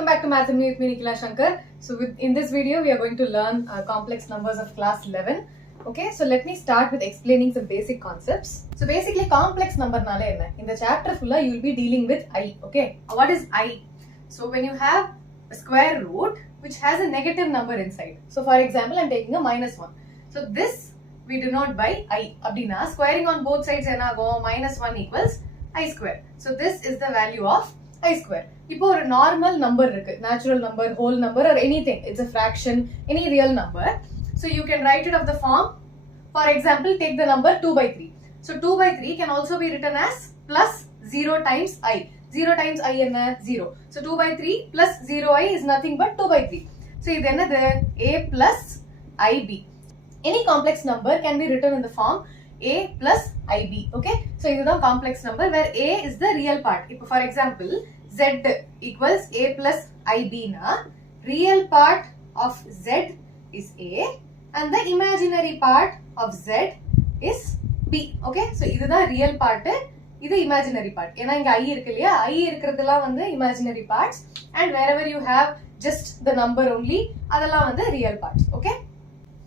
welcome back to Math&Me with me, Nikhila Sankar. So in this video, we are going to learn complex numbers of class 11. Okay, so let me start with explaining some basic concepts. So basically, complex number in the chapter fulla you will be dealing with I. Okay, what is I? So when you have a square root which has a negative number inside. So for example, I'm taking a -1. So this we denote by I. Abdina squaring on both sides -1 equals I square. So this is the value of I square. இப்போ ஒரு normal number இருக்கு, natural number, whole number or anything. It's a fraction, any real number. So you can write it of the form. For example, take the number 2 by 3. So 2 by 3 can also be written as plus 0 times I. 0 times I enna 0. So 2 by 3 plus 0i is nothing but 2 by 3. So இது என்னது a plus ib. Any complex number can be written in the form a plus ib. Okay, so இதுதான் complex number where a is the real part. இப்போ for example, z equals a plus ib na real part of z is a and the imaginary part of z is b. Okay, so இதுதான் real part, இது imaginary part. ஏன்னா இங்க i இருக்கு இல்லையா, i இருக்குறதெல்லாம் வந்து imaginary parts and wherever you have just the number only அதெல்லாம் வந்து real parts. Okay,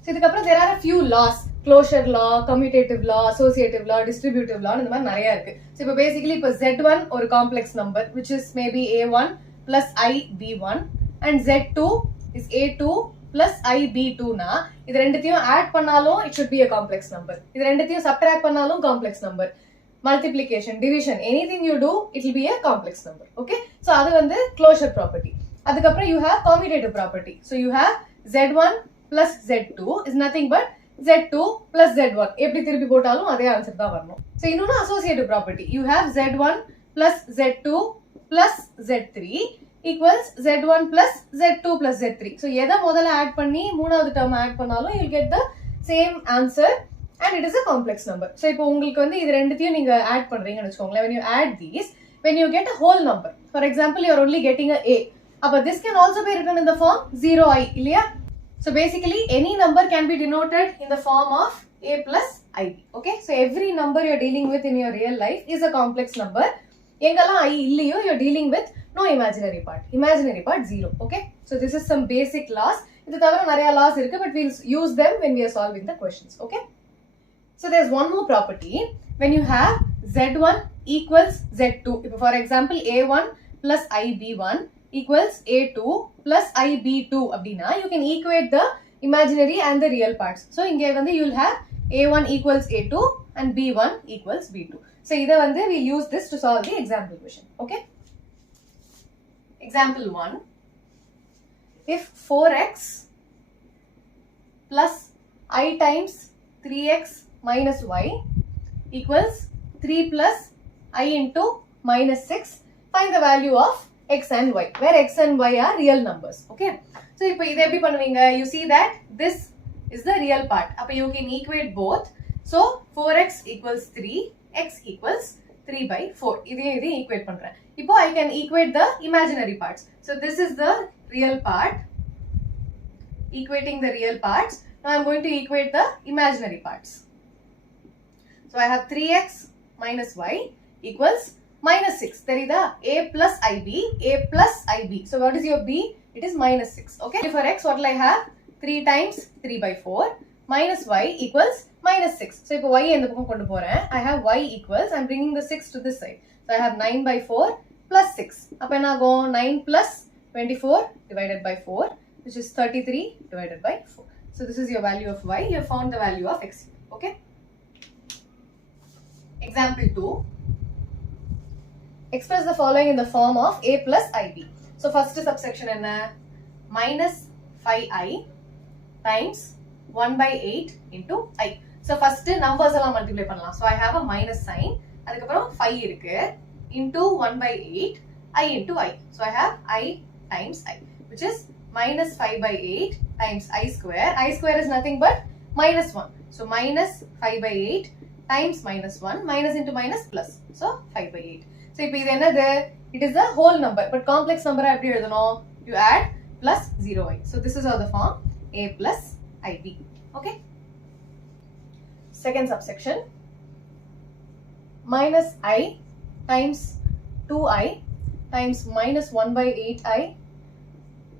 so இதுக்கப்புறம் there are a few laws. Closure law, commutative law, associative law, distributive law இந்த மாதிரி நிறைய இருக்கு. So இப்போ basically இப்போ z1 ஒரு complex number which is maybe a1 plus I b1 and z2 is a2 plus I b2 na இது ரெண்டுத்தையும் add பண்ணாலும் it should be a complex number. இது ரெண்டுத்தையும் subtract பண்ணாலும் complex number. Multiplication, division, anything you do it will be a complex number. Okay, so அது வந்து closure property. அதுக்கப்புறம் you have commutative property. So you have z1 plus z2 is nothing but z2 plus z1. எப்படி திருப்பி போட்டாலும் அதே answer தான் வரணும். So இன்னொரு associative property. You have z1 plus z2 plus z3 equals z1 plus z2 plus z3. So எதை முதல்ல add பண்ணி மூணாவது டேர்ம் ஆட் பண்ணாலும் you'll get the same answer and it is a complex number. So இப்போ உங்களுக்கு வந்து இது ரெண்டுத்தையும் நீங்க ஆட் பண்றீங்கன்னு வெச்சுக்கோங்களேன். When you add these, when you get a whole number, for example, you are only getting a அப்ப this can also be written in the form 0i இல்லையா? So basically, any number can be denoted in the form of a plus ib. Okay, so every number you're dealing with in your real life is a complex number. Engala I illiyo, you're dealing with no imaginary part. Imaginary part 0. Okay, so this is some basic laws. Idu thavara nariya laws irukku, but we'll use them when we are solving the questions. Okay, so there's one more property. When you have z1 equals z2, for example, a1 plus ib1 equals a2 plus ib2 abdina, you can equate the imaginary and the real parts. So inge vandu you will have a1 equals a2 and b1 equals b2. So idha vandu we use this to solve the example question. Okay, example 1, if 4x plus I times 3x minus y equals 3 plus I into minus 6, find the value of x and y, where x and y are real numbers. Okay, so இப்போ இதை எப்படி பண்ணுவீங்க? You see that this is the real part. அப்ப you can equate both. So 4x equals 3, x equals 3 by 4. இதை equate பண்றேன். இப்போ I can equate the imaginary parts. So this is the real part. Equating the real parts. Now I'm going to equate the imaginary parts. So I have 3x minus y equals minus 6. Therida a plus ib, a plus ib. So what is your b? It is minus 6. Okay, for x what will I have? 3 times 3 by 4 minus y equals minus 6. So இப்போ y எந்த பக்கம் கொண்டு போறேன்? I have y equals, I'm bringing the 6 to this side. So I have 9 by 4 plus 6. அப்ப என்ன ஆகும்? 9 plus 24 divided by 4, which is 33 divided by 4. So this is your value of y. You have found the value of x. Okay, example 2, express the following in the form of a plus ib. So first subsection enna? Minus 5i times 1 by 8 into I. So first numbers alla multiply pannalam. So I have a minus sign, adukaprom 5 irukku into 1 by 8 I into I. So I have I times I, which is minus 5 by 8 times I square. I square is nothing but minus 1. So minus 5 by 8 times minus 1, minus into minus plus. So 5 by 8. So இப்போ இது என்னது? It is a whole number, but complex number எப்படி எழுதணும்? You add plus 0i. So this is how the form a plus ib. Okay, second subsection, minus I times 2i times minus 1 by 8i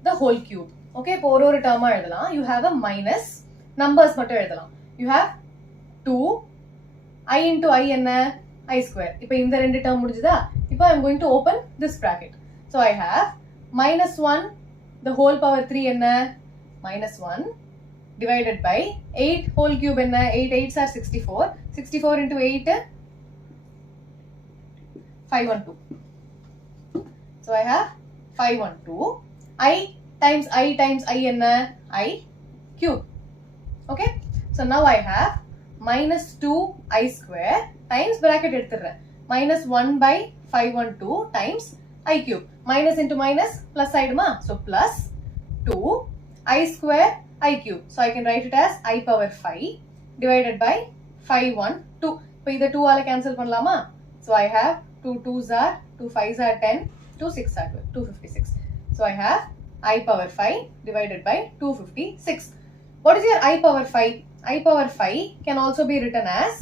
the whole cube. Okay, இப்போ ஒரு term எழுதலாம். You have a minus numbers மட்டும் எழுதலாம். You have 2 I into I என்ன I square. இப்போ இந்த ரெண்டு term முடிஞ்சுதா? இப்போ I'm going to open this bracket. So I have minus 1 the whole power 3 என்ன minus 1 divided by 8 whole cube என்ன 8 8s are 64. 64 into 8 512. So I have 512 I times I என்ன I cube. Okay, so now I have minus 2 I square times bracket எடுத்துறேன் minus 1 by 512 times I cube. Minus into minus plus ஆயிடுமா? So plus 2 I square I cube. So I can write it as I power 5 divided by 512. இப்போ இதை 2 ஆல cancel பண்ணலாமா? So I have 2 2s are 2 5s are 10 2 6 are 12 256. So I have I power 5 divided by 256. What is your I power 5? I power 5 can also be written as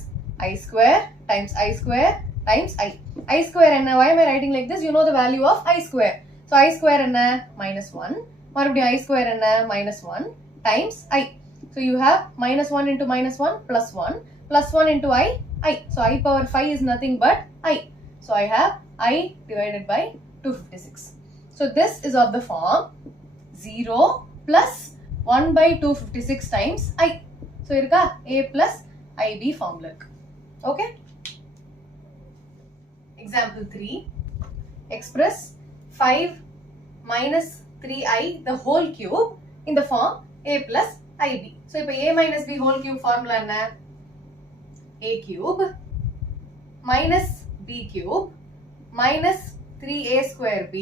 I square times I square times I. I square என்ன? Why am I writing like this? You know the value of I square. So I square என்ன? minus 1. மறுபடியும் I square என்ன? minus 1 times I. So you have minus 1 into minus 1 plus 1 into I. So I power 5 is nothing but I. So I have I divided by 256. So this is of the form 0 plus 1 by 256 times I. So irka A plus IB formula irukku. Okay. Example 3. Express 5 minus 3I the whole cube in the form A plus IB. So இப்போ A minus B whole cube formula என்ன? A cube minus B cube minus 3A square B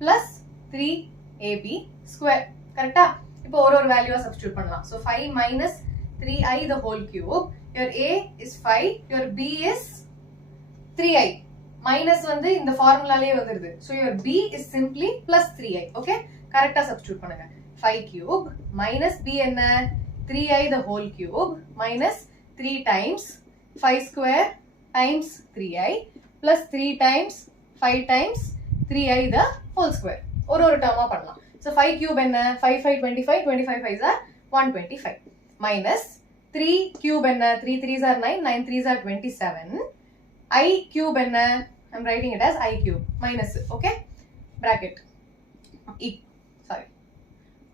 plus 3AB square. கரெக்டா? இப்போ ஒரு வேல்யூவா substitute பண்ணலாம். So 5 minus 3I the whole cube. Your A is 5, your B is 3I. Minus வந்து இந்த ஃபார்முலாலயே வந்துருது. So your B is simply plus 3I. Okay? கரெக்டா substitute பண்ணுங்க. 5 cube minus B என்ன 3I the whole cube minus 3 times 5 square times 3I plus 3 times 5 times 3I the whole square. ஒரு டேர்மா பண்ணலாம். So 5 cube என்ன 5 5 25 25 5s are 125 minus 3 cube என்ன 3 3s are 9 9 3s are 27 I cube என்ன I'm writing it as I cube minus okay bracket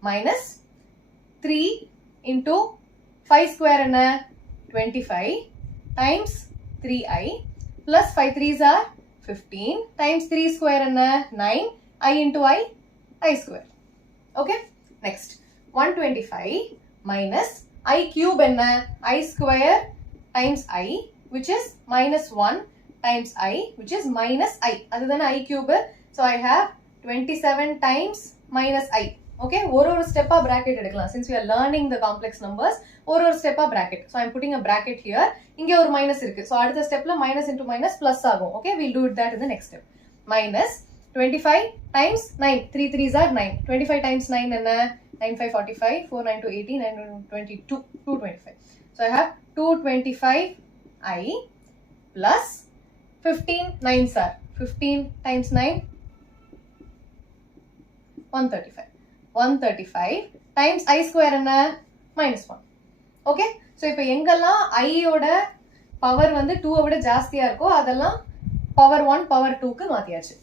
minus 3 into 5 square என்ன 25 times 3I plus 5 3s are 15 times 3 square என்ன 9 I into I square. Okay, next 125 minus I cube என்ன I square times I which is minus 1 times I which is minus I. அதுதானே I cube. So I have 27 times minus I. Okay, ஒரு ஸ்டெப்பா bracket எடுக்கலாம். Since we are learning the complex numbers, ஒரு ஸ்டெப்பா bracket. So I am putting a bracket here. இங்க ஒரு minus இருக்கு. So அடுத்த ஸ்டெப்ல minus into minus plus ஆகும். Okay, we'll do that in the next step. Minus 25 times 9. 3 3s are 9. 25 times 9 என்ன 9 5 45 4 9 2 18 9 22 225. So I have 225 I plus 15 9s are 15 times 9 135. 135 times I square என்ன minus 1. Okay, so இப்போ எங்கெல்லாம் I ஓட power வந்து 2 விட ஜாஸ்தியா இருக்கோ அதெல்லாம் power 1 power 2 க்கு மாத்தியாச்சு.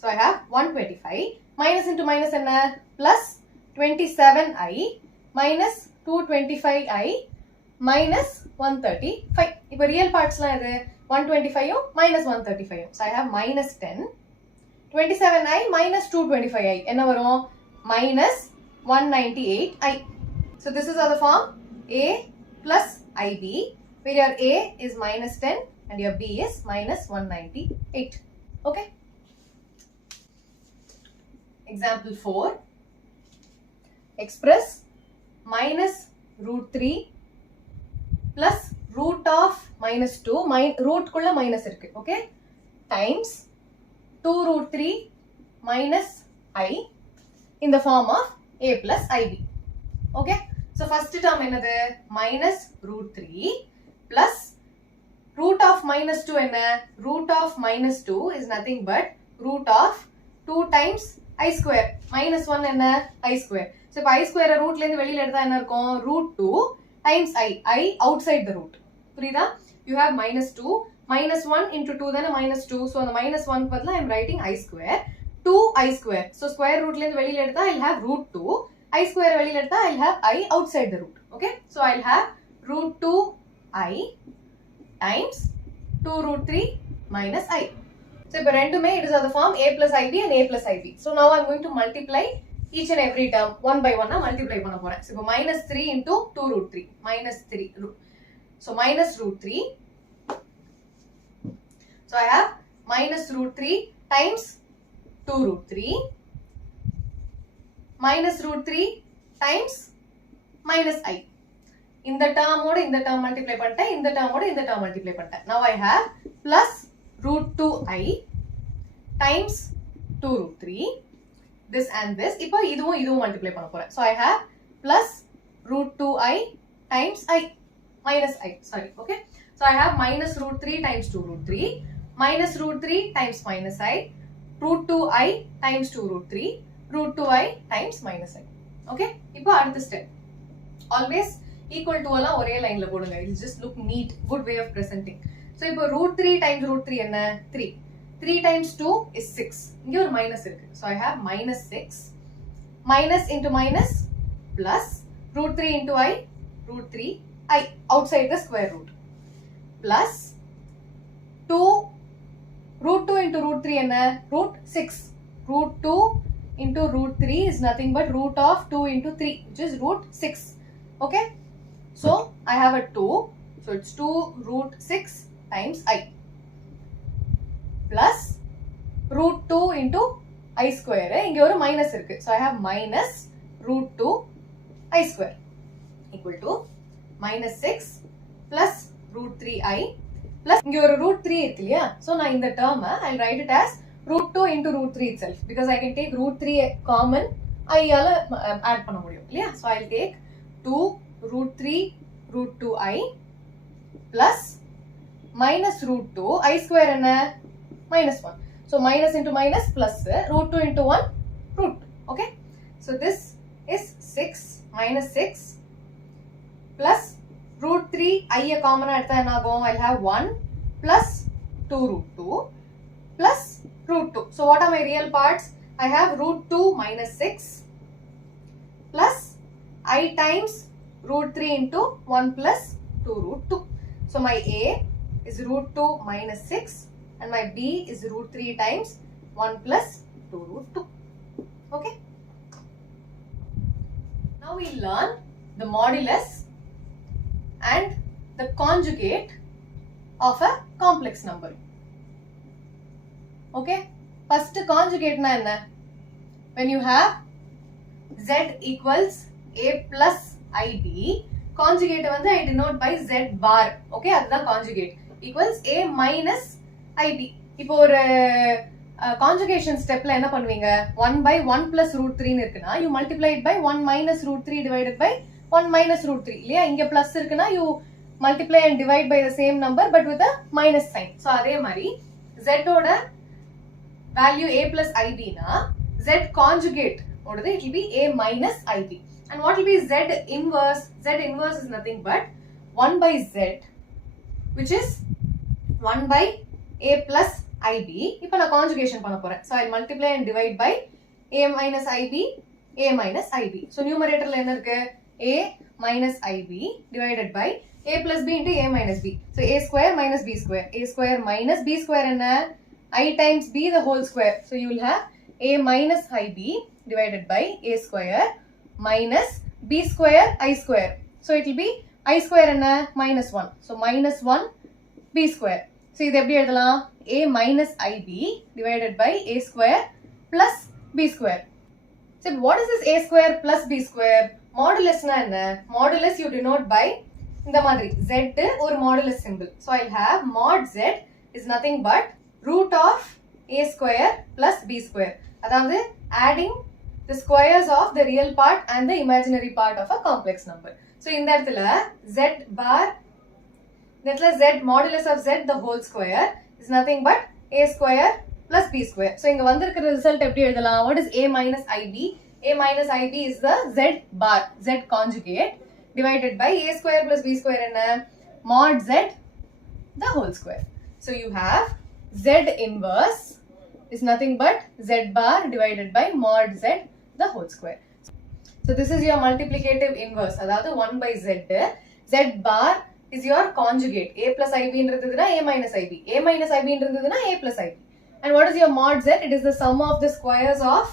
So I have 125 minus into minus என்ன plus 27I minus 225I minus 135. இப்போ real partsலாம் எது 125 minus 135. So I have minus 10 27I minus 225I என்ன வரும் minus 198I. So this is the form A plus IB where your A is minus 10 and your B is minus 198. Okay. Example 4. Express minus root 3 plus root of minus 2 root kulla minus irukku. Okay. Times 2 root 3 minus I in the form of A plus IB. Okay. So first term என்னது minus root 3 plus root of minus 2 என்ன root of minus 2 is nothing but root of 2 times I square. Minus 1 என்ன? I square. So, இப்போ I square rootல இருந்து வெளியில எடுத்தா என்ன இருக்கும்? Root 2 times I outside the root. புரியுதா? You have minus 2. Minus 1 into 2 தானே minus 2. So, அந்த minus 1 பதிலா I am writing I square. 2I square. So, square rootல இருந்து வெளியில எடுத்தா I'll have root 2. I square வெளியில எடுத்தா I'll have I outside the root. Okay? So, I'll have root 2I times 2 root 3 minus I. So, இப்போ ரெண்டுமே it is of the form a plus ib and a plus ib. So, now I'm going to multiply each and every term one by one multiply பண்ண போறேன். So, இப்போ minus 3 into 2 root 3 minus 3 root. So, minus root 3. So, I have minus root 3 times 2 root 3 minus root 3 times minus I. இந்த term ஓட இந்த term multiply பண்ணிட்டேன், இந்த term ஓட இந்த term multiply பண்ணிட்டேன். Now I have plus root 2I times 2 root 3 this and this. இப்போ இதுவும் multiply பண்ண போறேன். So I have plus root 2I times I minus I. Sorry, okay. So I have minus root 3 times 2 root 3 minus root 3 times minus I root 2I times 2 root 3 root 2I times minus I. Okay. இப்போ அடுத்த step. Always equal to எல்லாம் ஒரே லைன்ல போடுங்க. It will just look neat. Good way of presenting. So இப்போ root 3 times root 3 என்ன? 3. 3 times 2 is 6. இங்க ஒரு minus இருக்கு. So I have minus 6. Minus into minus plus root 3 into I root 3 I outside the square root plus 2 root 2 into root 3 என்ன? Root 6. Root 2 into root 3 is nothing but root of 2 into 3 which is root 6. Okay. So I have a 2. So it's 2 root 6 times I plus root 2 into I square. இங்க ஒரு minus இருக்கு. So I have minus root 2 I square equal to minus 6 plus root 3I plus இங்க ஒரு root 3 இருக்கு இல்லையா? So நான் இந்த term I'll write it as root 2 into root 3 itself because I can take root 3 common I ஆல add பண்ண முடியும் இல்லையா? So I'll take 2 root 3 root 2I plus minus root 2 I square என்ன? Minus 1. So minus into minus plus root 2 into 1 root 2. Okay. So this is 6 minus 6 plus root 3 I common எடுத்தா என்ன ஆகும்? I'll have 1 plus 2 root 2 plus root 2. So what are my real parts? I have root 2 minus 6 plus I times root 3 into 1 plus 2 root 2. So my A is root 2 minus 6 and my B is root 3 times 1 plus 2 root 2. Okay. Now we learn the modulus and the conjugate of a complex number. Okay. First conjugate na enna? When you have Z equals A plus IB, conjugate வந்து I denote by Z bar. Okay, அதுதான் conjugate. Equals A minus IB. இப்போ ஒரு conjugation stepல என்ன பண்ணுவீங்க? 1 by 1 plus root 3 இருக்குனா you multiply it by 1 minus root 3 divided by 1 minus root 3. இல்லையா? இங்க plus இருக்குனா you multiply and divide by the same number but with a minus sign. So அதே மாதிரி Z ஓட value A plus IB na Z conjugate ஓடது it will be A minus IB. And what will be Z inverse? Z inverse is nothing but 1 by Z which is 1 by A plus IB. இப்போ நான் conjugation பண்ண போறேன். So I'll multiply and divide by A minus IB, A minus IB. So numeratorல என்ன இருக்கு? A minus IB divided by A plus B into A minus B. So A square minus B square. A square minus B square என்ன? I times B the whole square. So you will have A minus IB divided by A square minus B square I square. So it will be I square என்ன? Minus 1. So minus 1 B square. So இது எப்படி எழுதலாம்? A minus IB divided by A square plus B square. So what is this A square plus B square? Modulus na என்ன? Modulus you denote by இந்த மாதிரி Z ஒரு modulus symbol. So I'll have mod Z is nothing but root of A square plus B square. அதாவது adding the squares of the real part and the imaginary part of a complex number. So இந்த இடத்துல Z bar, இந்த இடத்துல Z modulus of Z the whole square is nothing but A square plus b square. So inga vandirukra result eppadi ezhudalam? What is a minus ib? A minus ib is the z bar, z conjugate, divided by a square plus b square enna? Mod z the whole square. So you have z inverse is nothing but z bar divided by mod z the whole square. So this is your multiplicative inverse, adhaadu 1 by z. Z bar is your conjugate. A plus ib irundhuduna a minus ib. A minus ib irundhuduna a plus ib. And what is your mod z? It is the sum of the squares of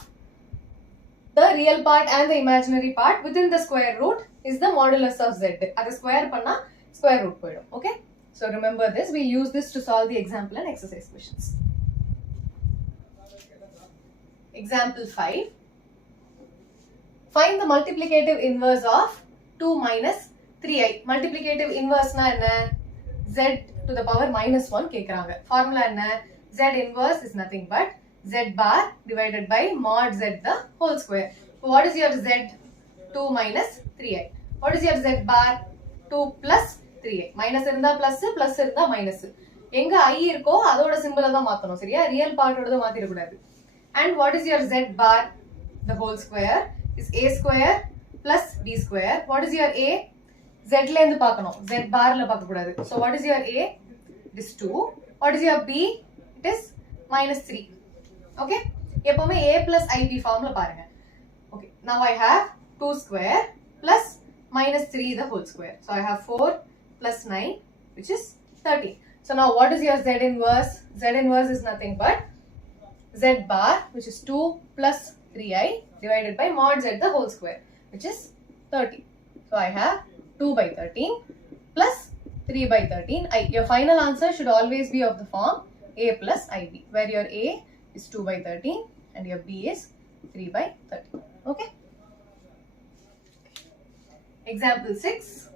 the real part and the imaginary part. Within the square root is the modulus of z. Adu square panna square root poidum. Okay? So remember this. We use this to solve the example and exercise questions. Example 5. Find the multiplicative inverse of 2 minus 3i. Multiplicative inverse na enna? Z to the power minus 1 kekranga. Formula enna? Z inverse is nothing but z bar divided by mod z the whole square. So what is your z? 2 minus 3i. What is your z bar? 2 plus 3i. Minus irundha plus, plus irundha minus. Enga I irko adoda symbol da maathano. Seriya? Real part oda maathira kudadu. And what is your z bar? The whole square is a square plus b square. What is your a? Z la endu paakano. Z bar la paaka kudadu. So what is your a? It is 2. What is your b? It is minus 3. Okay? Eppome a plus ib form la paarenga. Okay. Now I have 2 square plus minus 3 the whole square. So I have 4 plus 9, which is 13. So now what is your z inverse? Z inverse is nothing but z bar, which is 2 plus 3i divided by mod z the whole square, which is 30. So I have 2 by 13 plus 3 by 13. Your final answer should always be of the form a plus ib, where your a is 2 by 13 and your b is 3 by 13. Okay? Example 6.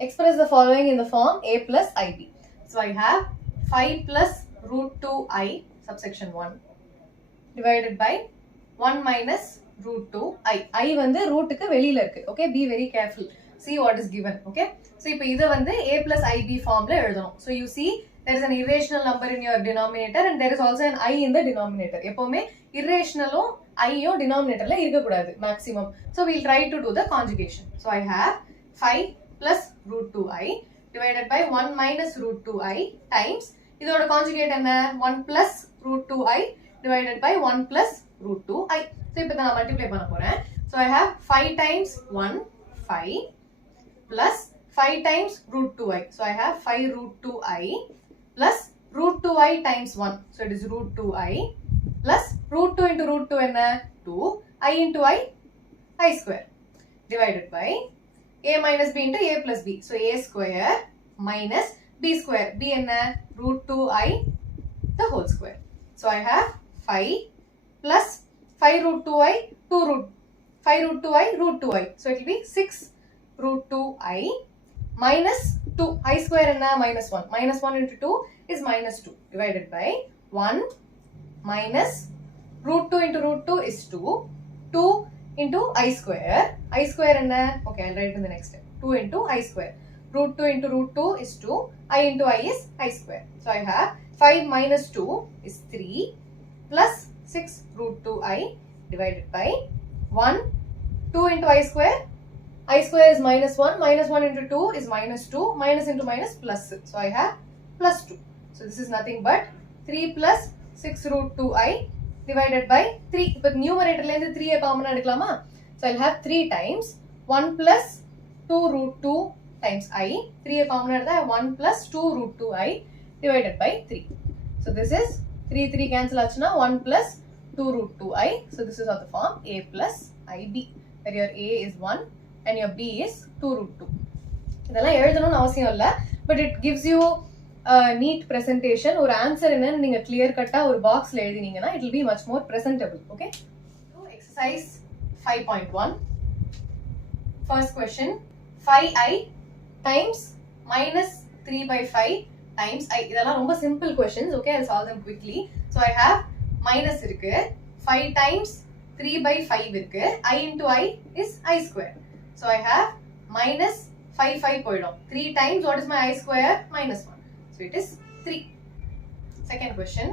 Express the following in the form a plus ib. So I have 5 plus root 2i subsection 1 divided by 1 minus root 2i. I வந்து ரூட்டுக்கு வெளியில இருக்கு. Okay, be very careful. See what is given. Okay, so இப்போ இத வந்து a plus ib formல எழுதணும். So you see there is an irrational number in your denominator and there is also an I in the denominator. எப்பவுமே irrationalum I-யும் denominatorல இருக்க கூடாது maximum. So we'll try to do the conjugation. So I have 5 plus root 2i divided by 1 minus root 2i times இதோட conjugate என்ன? 1 plus root 2i divided by 1 plus root 2i. So இப்போ நான் multiply பண்ண போறேன். So I have 5 times 1 5 plus 5 times root 2i. So I have 5 root 2i plus root 2i times 1. So it is root 2i plus root 2 into root 2 enna? 2 I into I square divided by a minus b into a plus b. So a square minus b square. B enna? Root 2i the whole square. So I have 5 plus 5 root 2i 2 root 5 root 2i root 2i. So it will be 6 root 2i minus 2. I square enna? Minus 1. Minus 1 into 2 is minus 2 divided by 1 minus root 2 into root 2 is 2. 2 into I square. I square enna? Okay, I'll write in the next step. 2 into I square. Root 2 into root 2 is 2. I into I is I square. So I have 5 minus 2 is 3 plus 6 root 2i divided by 1 2 into I square. I square is minus 1. Minus 1 into 2 is minus 2. Minus into minus plus 6. So I have plus 2. So this is nothing but 3 plus 6 root 2i divided by 3. But numerator la 3 common edukalama. So I'll have 3 times 1 plus 2 root 2 times I. 3 common edutha 1 plus 2 root 2i divided by 3. So this is 3 cancel achuna 1 plus 2 root 2i. So this is of the form a plus ib, where your a is 1 and your b is 2 root 2. இதெல்லாம் எழுதணும்னு அவசியம் இல்ல, but it gives you a neat presentation. ஒரு answer என்னன்னு நீங்க clear கட்டா ஒரு பாக்ஸ்ல எழுதினீங்கன்னா it will be much more presentable. Okay, so exercise 5.1. first question, 5i times minus 3 by 5 times I. இதெல்லாம் ரொம்ப simple questions. Okay, I'll solve them quickly. So I have minus இருக்கு, 5 times 3 by 5 இருக்கு, I into I is I square. So I have minus 5 போயிடும். 3 times what is my I square? Minus 1. So it is 3. Second question,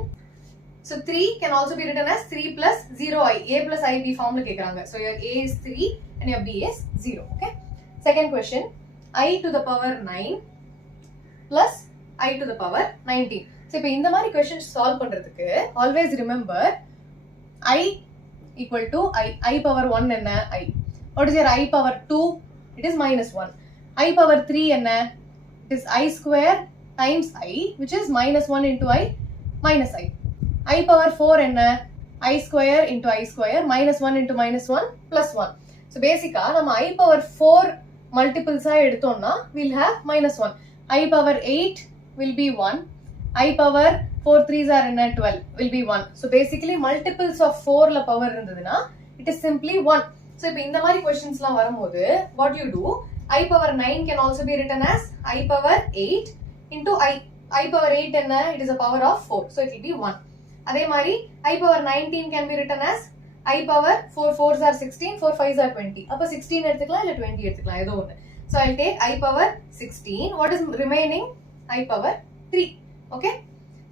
So 3 can also be written as 3 plus 0i. A plus ib form la kekranga. So your a is 3 and your b is 0. Okay. Second question, I to the power 9 plus I to the power 19. So இப்போ இந்த மாதிரி questions solve பண்றதுக்கு always remember I equal to I power 1 என்ன I. What is your I power 2? It is minus 1. I power 3 என்ன? It is I square times I, which is minus 1 into I minus I. I power 4 என்ன? I square into I square minus 1 into minus 1 plus 1. So basically நம்ம I power 4 multiples எடுத்தோம்னா we'll have minus 1. I power 8 will be 1. I power 4 3s are என்ன 12 will be 1. So basically multiples of 4 la power இருந்ததுனா it is simply 1. So இப்போ இந்த மாதிரி questions-லாம் வரும்போது what you do, I power 9 can also be written as I power 8 into I power 8 என்ன? It is a power of 4. So it will be 1. அதே மாதிரி I power 19 can be written as I power 4 4s are 16, 4 5s are 20. அப்ப 16 எடுத்துக்கலாம் இல்ல 20 எடுத்துக்கலாம் ஏதோ ஒன்னு. So I'll take I power 16. What is remaining? I power 3. Okay.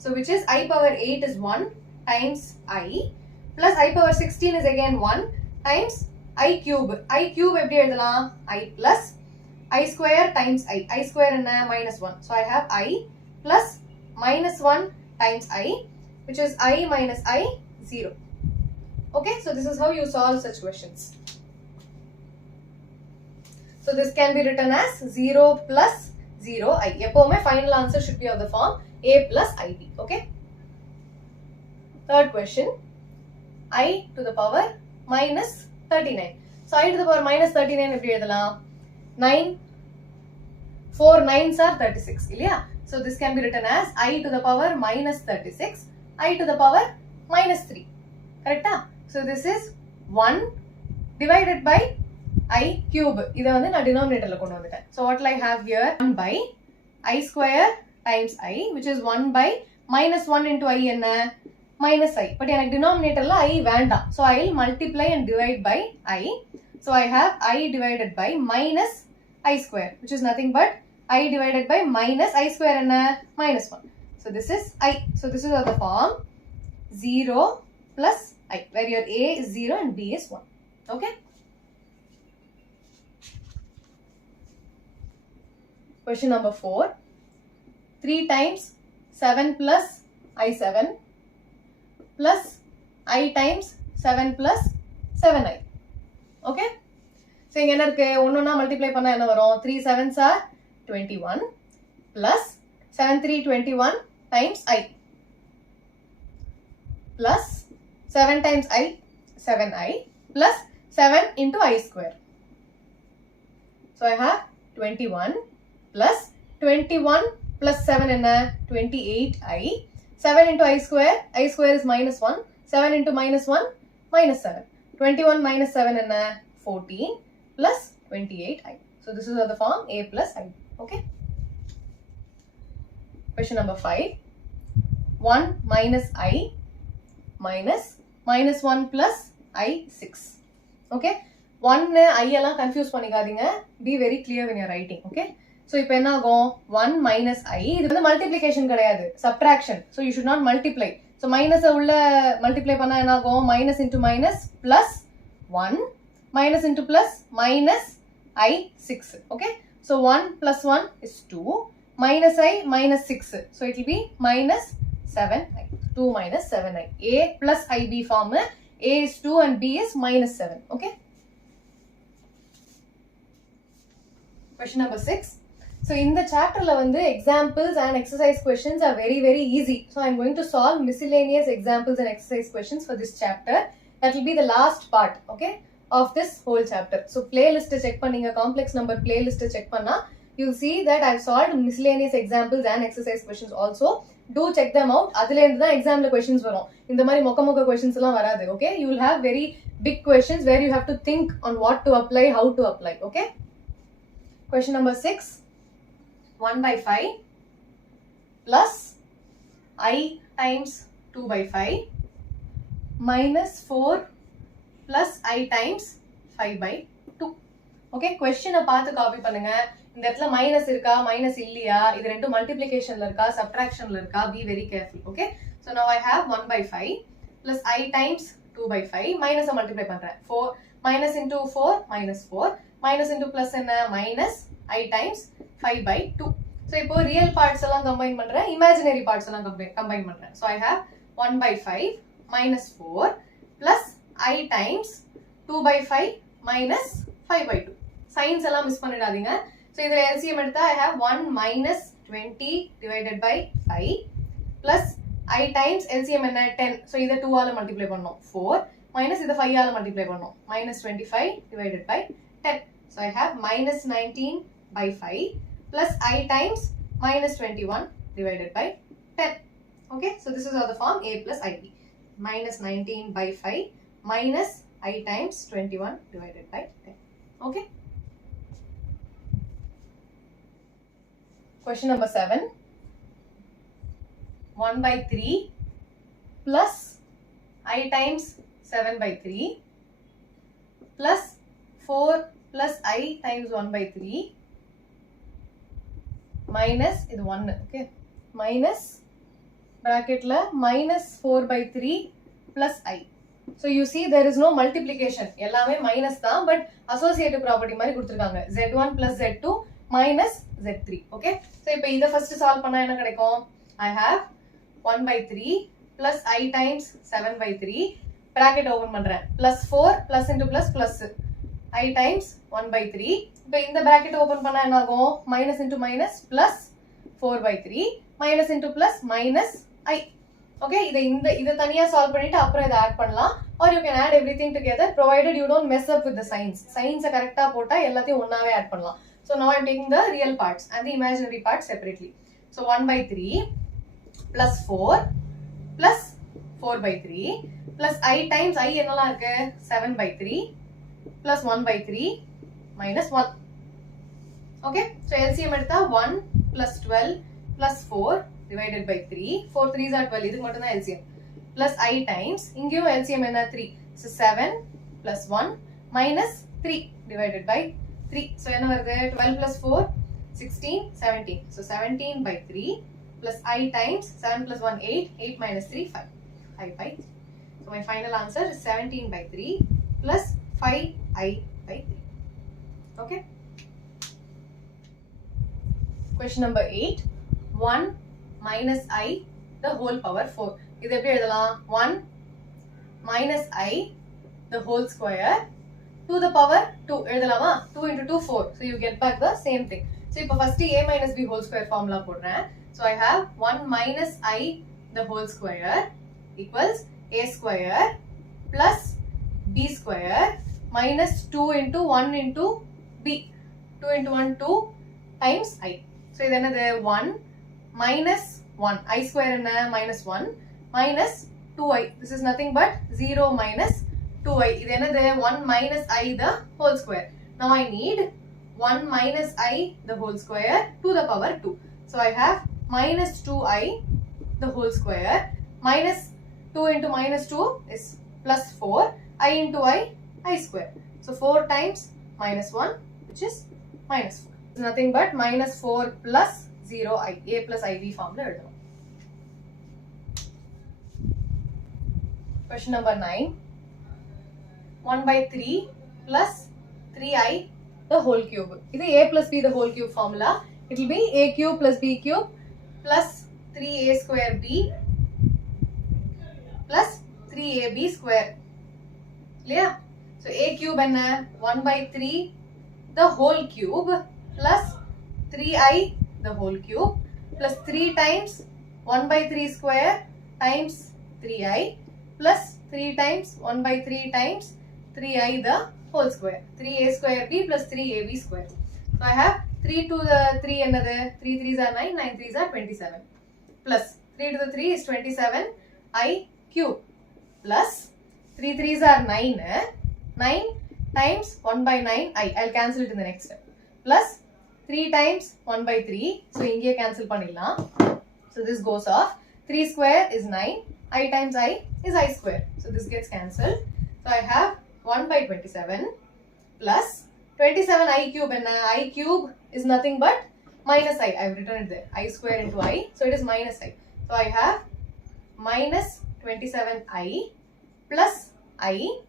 So which is I power 8 is 1 times I plus I power 16 is again 1 times I cube. I cube எப்படி எழுதலாம்? I plus I square times I. I square என்ன? Minus 1. So I have I plus minus 1 times I, which is I minus I 0. Okay, so this is how you solve such questions. So this can be written as 0 plus 0i. எப்பவுமே final answer should be of the form a plus ib. Okay. Third question, I to the power minus 39. So I to the power minus 39 எப்படி எழுதலாம்? 9 4 9s are 36 இல்லையா? So this can be written as I to the power minus 36, I to the power minus 3. Correct? So this is 1 divided by I cube. இதை வந்து நான் denominatorல கொண்டு வந்துட்டேன். So what will I have here? 1 by I square times I, which is 1 by minus 1 into I என்ன? Minus I. But எனக்கு denominatorல I வேண்டாம். So I will multiply and divide by I. So I have I divided by minus I square, which is nothing but I divided by minus I square என்ன? Minus 1. So this is I. So this is of the form 0 plus I, where your A is 0 and B is 1. Okay. Question number 4. 3 times 7 plus I7 plus I times 7 plus 7I. Okay. So இங்க என்ன இருக்கு? ஒண்ணொண்ணா multiply பண்ணா என்ன வரும்? 3 7s are 21 plus 7 3 21 times I plus 7 times I 7I plus 7 into I square. So I have 21 plus 21 plus 7 என்ன? 28I. 7 into I square is minus 1. 7 into minus 1 minus 7. 21 minus 7 என்ன? 14 plus 28I. So this is of the form A plus I. Okay. Question number 5. 1 minus I minus minus 1 plus I6. Okay. 1 I எல்லாம் confuse பண்ணிக்காதீங்க. Be very clear when you're writing. Okay. So இப்போ என்ன ஆகும்? 1 minus I. இது வந்து multiplication கிடையாது. Subtraction. So you should not multiply. So minus உள்ள multiply பண்ணா என்ன ஆகும்? Minus into minus plus 1. Minus into plus minus I6. Okay. So 1 plus 1 is 2. Minus I minus 6. So it will be minus 7I. 2 minus 7I. A plus IB form. A is 2 and B is minus 7. Okay. Question number 6. So in the chapter examples and exercise questions are very very easy. So I am going to solve miscellaneous examples and exercise questions for this chapter. That will be the last part, okay, of this whole chapter. So playlist check panninga, complex number playlist check panna, you'll see that I've solved miscellaneous examples and exercise questions also. Do check them out. Adile irundha da exam la questions varum. Indha mari mokka questions ella varadu. Okay, you will have very big questions where you have to think on what to apply, how to apply. Okay. Question number 6. 1 by 5 plus I times 2 by 5 minus 4 plus I times 5 by 2. Okay, question பார்த்து copy பண்ணுங்க. இந்த இடத்துல minus இருக்கா, minus இல்லையா, இது ரெண்டும் மல்டிப்ளிகேஷன்ல இருக்கா, சப்ட்ராக்ஷன்ல இருக்கா, be very careful. Okay, so So now I have 1 by 5 plus I times 2 by 5 minus multiply பண்றேன் 4 minus into 4 minus 4 minus into plus என்ன minus I times 5 by 2. So இப்போ real parts எல்லாம் combine பண்றேன், imaginary parts எல்லாம் combine பண்றேன். So I have 1 by 5 minus 4 plus I times 2 by 5 minus 5 by 2. Signs எல்லாம் miss பண்ணிடாதீங்க. So இதில் LCM எடுத்தா I have 1 minus 20 divided by 5 plus I times LCM என்ன 10. So இதை 2 ஆல multiply பண்ணோம் 4 minus இதை 5 ஆல multiply பண்ணோம் minus 25 divided by 10. So I have minus 19 by 5 plus I times minus 21 divided by 10. Okay, so this is how the form A plus IB. Minus 19 by 5 minus I times 21 divided by 10. Okay. Question number 7. 1 by 3 plus I times 7 by 3 plus 4 plus I times 1 by 3 minus இது 1, okay, minus bracket la minus 4 by 3 plus I. So you see there is no multiplication, எல்லாமே minus தான், but associative property மாதிரி கொடுத்திருக்காங்க z1 plus z2 minus z3. Okay, so இப்போ இதை first solve பண்ணா என்ன கிடைக்கும்? I have 1 by 3 plus I times 7 by 3 bracket open பண்றேன் plus 4 plus into plus plus I times 1 by 3. இப்போ இந்த bracket open பண்ணா என்ன ஆகும்? Minus into minus plus 4 by 3 minus into plus minus I. Okay, இதை தனியா solve பண்ணிட்டு அப்புறம் இதை add பண்ணலாம், or you can add everything together provided you don't mess up with the signs. Signs கரெக்டா போட்டா எல்லாத்தையும் ஒன்னாவே add பண்ணலாம். So now I'm taking the real parts and the imaginary parts separately. So 1 by 3 plus 4 plus 4 by 3 plus I times I என்னலாம் இருக்கு 7 by 3 plus 1 by 3 minus 1. Okay, so LCM எடுத்தா 1 plus 12 plus 4 divided by 3. 4 3s are 12, இதுக்கு மட்டும் தான் LCM. Plus I times, இங்கேயும் LCM என்ன 3. So 7 plus 1 minus 3 divided by 3. So என்ன வருது 12 plus 4 16 17. So 17 by 3 plus I times 7 plus 1 8 8 minus 3 5 5 by 3. So my final answer is 17 by 3 plus 5I by 3. Okay. Question number 8. 1 minus I the whole power 4. இது எப்படி எழுதலாம்? 1 minus I the whole square to the power 2. எழுதலாமா? 2 into 2 4. So you get back the same thing. So இப்போ first A minus B whole square formula போடுறேன். So I have 1 minus I the whole square equals A square plus B square minus 2 into 1 into B. 2 into 1 2 times I. So இது என்னது 1 minus 1. I square என்ன minus 1 minus 2I. This is nothing but 0 minus 2I. இது என்னது 1 minus I the whole square. Now I need 1 minus I the whole square to the power 2. So I have minus 2I the whole square minus 2 into minus 2 is plus 4 I into I square. So 4 times minus 1 which is minus 4. It's nothing but minus 4 plus 0I. A plus IB formula எழுதணும். Question number 9. 1 by 3 plus 3I the whole cube. This is A plus B the whole cube formula. It will be A cube plus B cube plus 3A square B plus 3AB square. Clear? So A cube and 1 by 3 the whole cube plus 3I the whole cube plus 3 times 1 by 3 square times 3I plus 3 times 1 by 3 times 3I the whole square. 3A square B plus 3AB square. So I have 3 to the 3 another 3 3s are 9, 9 3s are 27 plus 3 to the 3 is 27 I cube plus 3 3s are 9 9 times 1 by 9 I'll cancel it in the next step plus 3 times 1 by 3. So inge cancel பண்ணிடலாம். So this goes off. 3 square is 9. I times I is I square. So this gets cancelled. So I have 1 by 27 plus 27 I cube and I cube is nothing but minus I. I've written it there. I square into I. So it is minus I. So I have minus 27i plus I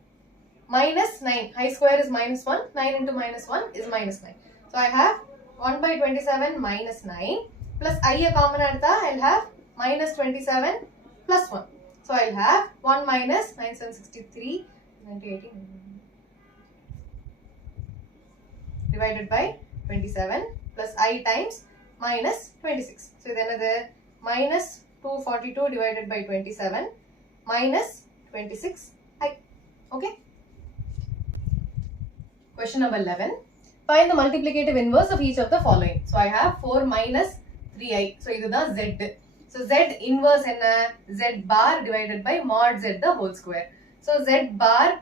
minus 9. I square is minus 1. 9 into minus 1 is minus 9. So I have 1 by 27 minus 9 plus I a common adta, I'll have minus 27 plus 1. So I'll have 1 minus 9, 7, 63, 90, 80, divided by 27 plus I times minus 26. So then the minus 242 divided by 27 minus 26i. Okay. Question number 11. Find the multiplicative inverse of each of the following. So I have 4 minus 3i. So this is z. So z inverse enna z bar divided by mod z the whole square. So z bar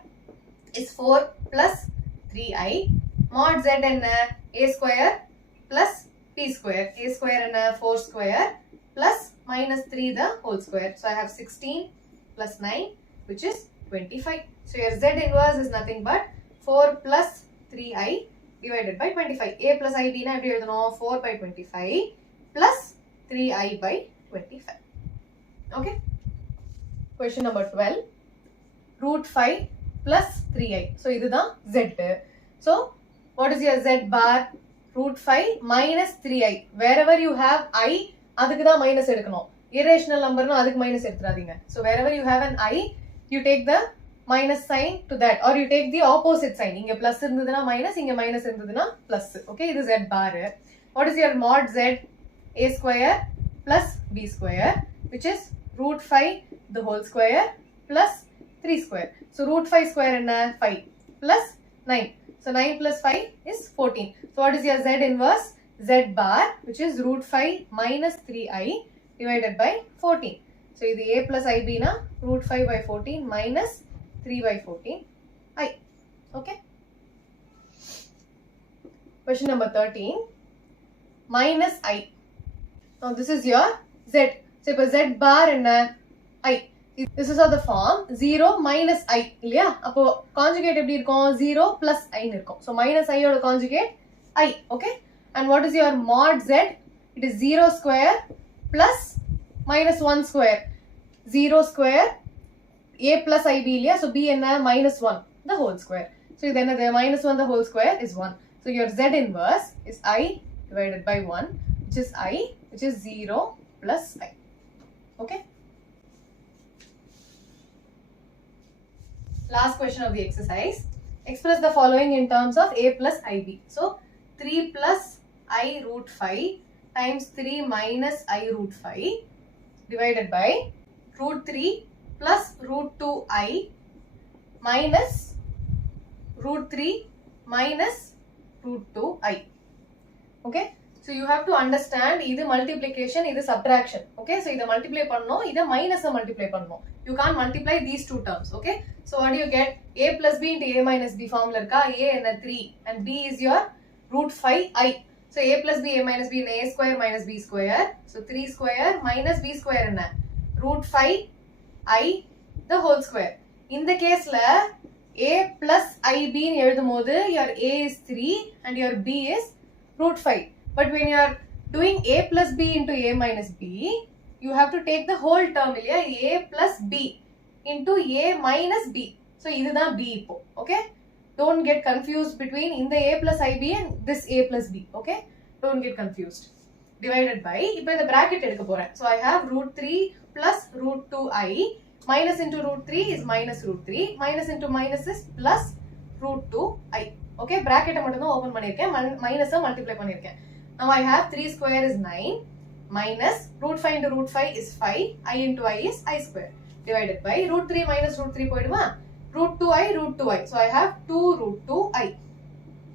is 4 plus 3i. Mod z enna a square plus p square. A square enna 4 square plus minus 3 the whole square. So I have 16 plus 9 which is 25. So your z inverse is nothing but 4 plus 3i divided by 25. A plus ib na eppadi eludano 4 by 25 plus 3i by 25. Okay. Question number 12. Root 5 plus 3i. So this is z. So what is your z bar? Root 5 minus 3i. Wherever you have I, adukku da minus edukano. Irrational number na adukku minus edutradinga. So wherever you have an I, you take the minus sign to that, or you take the opposite sign. Inga plus irundhuduna minus, inga minus irundhuduna plus. Okay, this is z bar. What is your mod z? A square plus b square, which is root 5 the whole square plus 3 square. So root 5 square enna 5 plus 9. So 9 plus 5 is 14. So what is your z inverse? Z bar, which is root 5 minus 3i divided by 14. So this is a plus ib na root 5 by 14 minus 3 by 14i. Okay. Question number 13. Minus I. Now this is your z. So if z bar and I. This is of the form 0 minus I. Illaya? Appo conjugate eppadi irukum? 0 plus I irukum. So minus I oda conjugate I. Okay. And what is your mod z? It is 0 square plus minus 1 square. 0 square a plus ib illaya. So b enna minus 1 the whole square. So then the minus 1 the whole square is 1. So your z inverse is I divided by 1, which is I, which is 0 plus I. Okay. Last question of the exercise. Express the following in terms of a plus ib. So 3 plus I root 5 times 3 minus I root 5 divided by root 3 plus root 2i minus root 3 minus root 2i. Okay. So you have to understand either multiplication, either subtraction. Okay. So either multiply panno, either minus a multiply panno. You can't multiply these two terms. Okay. So what do you get? A plus b into a minus b formula irka. A and a 3 and b is your root 5i. So a plus b, a minus b in a square minus b square. So 3 square minus b square enna root 5i the whole square. In the case la a plus ib nu eludumodhu your a is 3 and your b is root 5. But when you are doing a plus b into a minus b, you have to take the whole term illaya, a plus b into a minus b. So this is b ipo. Okay. Don't get confused between in the a plus ib and this a plus b. Okay. Don't get confused. Divided by, ipo in the bracket edukka poren. So I have root 3 plus root 2i minus into root 3 is minus root 3 minus into minus is plus root 2i. Okay. Bracket mattum open pannirken, minus multiply pannirken. Now I have 3 square is 9 minus root 5 into root 5 is 5. I into I is I square divided by root 3 minus root 3 poiduma root 2i root 2i. So I have 2 root 2i,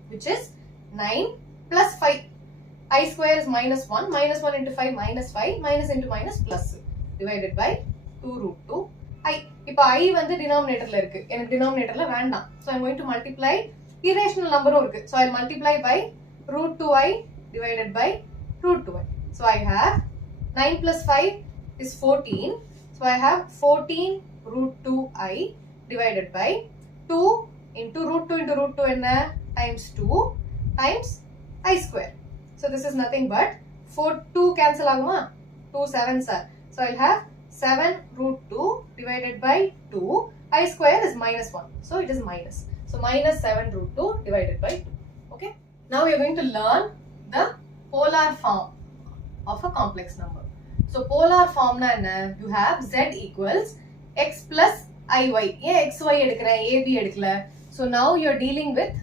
which is 9 plus 5. I square is minus 1. Minus 1 into 5 minus 5. Minus into minus plus divided by 2 root 2i. Now I வந்து denominatorல இருக்கு. எனக்கு denominatorல வேண்டாம். So I'm going to multiply irrational number இருக்கு. So I'll multiply by root 2i divided by root 2i. So I have 9 plus 5 is 14. So I have 14 root 2i divided by 2 into root 2 into root 2 enna times 2 times I square. So this is nothing but 2 cancel aguma 2 7s are. So I'll have 7 root 2 divided by 2. I square is minus 1. So it is minus. So minus 7 root 2 divided by 2. Okay. Now we are going to learn the polar form of a complex number. So polar form na enna? You have z equals x plus iy. Yeah, xy edukra, ab edukla. So now you are dealing with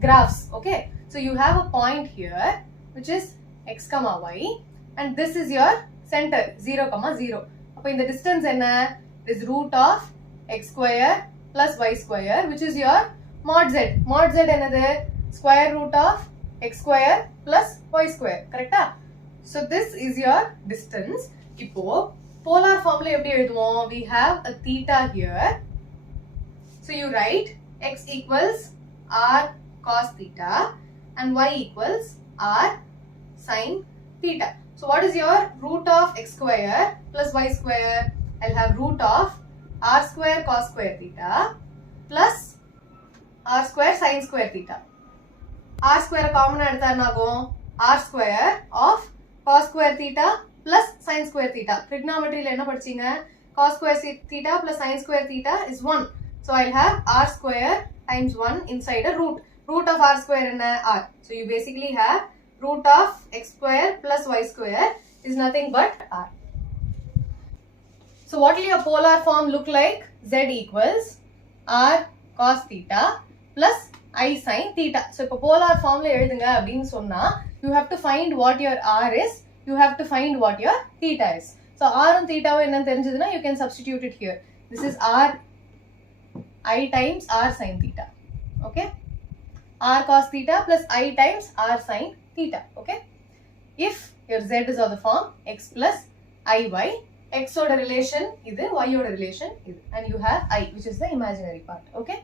graphs. Okay. So you have a point here which is x comma y, and this is your center 0 comma 0. So in the distance enna is root of x square plus y square, which is your mod z. Mod z enadhu square root of x square plus y square. Correct? So this is your distance. Ipo polar form la eppadi eludhuvom? We have a theta here. So you write x equals r cos theta and y equals r sin theta. So what is your root of x square plus y square? I'll have root of r square cos square theta plus r square sin square theta. R square common edutha enna agum? R square of cos square theta plus sin square theta. Trigonometry la enna padichinga? Cos square theta plus sin square theta is 1. So I'll have r square times 1 inside a root. Root of r square enna? R. So you basically have root of x square plus y square is nothing but r. So what will your polar form look like? Z equals r cos theta plus I sin theta. So if polar form la eludunga appdin sonna, you have to find what your r is, you have to find what your theta is. So r and theta enna therinjaduna, you can substitute it here. This is r I times r sin theta. Okay? R cos theta plus I times r sin theta. Okay? If your z is of the form x plus iy, x oda relation idu, y oda relation idu, and you have I, which is the imaginary part. Okay?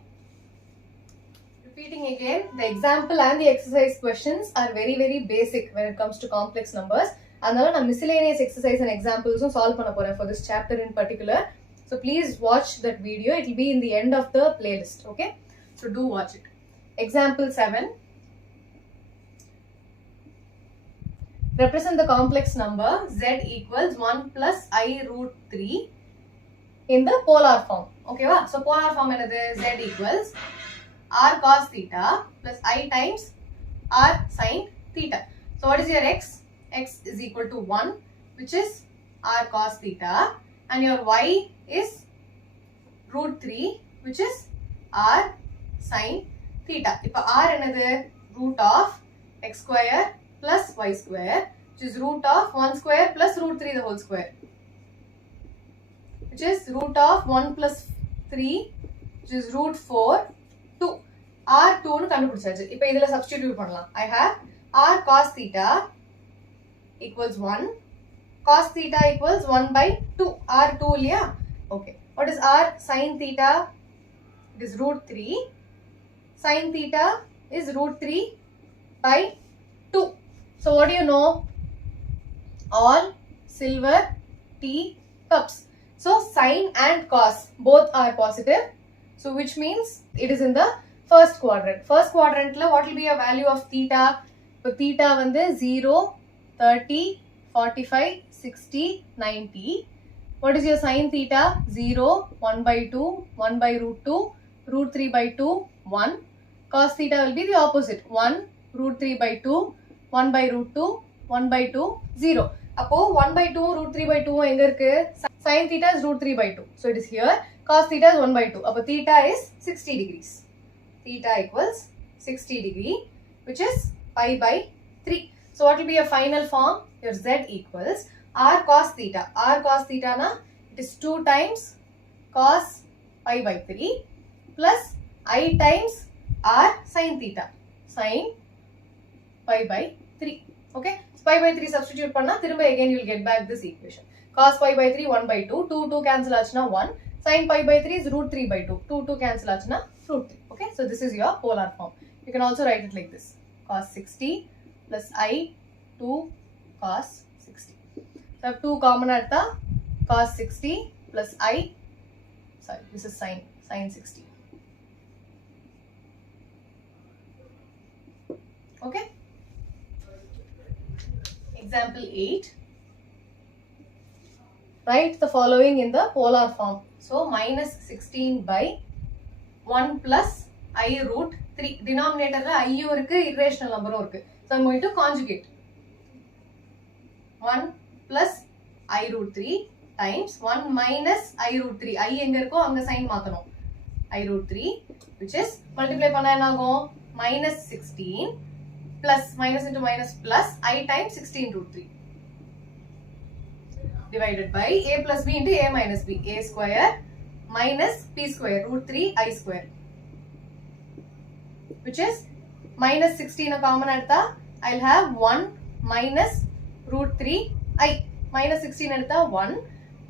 Repeating again, the example and the exercise questions are very basic when it comes to complex numbers. Adnala na miscellaneous exercise and examples solve panna poren for this chapter in particular. So please watch that video. It will be in the end of the playlist. Okay? So do watch it. Example 7. Represent the complex number z equals 1 plus I root 3 in the polar form. Okay va? So polar form enadhu? Z equals r cos theta plus I times r sin theta. So what is your x? X is equal to 1, which is r cos theta, and your y is root 3, which is r sin theta. Ipa r enadhu? Root of x square plus y square, which is root of 1 square plus root 3 the whole square, which is root of 1 plus 3, which is root 4, 2. R2 nu kandupidichachu. Ipo idhula substitute pannalam. I have r cos theta equals 1, cos theta equals 1 by 2. R2 liya? Okay. What is r sin theta? It is root 3. Sin theta is root 3 by 2. So what do you know? All silver tea cups. So sin and cos both are positive. So which means it is in the first quadrant. First quadrant la what will be a value of theta? So theta vandu 0, 30, 45, 60, 90. What is your sin theta? 0, 1 by 2, 1 by root 2, root 3 by 2, 1. Cos theta will be the opposite. 1, root 3 by 2, 1 by root 2, 1 by 2, 0. Appo 1 by 2, root 3 by 2 enga irukku? Sin theta is root 3 by 2. So it is here. Cos theta is 1 by 2. Appo theta is 60 degrees. Theta equals 60 degree, which is pi by 3. So what will be your final form? Your z equals r cos theta. R cos theta na, it is 2 times cos pi by 3 plus I times r sin theta. Sin pi by 3. Okay? So pi by 3 substitute panna, thirumba again you will get back this equation. Cos pi by 3 1 by 2, 2 cancel achna 1. Sin pi by 3 is root 3 by 2, 2 cancel achna root 3. Okay? So this is your polar form. You can also write it like this. Cos 60 plus I 2 cos 60. So I have 2 common at the cos 60 plus I, sorry, this is sin 60. Okay? Example 8. write the following in the polar form. So minus 16 by 1 plus I root 3. Denominator la I irukku, irrational number irukku. So I'm going to conjugate 1 plus I root 3 times 1 minus I root 3. I enga irukko anga sign maathanom. I root 3 which is multiply panna enna agum minus 16 plus minus into minus plus I times 16 root 3 divided by a plus b into a minus b. A square minus b square root 3 I square, which is minus 16 a common edutha I'll have 1 minus root 3 I. Minus 16 edutha 1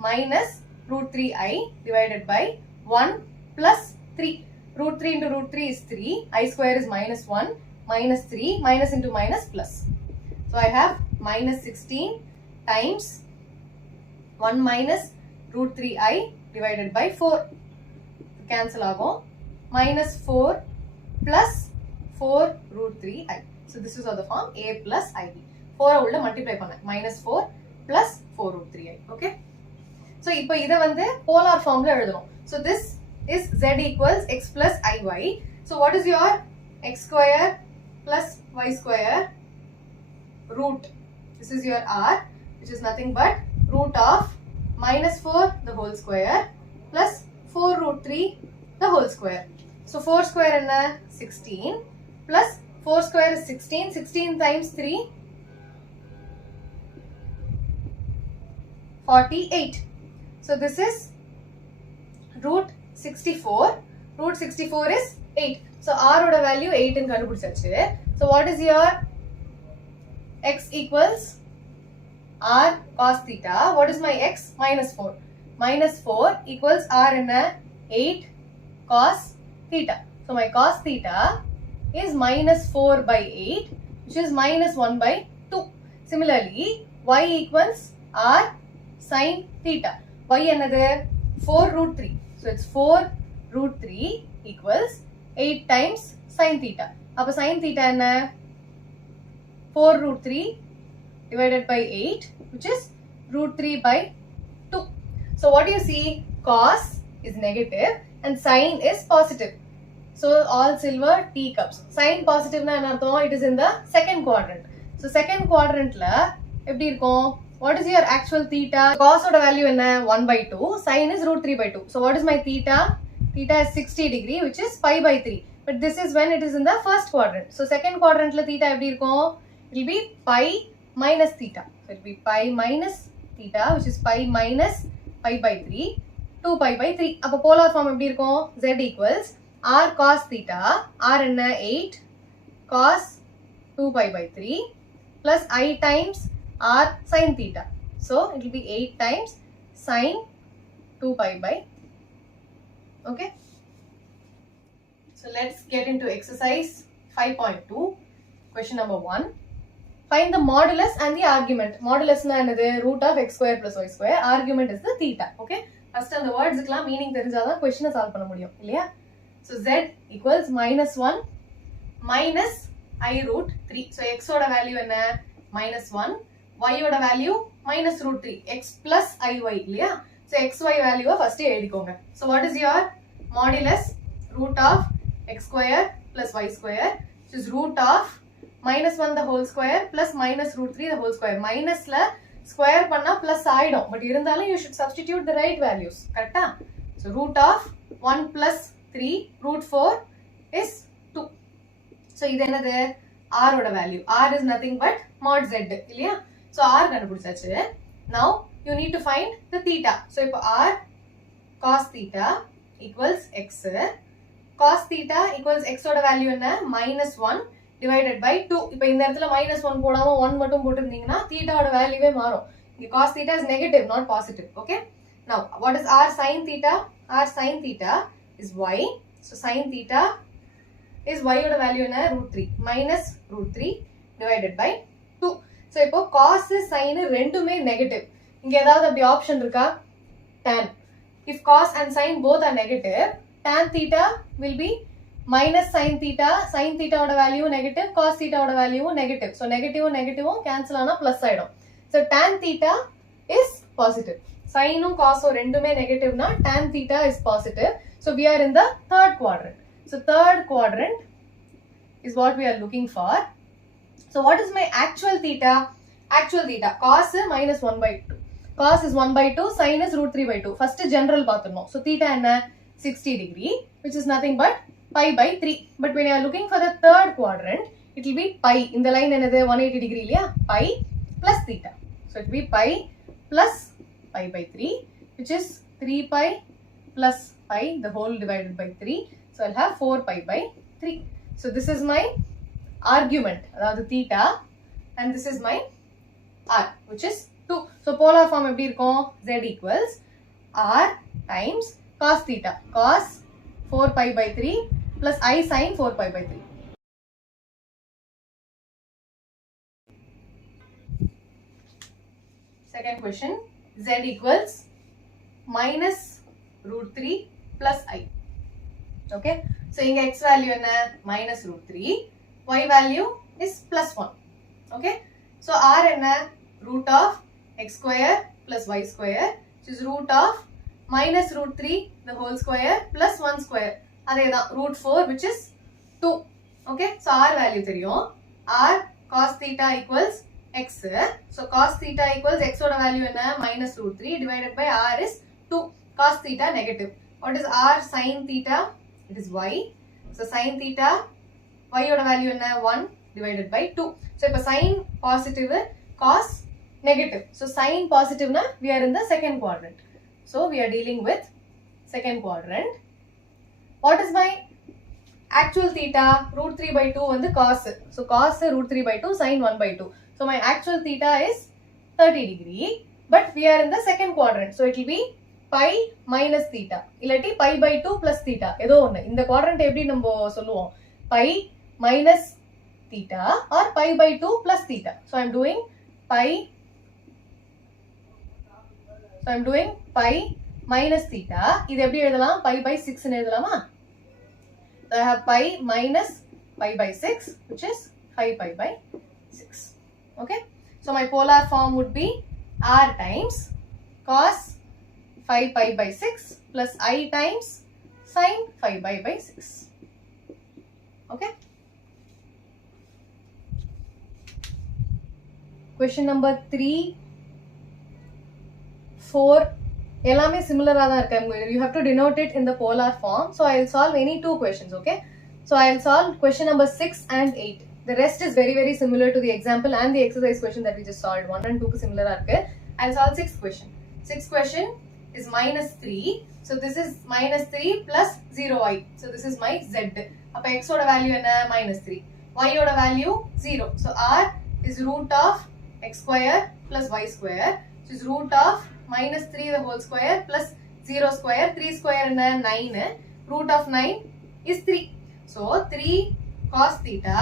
minus root 3 I divided by 1 plus 3. Root 3 into root 3 is 3. I square is minus 1 minus 3 minus into minus plus. So I have minus 16 times 1 minus root 3 I divided by 4. Cancel agum. Minus 4 plus 4 root 3 I. So this is the form a plus ib. 4 உள்ள multiply பண்ண minus 4 plus 4 root 3 I. Okay. So இப்போ இதை வந்து polar formல எழுதணும். So this is z equals x plus iy. So what is your x square plus y square root? This is your r, which is nothing but root of minus 4 the whole square plus 4 root 3 the whole square. So 4 square enna 16 plus 4 square is 16. 16 times 3 48. So this is root 64. Root 64 is 8. So r oda value 8 in kandupidichachu. So what is your x equals r cos theta? What is my x? Minus 4. Minus 4 equals r in 8 cos theta. So my cos theta is minus 4 by 8, which is minus 1 by 2. Similarly, y equals r sin theta. Y another 4 root 3. So it's 4 root 3 equals 8 times sin theta. Appa sin theta enna 4 root 3 divided by 8, which is root 3 by 2. So what do you see? Cos is negative and sin is positive. So all silver teacups. Sin positive na enna artham? It is in the second quadrant. So second quadrant la eppadi irukum? What is your actual theta? Cos oda value enna 1 by 2. Sin is root 3 by 2. So what is my theta? Theta is 60 degree, which is pi by 3. But this is when it is in the first quadrant. So second quadrant la theta eppadi irukum? It will be pi minus theta. So it will be pi minus theta, which is pi minus pi by 3. 2 pi by 3. Appo polar form eppadi irukum? Z equals r cos theta. R enna 8 cos 2 pi by 3 plus I times r sin theta. So it will be 8 times sin 2 pi by. Okay. So let's get into exercise 5.2. Question number 1. Find the modulus and the argument. Modulus na enadhu? Root of x square plus y square. Argument is the theta. Okay. First and the words ikla meaning therinjadha question solve panna mudiyum illaya. So z equals minus 1 minus I root 3. So x oda value enna? Minus 1. Y oda value minus root 3. X plus iy இல்லையா? So xy value first எழுதிக்கோங்க. So what is your modulus? Root of x square plus y square, which is root of minus 1 the whole square plus minus root 3 the whole square. Minus la square panna plus ஆயிடும். But இருந்தாலும் you should substitute the right values. கரெக்டா? So root of 1 plus 3 root 4 is 2. So இது என்னது? R oda value. R is nothing but mod z இல்லையா? So r கண்டுபிடிச்சாச்சு. Now you need to find the theta. So இப்போ r cos theta equals x. Cos theta equals x oda value என்ன? Minus 1 divided by 2. இப்போ இந்த இடத்துல minus 1 போடாம 1 மட்டும் போட்டிருந்தீங்கன்னா theta oda value மாறும். இங்க cos theta is negative, not positive. Okay. Now what is r sin theta? R sin theta is y. So sin theta is y oda value என்ன? Root 3 minus root 3 divided by 2. So இப்போ cos sin ரெண்டுமே negative. இங்க ஏதாவது அப்படி option இருக்கா? tan. If cos and sin both are negative, tan theta will be minus sin theta. Sin theta oda value negative, cos theta oda value negative. So negative cancel ஆனா plus ஆயிடும். So tan theta is positive. Sin or cos or ரெண்டுமே negative na tan theta is positive. So we are in the third quadrant. So third quadrant is what we are looking for. So what is my actual theta? Actual theta cos minus 1 by 2. Cos is 1 by 2, sin is root 3 by 2. First general பாத்துறோம். So theta என்ன 60 degree, which is nothing but pi by 3. But when you are looking for the third quadrant, it will be pi. In the line என்னது 180 degree இல்லையா? Pi plus theta. So it will be pi plus pi by 3, which is 3 pi plus pi, the whole divided by 3. So I'll have 4 pi by 3. So this is my argument, அதாவது theta, and this is my r, which is 2. So polar form எப்படி இருக்கும்? Z equals r times cos theta, cos 4 pi by 3 plus I sin 4 pi by 3. Second question, Z equals minus root 3 plus I. Okay, so inga x value enna minus root 3, y value is plus 1. Okay, so r enna root of x square plus y square, which is root of minus root 3 the whole square plus 1 square, adedha root 4, which is 2. Okay, so r value theriyum, r cos theta equals x. So cos theta equals x oda value enna minus root 3 divided by r is 2. Cos theta negative. What is r sin theta? It is y. So sin theta, y oda value enna 1 divided by 2. So ipo sin positive, cos negative. So sin positive na we are in the second quadrant. So we are dealing with second quadrant. What is my actual theta? Root 3 by 2 on the cos. So cos root 3 by 2, sin 1 by 2. So my actual theta is 30 degree. But we are in the second quadrant. So it will be pi minus theta. Illati pi by 2 plus theta. Edo onnu. In the quadrant eppadi nambo solluvom? Pi minus theta or pi by 2 plus theta. So I am doing pi minus theta. Idu eppadi eludalam? Pi by 6 nu eludalama? So I have pi minus pi by 6, which is 5 pi by 6. Okay, so my polar form would be r times cos 5 pi by 6 plus I times sin 5 pi by 6. Okay, question number 3, 4 எல்லாமே சிமிலரா தான் இருக்கு. You have to denote it in the polar form. So I will solve any two questions. Okay, so I will solve question number 6 and 8. The rest is very very similar to the example and the exercise question that we just solved. 1 and 2 ku similar ah irukku. I'll solve 6th question. 6th question is minus 3. So this is minus 3 plus 0i. So this is my z. Appa x oda value enna minus 3. Y oda value 0. So r is root of x square plus y square, which is root of minus 3 the whole square plus 0 square. 3 square enna 9. Root of 9 is 3. So 3 cos theta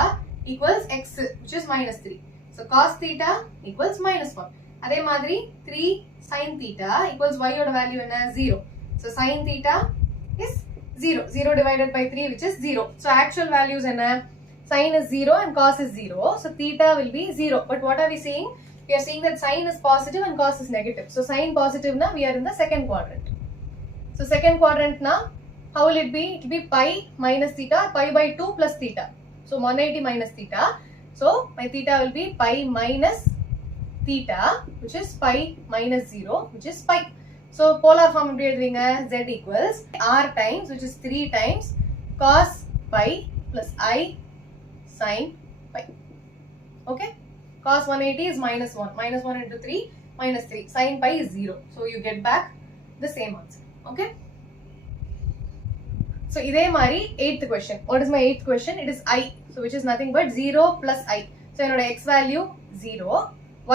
equals x, which is minus 3. So cos theta equals minus 1. அதே மாதிரி 3 sin theta equals y oda value enna 0. So sin theta is 0. 0 divided by 3, which is 0. So actual values enna? Sin is 0 and cos is 0. So theta will be 0. But what are we seeing? We are seeing that sin is positive and cos is negative. So sin positive na we are in the second quadrant. So second quadrant na how will it be? It will be pi minus theta, pi by 2 plus theta. So 180 minus theta. So my theta will be pi minus theta, which is pi minus 0, which is pi. So polar form எப்படி எழுதுவீங்க? Z equals r times, which is 3 times cos pi plus I sin pi. Okay, cos 180 is minus 1. Minus 1 into 3, minus 3. Sin pi is 0. So you get back the same answer. Okay. So இதே மாதிரி 8th question. What is my 8th question? It is I. So which is nothing but 0 plus I. So என்னோட x value 0,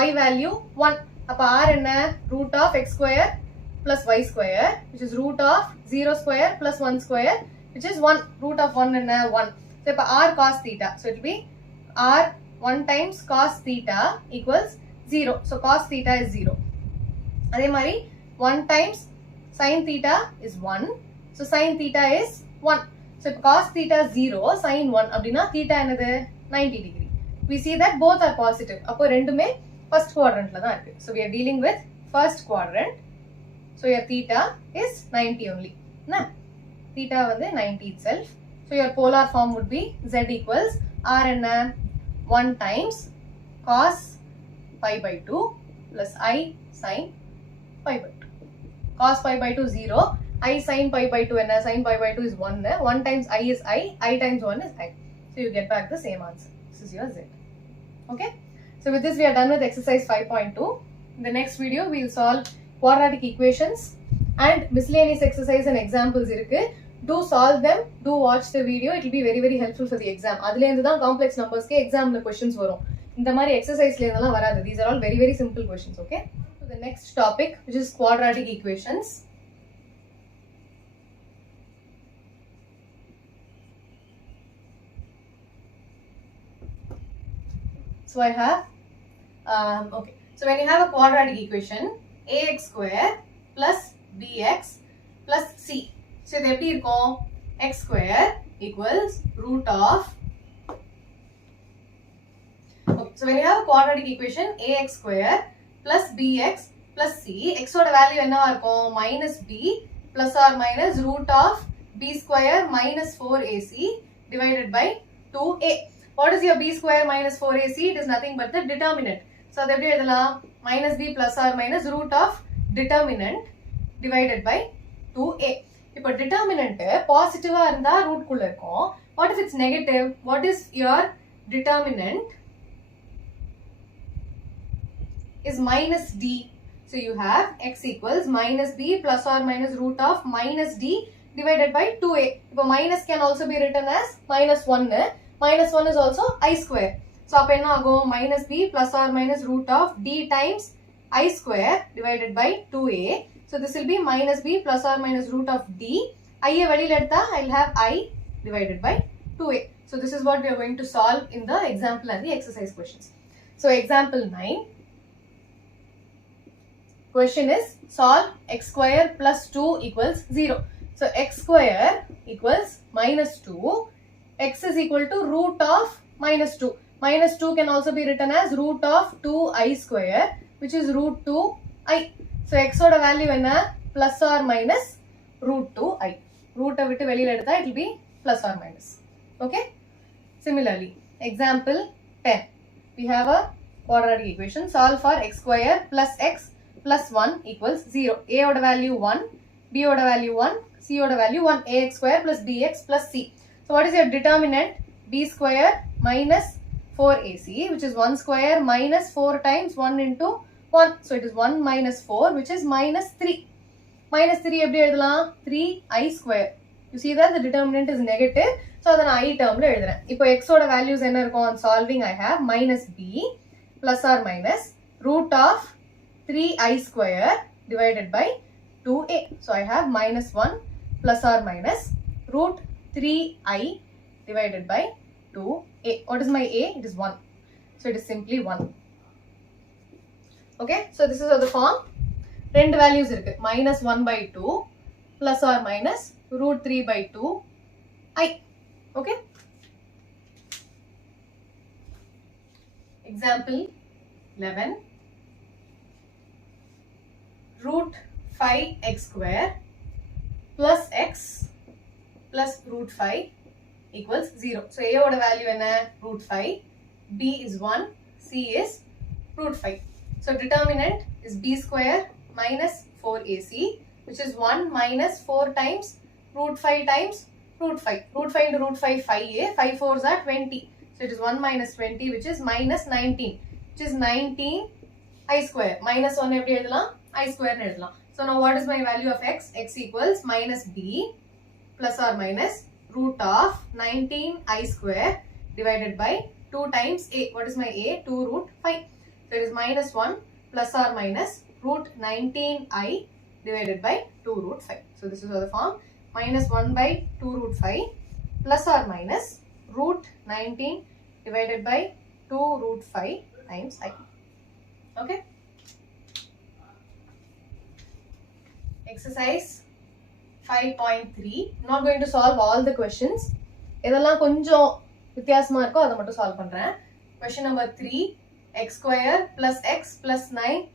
y value 1. அப்ப r என்ன? Root of x square plus y square, which is root of 0 square plus 1 square, which is 1. Root of 1 என்ன? 1. So இப்ப r cos theta. So it will be r 1 times cos theta equals 0. So cos theta is 0. அதே மாதிரி 1 times sin theta is 1. So sin theta is 1. So if cos theta 0, sin 1, அப்படினா theta என்னது? 90 degree. We see that both are positive. அப்போ ரெண்டுமே first quadrantல தான் இருக்கு. So we are dealing with first quadrant. So your theta is 90 only. Na? Theta வந்து 90 itself. So your polar form would be z equals r என்ன 1 times cos pi by 2 plus I sin pi by 2. Cos pi by 2 0. I sin pi by 2 and sin pi by 2 is 1. 1 times I is I times 1 is I. So you get back the same answer. This is your Z. Okay. So with this we are done with exercise 5.2. In the next video we will solve quadratic equations and miscellaneous exercise and examples irukku. Do solve them. Do watch the video. It will be very helpful for the exam. Adile irundhu dhaan complex numbers ke exam la questions varum. Indha mari exercise la irundha varadhu. These are all very simple questions. Okay. So the next topic, which is quadratic equations. So I have, okay. So when you have a quadratic equation, ax square plus bx plus c. So இது எப்படி இருக்கும்? X square equals root of. Okay. So when you have a quadratic equation, ax square plus bx plus c, x ஓட value என்னவா இருக்கும்? minus b plus or minus root of b square minus 4ac divided by 2a. What is your b square minus 4ac? It is nothing but the determinant. So அது எப்படி எழுதலாம்? minus b plus or minus root of determinant divided by 2a. இப்போ determinant பாசிட்டிவா இருந்தா root குள்ள இருக்கும். What if it's negative? What is your determinant? Is minus d. So you have x equals minus b plus or minus root of minus d divided by 2a. இப்போ minus can also be written as minus 1. Minus 1 is also I square. So அப்ப என்ன ஆகும்? Minus b plus or minus root of d times I square divided by 2a. So this will be minus b plus or minus root of d. I வெளியில எடுத்தா I'll have I divided by 2a. So this is what we are going to solve in the example and the exercise questions. So example 9. Question is solve x square plus 2 equals 0. So x square equals minus 2. X is equal to root of minus 2. Minus 2 can also be written as root of 2i square, which is root 2i. So x oda value enna? Plus or minus root 2i. Root vittu velila edutha it will be plus or minus. Okay. Similarly, example 10. We have a quadratic equation. Solve for x square plus x plus 1 equals 0. A oda value 1, b oda value 1, c oda value 1. ax square plus bx plus c. So what is your determinant? b square minus 4ac, which is 1 square minus 4 times 1 into 1. So it is 1 minus 4, which is minus 3. Minus 3 எப்படி எழுதலாம்? 3i square. You see that the determinant is negative. So அதை நான் I termல எழுதுறேன். இப்போ x ஓட values என்ன இருக்கும்? On solving I have minus b plus or minus root of 3i square divided by 2a. So I have minus 1 plus or minus root 3i divided by 2a. What is my a? It is 1. So it is simply 1. Okay. So this is of the form. Two values irukku. Minus 1 by 2 plus or minus root 3 by 2i. Okay. Example 11. Root 5x square plus x plus root 5 equals 0. So a oda value enna? Root 5. B is 1. C is root 5. So determinant is b square minus 4ac, which is 1 minus 4 times root 5 times root 5. Root 5 into root 5, 5a. 5 4s are 20. So it is 1 minus 20, which is minus 19, which is 19 I square. Minus 1 எப்படி எழுதலாம்? I square எழுதலாம். So now what is my value of x? X equals minus b plus or minus root of 19i square divided by 2 times a. What is my a? 2 root 5. So it is minus 1 plus or minus root 19i divided by 2 root 5. So this is the form. Minus 1 by 2 root 5 plus or minus root 19 divided by 2 root 5 times I. Okay. Exercise 5.3. Not going to solve all the questions. இதெல்லாம் கொஞ்சம் வித்தியாசமா இருக்கோ அதை மட்டும் solve பண்றேன். Question number 3. X square plus x plus 9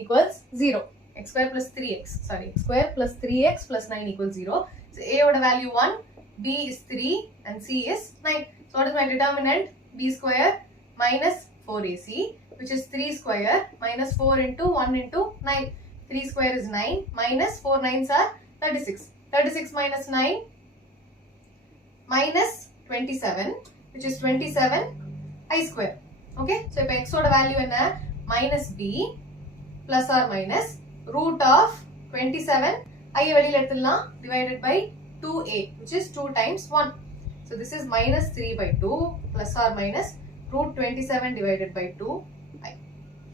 equals 0. x square plus 3x, sorry, x square plus 3x plus 9 equals 0. So a oda value 1, b is 3 and c is 9. So what is my determinant? B square minus 4ac, which is 3 square minus 4 into 1 into 9. 3 square is 9 minus 4 9s are 36. 36 minus 9 minus 27, which is 27 I square. Okay, so if x oda value enna minus b plus or minus root of 27 I velila eduthalam divided by 2a, which is 2 times 1. So this is minus 3 by 2 plus or minus root 27 divided by 2i.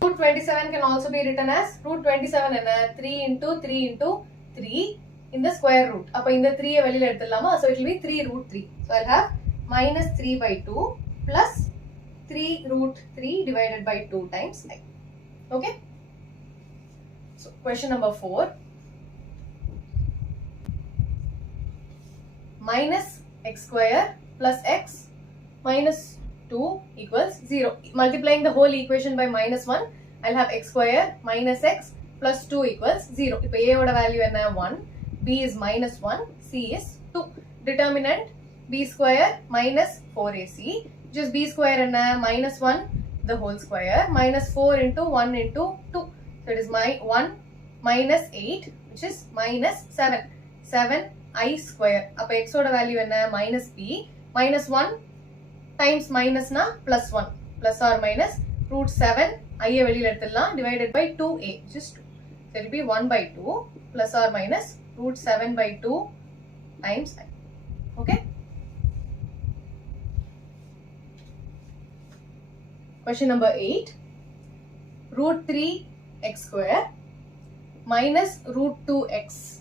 Root 27 can also be written as root 27 enna 3 into 3 into 3 in the square root. Appo in the 3 velila eduthalama, so it will be 3 root 3. So I'll have minus 3 by 2 plus 3 root 3 divided by 2 times I. Okay. So question number 4. Minus x square plus x minus 2 equals 0. Multiplying the whole equation by minus 1, I'll have x square minus x plus 2 equals 0. If a oda value enna 1, b is minus 1, c is 2. Determinant b square minus 4ac, which is b square enna minus 1 the whole square minus 4 into 1 into 2. So it is my 1 minus 8, which is minus 7. 7 I square. Appa x oda value enna minus b minus 1 times minus na plus 1 plus or minus root 7 I velila eduthalam divided by 2a, which is 2. So it will be 1 by 2 plus or minus root 7 by 2 times I. Okay. Question number 8. Root 3 x square minus root 2x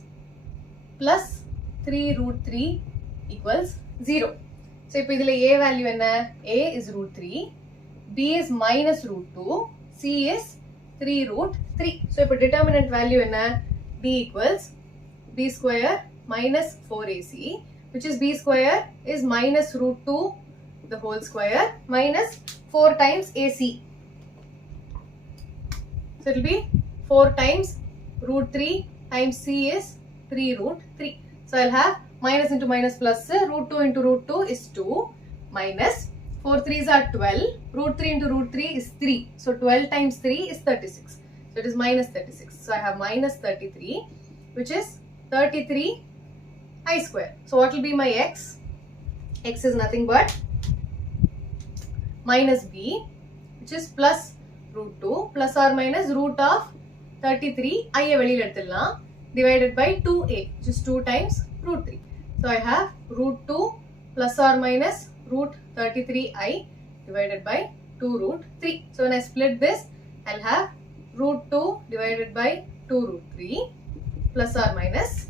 plus 3 root 3 equals 0. So if idhila a value enna, a is root 3, b is minus root 2, c is 3 root 3. So if determinant value enna, b equals b square minus 4ac, which is b square is minus root 2 the whole square minus 4 times ac. So it will be 4 times root 3 times c is 3 root 3. So I'll have minus into minus plus, root 2 into root 2 is 2 minus 4 3s are 12, root 3 into root 3 is 3. So 12 times 3 is 36. So it is minus 36. So I have minus 33, which is 33 I square. So what will be my x? X is nothing but minus b, which is plus root 2 plus or minus root of 33 I velila eduthalam divided by 2a, which is 2 times root 3. So I have root 2 plus or minus root 33i divided by 2 root 3. So when I split this, I'll have root 2 divided by 2 root 3 plus or minus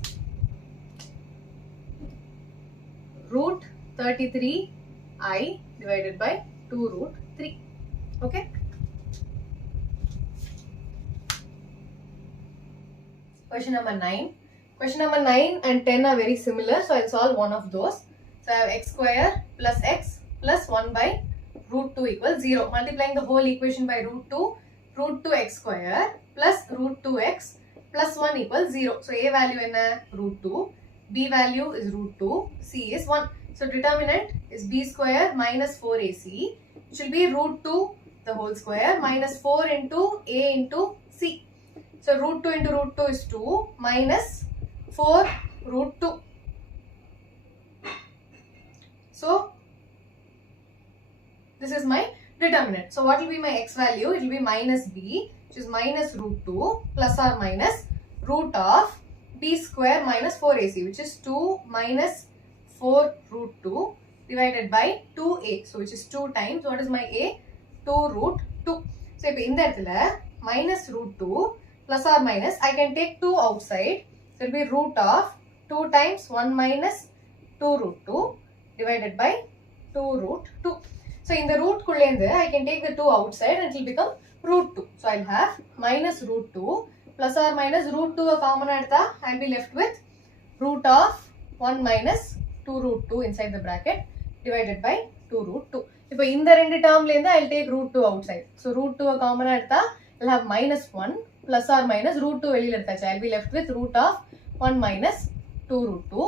root 33i divided by 2 root 3. Okay. Question number 9. Question number 9 and 10 are very similar, so I'll solve one of those. So I have x square plus x plus 1 by root 2 equals 0. Multiplying the whole equation by root 2x square plus root 2x plus 1 equals 0. So a value enna root 2, b value is root 2, c is 1. So determinant is b square minus 4ac, which will be root 2 the whole square minus 4 into a into c. So root 2 into root 2 is 2 minus 4 root 2. So this is my determinant. So what will be my x value? It will be minus b, which is minus root 2 plus or minus root of b square minus 4ac, which is 2 minus 4 root 2 divided by 2a. So which is 2 times, what is my a? 2 root 2. So if in that minus root 2 plus or minus, I can take 2 outside. So it will be root of 2 times 1 minus 2 root 2 divided by 2 root 2. So in the root kullende, I can take the 2 outside and it will become root 2. So I'll have minus root 2 plus or minus root 2 a common adta, I'll be left with root of 1 minus 2 root 2 inside the bracket divided by 2 root 2. If in the rendu term lenda, I'll take root 2 outside. So root 2 a common adta, I'll have minus 1 plus or minus root 2 வெளியில எடுத்தாச்சு. I'll be left with root of 1 minus 2 root 2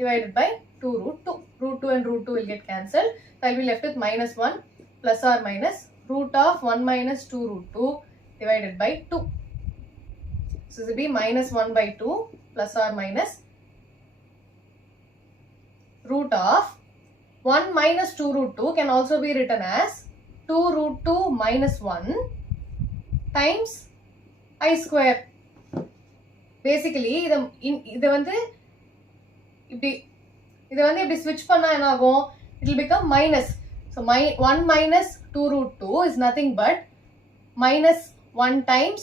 divided by 2 root 2. Root 2 and root 2 will get cancelled. So I'll be left with minus 1 plus or minus root of 1 minus 2 root 2 divided by 2. So this will be minus 1 by 2 plus or minus root of 1 minus 2 root 2 can also be written as 2 root 2 minus 1 times I square. Basically, இதை வந்து இப்படி switch பண்ணா என்ன ஆகும்? It will become minus. So 1 minus 2 root 2 is nothing but minus 1 times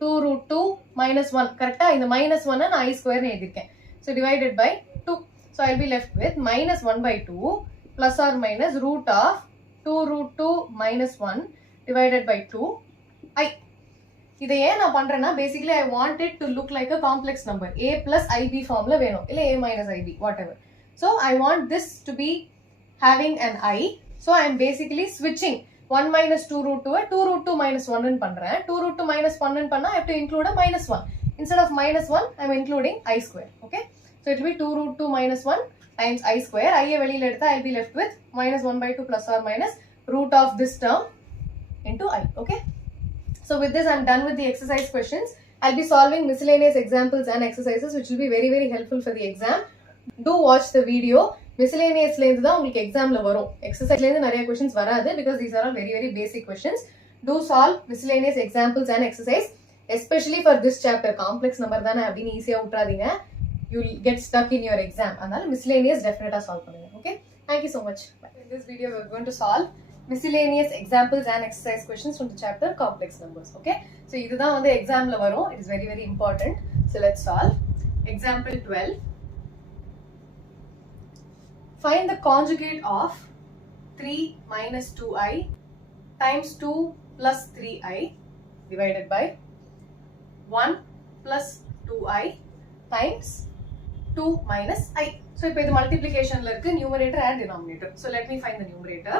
2 root 2 minus 1. Correct? இந்த minus 1 நான் I square னு எழுதிருக்கேன். So divided by 2. So I'll be left with minus 1 by 2 plus or minus root of 2 root 2 minus 1 divided by 2 I. இதை ஏன் நான் பண்றேன்னா basically I want it to look like a complex number. A plus IB formula வேணும். இல்ல A minus IB, whatever. So I want this to be having an I. So I am basically switching 1 minus 2 root 2 2 root 2 minus 1 ன்னு பண்றேன். 2 root 2 minus 1 ன்னு பண்ணா I have to include a minus 1. Instead of minus 1, I am including I square. Okay. So it will be 2 root 2 minus 1 times I square. I வெளியில எடுத்தா I'll be left with minus 1 by 2 plus or minus root of this term into I. Okay. So with this, I'm done with the exercise questions. I'll be solving miscellaneous examples and exercises, which will be very, very helpful for the exam. Do watch the video. Miscellaneous length தான் உங்களுக்கு examல வரும். Exercise length நிறைய questions வராது because these are all very, very basic questions. Do solve miscellaneous examples and exercise, especially for this chapter. Complex number தானே அப்படின்னு ஈஸியா விட்டுறாதீங்க. You'll get stuck in your exam. அதனால miscellaneous definitely solve பண்ணுங்க. Okay? Thank you so much. In this video, we're going to solve miscellaneous examples and exercise questions from the chapter complex numbers. Okay, so இதுதான் வந்து examல வரும். It is very, very important. So let's solve. Example 12. Find the conjugate of 3 minus 2i times 2 plus 3i divided by 1 plus 2i times 2 minus i. So இப்போ இது multiplicationல இருக்கு, numerator and denominator. So let me find the numerator.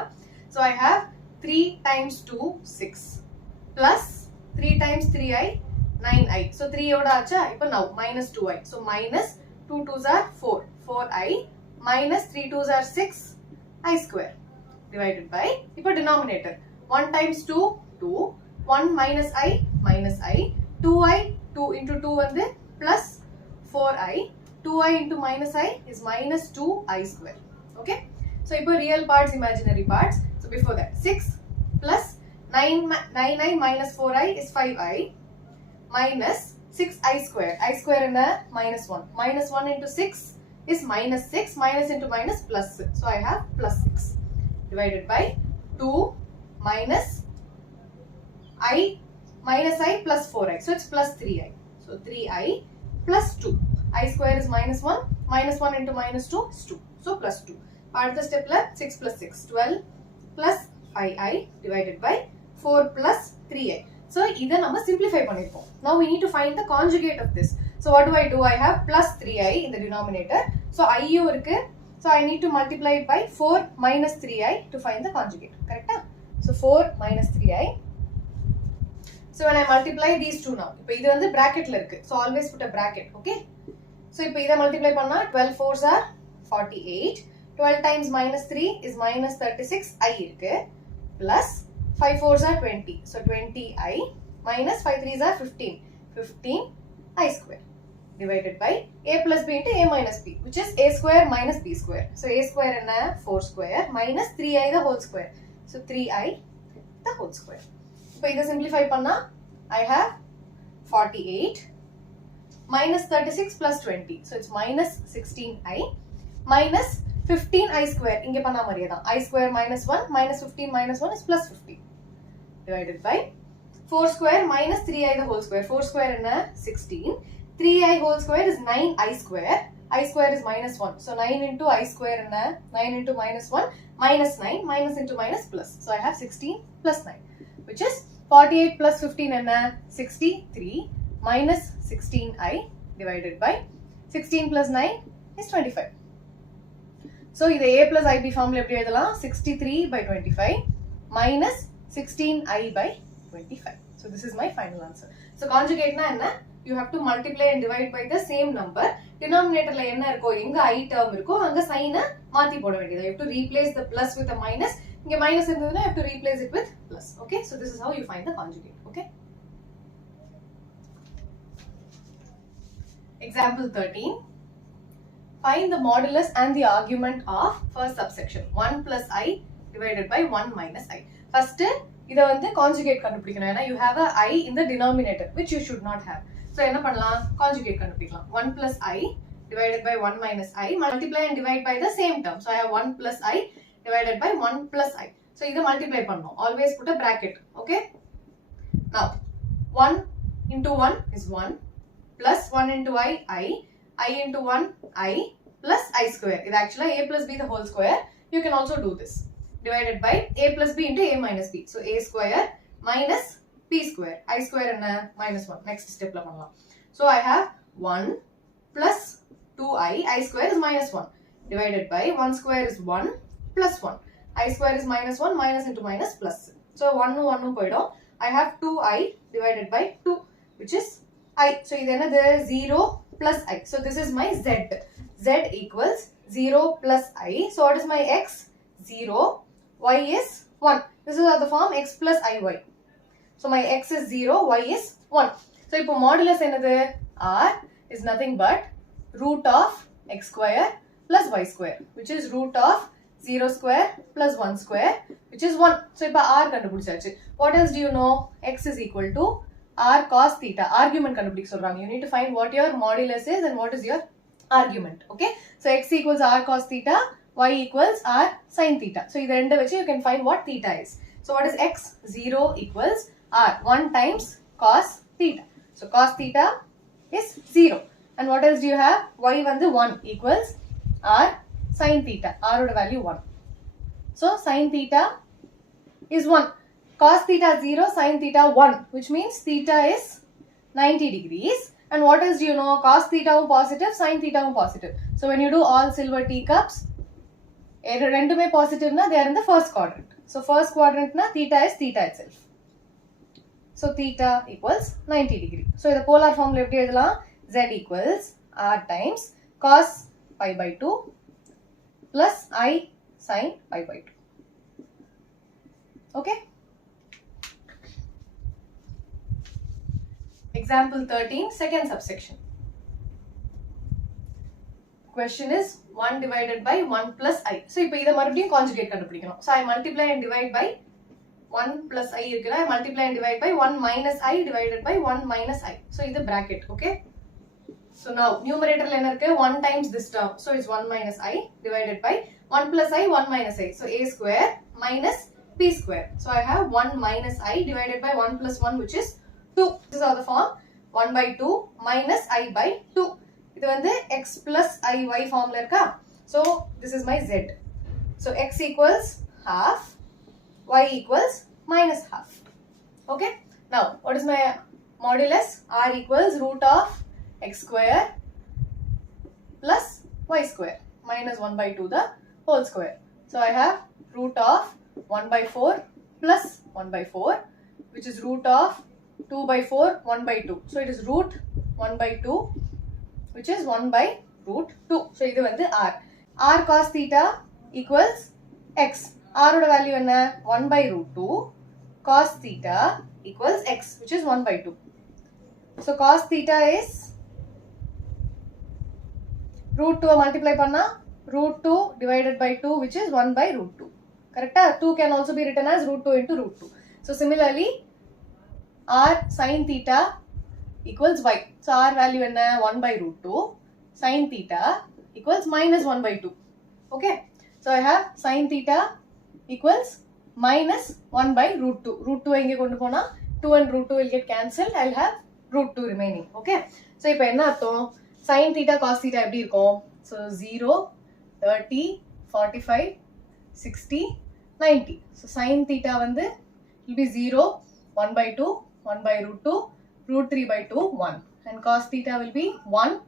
So I have 3 times 2, 6 plus 3 times 3i, 9i. So 3 oda acha, ipo now minus 2i. So minus 2 2s are 4, 4i minus 3 2s are 6, I square divided by, ipo denominator, 1 times 2, 2, 1 minus i, 2i, 2 into 2 வந்து plus 4i, 2i into minus i is minus 2i square. Okay. So ipo real parts, imaginary parts. So before that, 6 plus 9i minus 4i is 5i minus 6i square. I square in the minus 1. Minus 1 into 6 is minus 6. Minus into minus plus 6. So I have plus 6 divided by 2 minus I minus I plus 4i. So it's plus 3i. So 3i plus 2. I square is minus 1. Minus 1 into minus 2 is 2. So plus 2. அடுத்த ஸ்டெப்ல 6 plus 6, 12 plus 5i divided by 4 plus 3i. So இதை நம்ம simplify பண்ணிருக்கோம். Now we need to find the conjugate of this. So what do? I have plus 3i in the denominator. So iu இருக்கு. So I need to multiply it by 4 minus 3i to find the conjugate. Correct? So 4 minus 3i. So when I multiply these two now, இப்போ இது வந்து bracketல இருக்கு. So always put a bracket. Okay? So இப்போ இதை multiply பண்ணா 12 4s are 48. 12 times minus 3 is minus 36 I இருக்கு plus 5 4s are 20. So 20 I minus 5 3s are 15 I square divided by a plus b into a minus b, which is a square minus b square. So a square என்ன 4 square minus 3i the whole square. So 3i the whole square. இப்போ இதை simplify பண்ணா I have 48 minus 36 plus 20. So it's minus 16i minus 15i square. இங்க பண்ணா மாதிரியே தான். I square minus 1 minus 15 minus 1 is plus 15 divided by 4 square minus 3i the whole square. 4 square என்ன 16. 3i whole square is 9i square. I square is minus 1. So 9 into I square என்ன 9 into minus 1 minus 9 minus into minus plus. So I have 16 plus 9, which is 48 plus 15 என்ன 63 minus 16i divided by 16 plus 9 is 25. So இது a plus ib formula எப்படி எழுதலாம்? 63 by 25 minus 16i by 25. So this is my final answer. So conjugate na enna? You have to multiply and divide by the same number. Denominator la enna irukko enga I term irukko anga sign maati poda vendiyadhu. You have to replace the plus with a minus. Inga minus irundhaduna you have to replace it with plus. Okay, so this is how you find the conjugate. Okay. Example 13. Find the modulus and the argument of first subsection 1 plus I divided by 1 minus I. First, இத வந்து conjugate கண்டுபிடிக்கணும். ஏன்னா you have a I in the denominator which you should not have. So என்ன பண்ணலாம்? Conjugate கண்டுபிடிக்கலாம். 1 plus I divided by 1 minus I, multiply and divide by the same term. So I have 1 plus I divided by 1 plus I. So இத multiply பண்ணணும். Always put a bracket. Okay. Now 1 into 1 is 1 plus 1 into I into 1 I plus I square. It actually a plus b the whole square. You can also do this. Divided by a plus b into a minus b. So a square minus b square. I square and minus 1. Next step la pannalam. So I have 1 plus 2I square is minus 1. Divided by 1 square is 1 plus 1. I square is minus 1, minus into minus plus. So 1 poidum. I have 2I divided by 2 which is I. So this is 0 plus I. So this is my Z. Z equals 0 plus I. So what is my X? 0. Y is 1. This is the form X plus IY. So my X is 0, Y is 1. So if modulus R is nothing but root of X square plus Y square, which is root of 0 square plus 1 square, which is 1. So if R kandupidichachu. What else do you know? X is equal to R cos theta. Argument kandupidik solranga. You need to find what your modulus is and what is your argument. Okay. So X equals R cos theta. Y equals R sin theta. So this end you can find what theta is. So what is X? 0 equals R. 1 times cos theta. So cos theta is 0. And what else do you have? Y 1 equals R sin theta. R value 1. So sin theta is 1. Cos theta 0, sin theta 1. Which means theta is 90 degrees. And what else do you know? Cos theta positive, sin theta positive. So when you do all silver teacups, rendume positive na, they are in the first quadrant. So first quadrant na theta is theta itself. So theta equals 90 degree. So the polar form la eppadi edhulam? Z equals R times cos pi by 2 plus I sin pi by 2. Okay. Example 13, second subsection. Question is 1 divided by 1 plus I. So, இப்போ இதை மறுபடியும் conjugate கண்டுபிடிக்கணும். So, I multiply and divide by 1 plus I இருக்குனா, I multiply and divide by 1 minus I divided by 1 minus I. So, இது bracket, okay? So, now, numerator la என்ன இருக்கு? 1 times this term. So, it's 1 minus I divided by 1 plus I, 1 minus I. So, a square minus b square. So, I have 1 minus I divided by 1 plus 1 which is 2. This is how the form 1 by 2 minus I by 2. இது வந்து x plus iy formula இருக்கா? So this is my z. So x equals half, y equals minus half. Okay. Now what is my modulus? R equals root of x square plus y square minus 1 by 2 the whole square. So I have root of 1 by 4 plus 1 by 4 which is root of 2 by 4, 1 by 2. So it is root 1 by 2 which is 1 by root 2. So இது வந்து R. R cos theta equals X. R ஓட value என்ன? 1 by root 2 cos theta equals X which is 1 by 2. So cos theta is root 2 multiply panna root 2 divided by 2 which is 1 by root 2. Correct? 2 can also be written as root 2 into root 2. So similarly R sin theta equals y. So R value enna 1 by root 2 sin theta equals minus 1 by 2. Okay. So I have sin theta equals minus 1 by root 2. Root 2 inge kondu pona 2 and root 2 will get cancelled. I'll have root 2 remaining. Okay. So ipo enna artham? Sin theta cos theta eppadi irukum? So 0, 30, 45, 60, 90. So sin theta வந்து will be 0, 1 by 2, 1 by root 2, root 3 by 2, 1. And cos theta will be 1,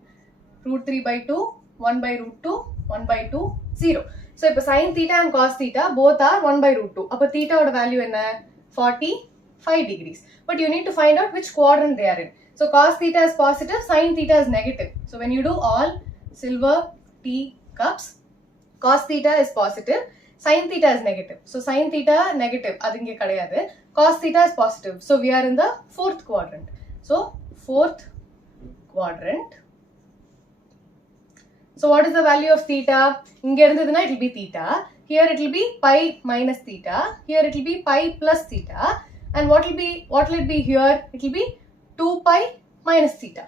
root 3 by 2, 1 by root 2, 1 by 2, 0. So, இப்போ sin theta and cos theta both are 1 by root 2. அப்போ theta ஓட value என்ன? 40, 5 degrees. But you need to find out which quadrant they are in. So cos theta is positive, sin theta is negative. So when you do all silver tea cups, cos theta is positive, sin theta is negative. So sin theta negative, adinge kadayadu. Cos theta is positive. So we are in the fourth quadrant. So fourth quadrant. So what is the value of theta? Inge irundhaduna it will be theta. Here it will be pi minus theta. Here it will be pi plus theta. And what will it be here? It will be 2 pi minus theta.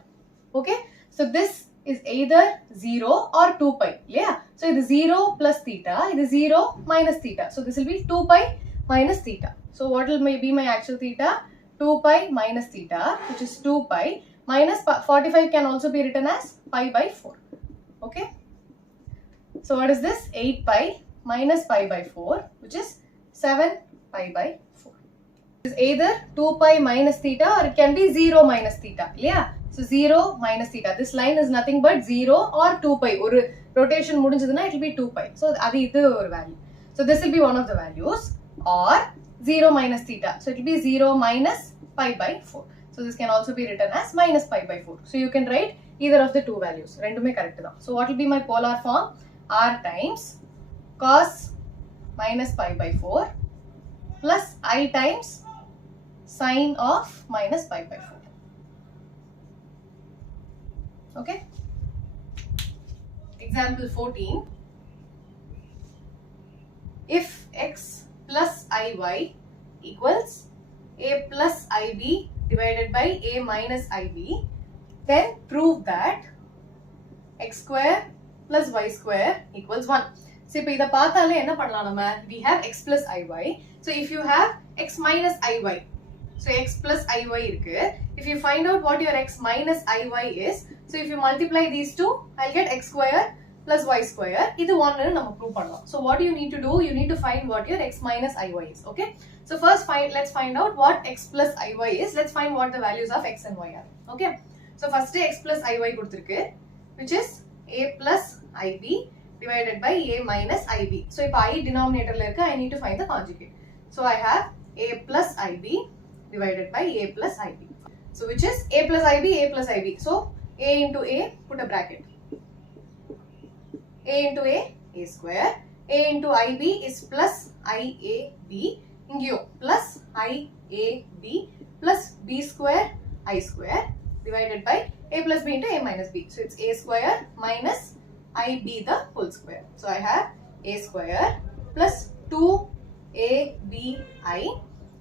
Okay. So this is either 0 or 2 pi. Yeah. So it is 0 plus theta. It is 0 minus theta. So this will be 2 pi minus theta. So what will be my actual theta? 2 pi minus theta, which is 2 pi minus 45 can also be written as pi by 4. Okay. So what is this? 8 pi minus pi by 4, which is 7 pi by 4. It is either 2 pi minus theta or it can be 0 minus theta. Yeah. So 0 minus theta. This line is nothing but 0 or 2 pi. Or rotation mudinjaduna it will be 2 pi. So adi idu or value. So this will be one of the values, or 0 minus theta. So it will be 0 minus pi by 4. So this can also be written as minus pi by 4. So you can write either of the two values. Rendume correct da. So what will be my polar form? R times cos minus pi by 4 plus I times sine of minus pi by 4. Okay. Example 14. If x plus iy equals a plus ib divided by a minus ib, then prove that x square plus y square equals 1. So, if we have x plus iy. So, if you have x minus iy, so x plus iy, if you find out what your x minus iy is, so if you multiply these two, I'll get x square plus y square. This is one prove. So, what do you need to do? You need to find what your x minus iy is. Okay. So, first let's find out what x plus iy is. Let's find what the values of x and y are. Okay. So, first x plus iy, which is a plus ib divided by a minus ib. So, if I denominator I need to find the conjugate. So, I have a plus ib divided by a plus ib. So, which is a plus ib, a plus ib. So, a into a, put a bracket. A into a square. A into ib is plus iab. Ingyo plus iab plus b square I square divided by a plus b into a minus b. So, it's a square minus ib the whole square. So, I have a square plus 2abi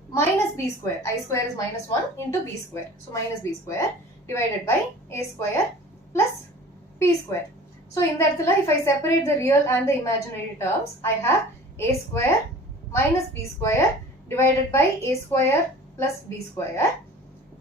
minus b square. I square is minus 1 into b square. So, minus b square divided by a square plus b square. So, in that if I separate the real and the imaginary terms, I have a square minus b square divided by a square plus b square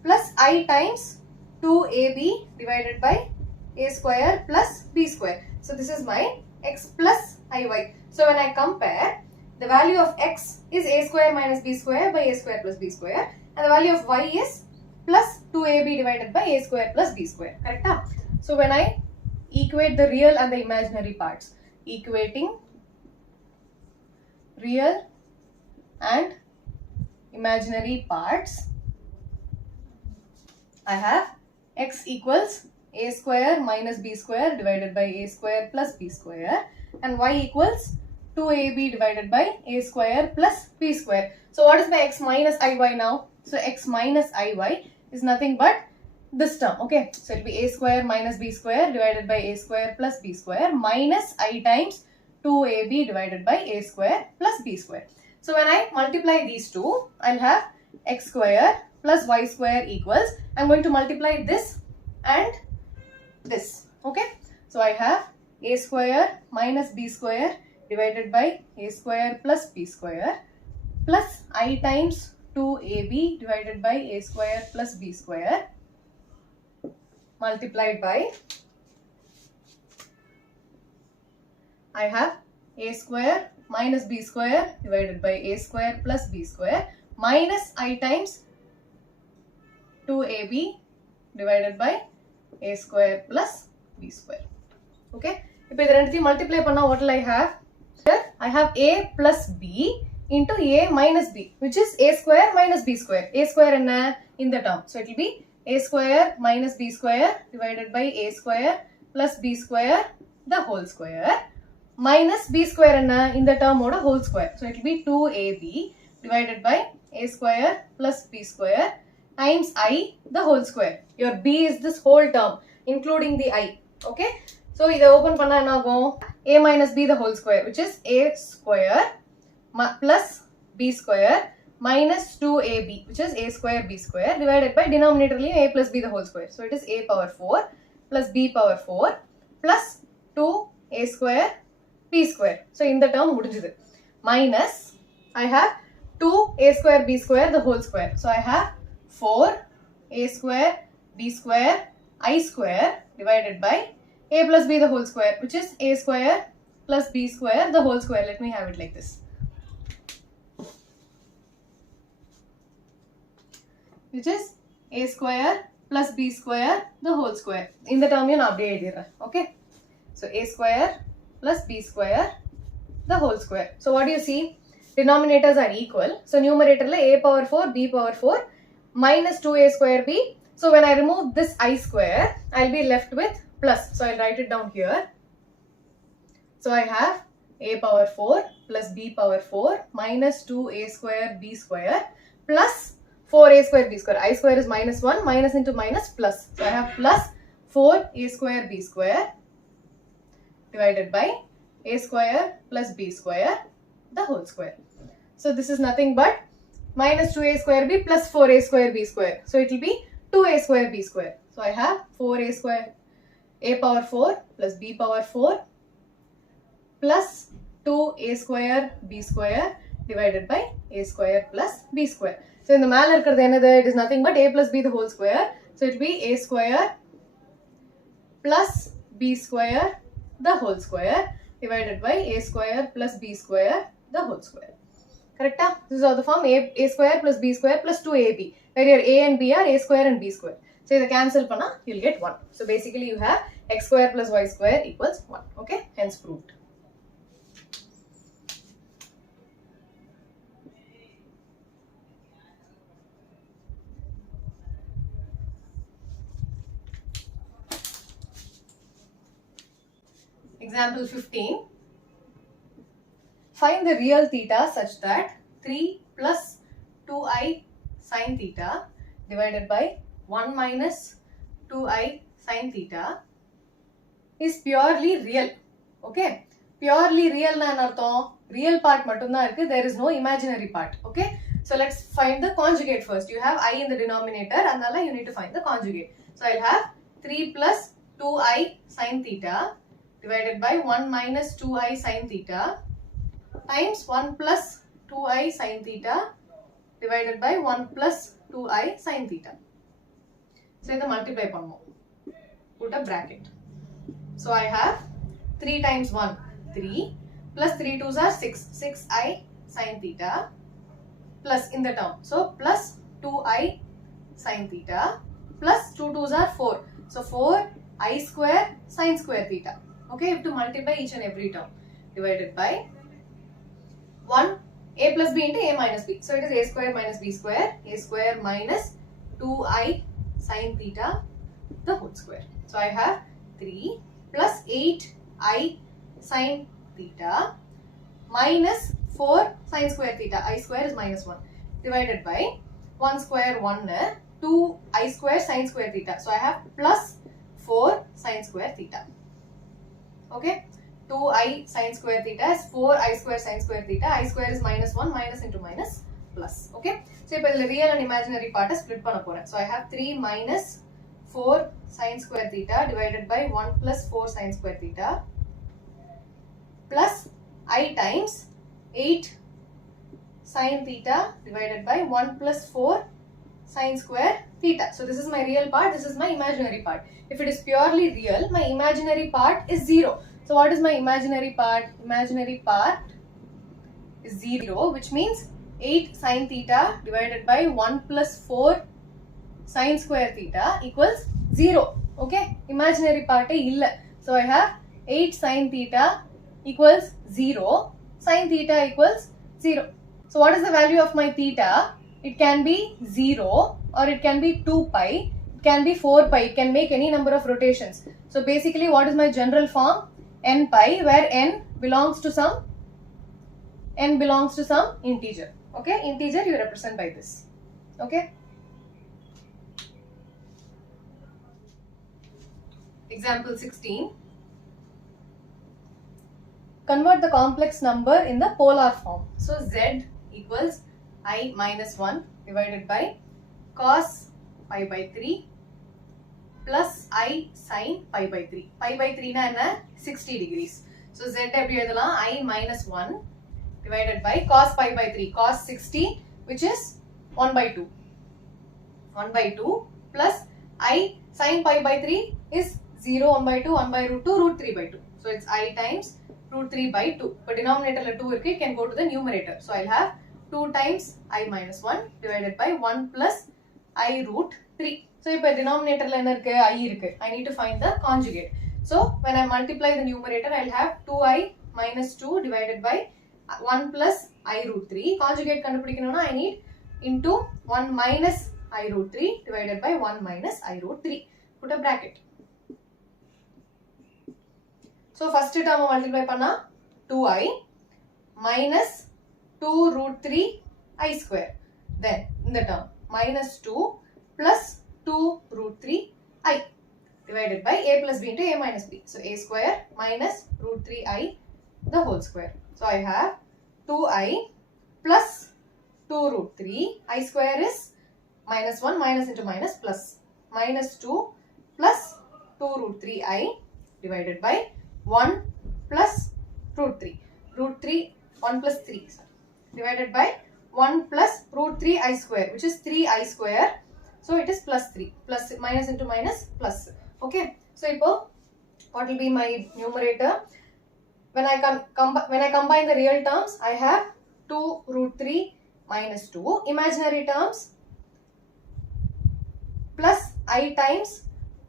plus I times 2ab divided by a square plus b square. So, this is my x plus iy. So, when I compare, the value of x is a square minus b square by a square plus b square, and the value of y is plus 2ab divided by a square plus b square. Correct? So, when I equate the real and the imaginary parts, equating real and imaginary parts, I have x equals a square minus b square divided by a square plus b square, and y equals 2ab divided by a square plus b square. So, what is my x minus iy now? So, x minus iy is nothing but this term. Okay. So, it will be a square minus b square divided by a square plus b square minus I times 2ab divided by a square plus b square. So, when I multiply these two, I'll have x square plus y square equals, I'm going to multiply this and this. Okay. So, I have a square minus b square divided by a square plus b square plus I times 2ab divided by a square plus b square multiplied by, I have a square minus b square divided by a square plus b square minus I times 2ab divided by a square plus b square. Okay. If I multiply, what will I have? Here I have a plus b into a minus b, which is a square minus b square. A square in the term. So it will be a square minus b square divided by a square plus b square the whole square minus b square in the term order whole square. So it will be 2ab divided by a square plus b square times I the whole square. Your b is this whole term including the I. Okay. So this open panna a minus b the whole square, which is a square plus b square minus 2ab, which is a square b square divided by denominator a plus b the whole square. So it is a power 4 plus b power 4 plus 2a square b square. So in the term minus I have 2a square b square the whole square. So I have 4a square b square I square divided by a plus b the whole square, which is a square plus b square the whole square. Let me have it like this, which is a square plus b square the whole square. In the term you update. Okay. So a square plus b square the whole square. So what do you see? Denominators are equal. So numerator a power 4 b power 4 minus 2a square b. So when I remove this I square, I'll be left with plus. So I'll write it down here. So I have a power 4 plus b power 4 minus 2a square b square plus 4a square b square. I square is minus 1, minus into minus plus. So I have plus 4a square b square divided by a square plus b square the whole square. So this is nothing but minus 2a square b plus 4a square b square. So it will be 2a square b square. So I have 4a square a power 4 plus b power 4 plus 2a square b square divided by a square plus b square. So in the மேல இருக்கிறது என்னது? It is nothing but a plus b the whole square. So it will be a square plus b square the whole square divided by a square plus b square the whole square. Correct? This is how the form a square plus b square plus 2ab, where your a and b are a square and b square. So if you cancel panna, you will get 1. So basically you have x square plus y square equals 1. Okay, hence proved. Example 15. Find the real theta such that 3 plus 2i sin theta divided by 1 minus 2i sin theta is purely real. Okay. Purely real na anartham. Real part mattumda irukku. There is no imaginary part. Okay. So let's find the conjugate first. You have I in the denominator and then you need to find the conjugate. So I'll have 3 plus 2i sin theta divided by 1 minus 2i sin theta times 1 plus 2i sin theta divided by 1 plus 2i sin theta. So in the multiply pannom. Put a bracket. So I have 3 times 1, 3 plus 3 2s are 6, 6i sin theta plus in the term. So plus 2i sin theta plus 2 2s are 4. So 4i square sin square theta. Okay, you have to multiply each and every term divided by 1 a plus b into a minus b. So it is a square minus b square, a square minus 2i sin theta the whole square. So I have 3 plus 8i sin theta minus 4 sin square theta, I square is minus 1 divided by 1 square 1 2i square sin square theta. So I have plus 4 sin square theta. Okay, 2i sin square theta is 4i square sin square theta. I square is minus 1, minus into minus plus. Okay, so if the real and imaginary part is split panna poren. So I have 3 minus 4 sin square theta divided by 1 plus 4 sin square theta plus I times 8 sin theta divided by 1 plus 4 sin square theta. So this is my real part, this is my imaginary part. If it is purely real, my imaginary part is 0. So what is my imaginary part? Imaginary part is 0, which means 8 sin theta divided by 1 plus 4 sin square theta equals 0. Okay, imaginary part illa. So I have 8 sin theta equals 0, sin theta equals 0. So what is the value of my theta? It can be 0 or it can be 2 pi, it can be 4 pi, it can make any number of rotations. So basically what is my general form? N pi, where n belongs to some integer. Okay, integer you represent by this. Okay. Example 16. Convert the complex number in the polar form. So z equals I minus 1 divided by cos pi by 3 plus I sin pi by 3. Pi by 3 na 60 degrees. So z I minus 1 divided by cos pi by 3, cos 60, which is 1 by 2. 1 by 2 plus I sin pi by 3 is 0, 1 by 2, 1 by root 2, root 3 by 2. So it's I times root 3 by 2. But denominator 2 it can go to the numerator. So I'll have 2 times I minus 1 divided by 1 plus I root 3. So if denominator I need to find the conjugate. So when I multiply the numerator, I'll have 2I minus 2 divided by 1 plus I root 3. Conjugate I need into 1 minus I root 3 divided by 1 minus I root 3. Put a bracket. So first term multiply panna 2I minus 2 root 3 I square. Then in the term minus 2 plus 2 root 3 I divided by a plus b into a minus b. So a square minus root 3 I the whole square. So I have 2I plus 2 root 3 I square is minus 1 minus into minus plus minus 2 plus 2 root 3 I divided by 1 plus root 3. Root 3, 1 plus 3 divided by 1 plus root 3 I square, which is 3 I square. So it is plus 3. Plus minus into minus plus. Okay. So what will be my numerator? When I combine the real terms, I have 2 root 3 minus 2. Imaginary terms plus I times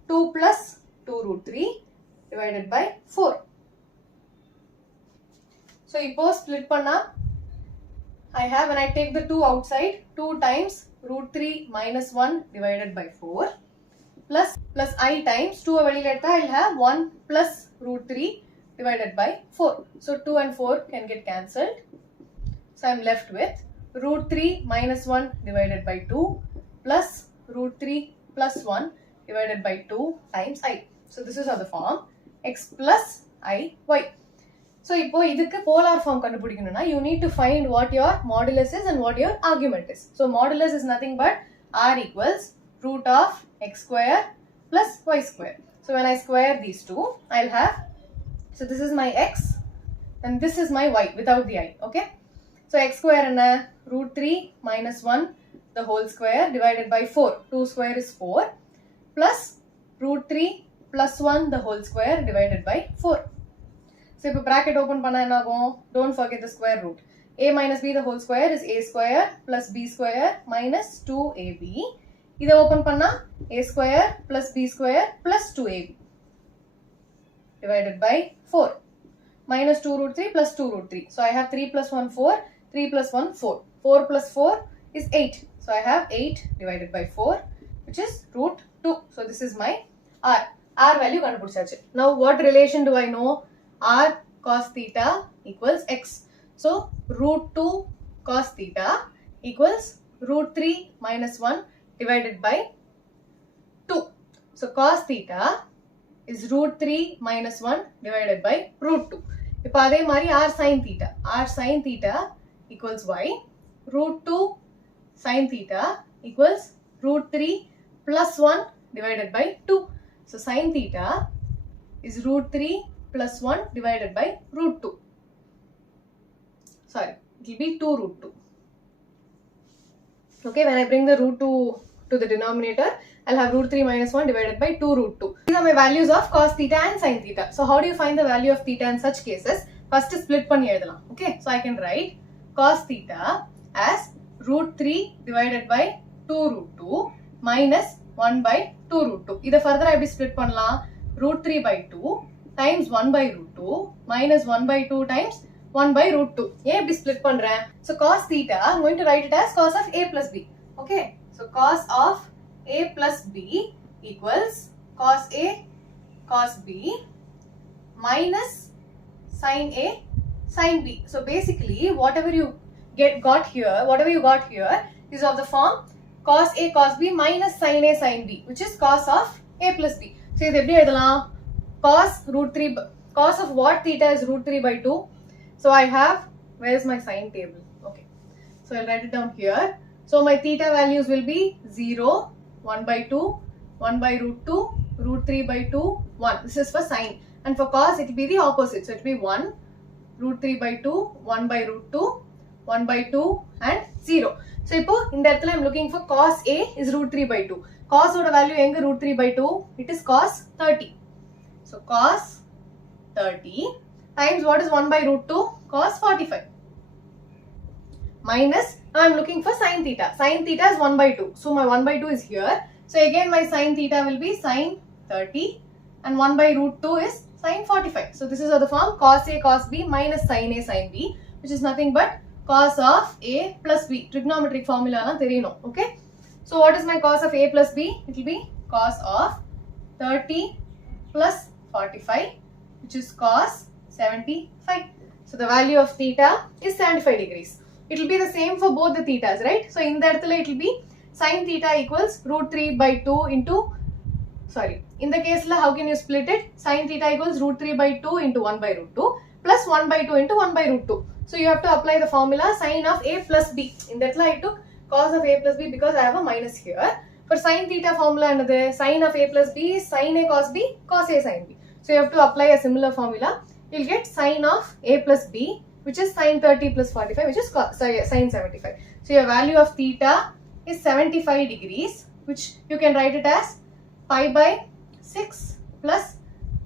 2 plus 2 root 3 divided by 4. So split panna, I have, when I take the 2 outside, 2 times root 3 minus 1 divided by 4 plus I times 2 I'll have 1 plus root 3 divided by 4. So 2 and 4 can get cancelled. So I am left with root 3 minus 1 divided by 2 plus root 3 plus 1 divided by 2 times I. So this is how the form x plus I y. So இப்போ இதுக்கு polar form கண்டுபிடிக்கணும்னா you need to find what your modulus is and what your argument is. So modulus is nothing but r equals root of x square plus y square. So when I square these two, I'll have, so this is my x and this is my y without the I. Okay. So x square and root 3 minus 1 the whole square divided by 4. 2 square is 4 plus root 3 plus 1 the whole square divided by 4. So if bracket open panna enna agum, don't forget the square root. A minus b the whole square is a square plus b square minus 2ab. Idha open panna a square plus b square plus 2ab divided by 4 minus 2 root 3 plus 2 root 3. So I have 3 plus 1 4, 3 plus 1 4. 4 plus 4 is 8. So I have 8 divided by 4, which is root 2. So this is my r. R value kandupidichachu. Now what relation do I know? R cos theta equals x. So root 2 cos theta equals root 3 minus 1 divided by 2. So cos theta is root 3 minus 1 divided by root 2. இப்போ அதே மாதிரி r sin theta. R sin theta equals y. Root 2 sin theta equals root 3 plus 1 divided by 2. So sin theta is root 3 plus 1 divided by root 2. Sorry, it will be 2 root 2. Okay, when I bring the root 2 to the denominator, I'll have root 3 minus 1 divided by 2 root 2. These are my values of cos theta and sin theta. So how do you find the value of theta in such cases? First split panni eduthalam. Okay, so I can write cos theta as root 3 divided by 2 root 2 minus 1 by 2 root 2. This further I split pannalam. Root 3 by 2 times 1 by root 2 minus 1 by 2 times 1 by root 2. ஏன் இப்படி split பண்றேன்? So cos theta, I'm going to write it as cos of a plus b. Okay. So cos of a plus b equals cos a cos b minus sin a sin b. So basically whatever you got here is of the form cos a cos b minus sin a sin b, which is cos of a plus b. So இது எப்படி எழுதலாம்? Cos root 3, cos of what theta is root 3 by 2. So I have, where is my sine table? Okay. So I'll write it down here. So my theta values will be 0, 1 by 2, 1 by root 2, root 3 by 2, 1. This is for sine. And for cos, it will be the opposite. So it will be 1, root 3 by 2, 1 by root 2, 1 by 2 and 0. So இப்போ இந்த இடத்துல I'm looking for cos A is root 3 by 2. Cos ஓட value எங்க root 3 by 2? It is cos 30. So cos 30 times what is 1 by root 2? Cos 45. Minus, now I am looking for sin theta. Sin theta is 1 by 2. So my 1 by 2 is here. So again my sin theta will be sin 30 and 1 by root 2 is sin 45. So this is of the form cos A cos B minus sin A sin B, which is nothing but cos of A plus B. Trigonometric formula na theriyano. Okay. So what is my cos of A plus B? It will be cos of 30 plus 45, which is cos 75. So the value of theta is 75 degrees. It will be the same for both the thetas, right? So in that it will be sin theta equals root 3 by 2 into, sorry, in the case how can you split it? Sin theta equals root 3 by 2 into 1 by root 2 plus 1 by 2 into 1 by root 2. So you have to apply the formula sin of A plus B. In that I took cos of A plus B because I have a minus here. For sin theta formula, another sin of A plus B is sin A cos B, cos A sin B. So you have to apply a similar formula. You'll get sin of A plus B, which is sin 30 plus 45, which is sin 75. So your value of theta is 75 degrees, which you can write it as pi by 6 plus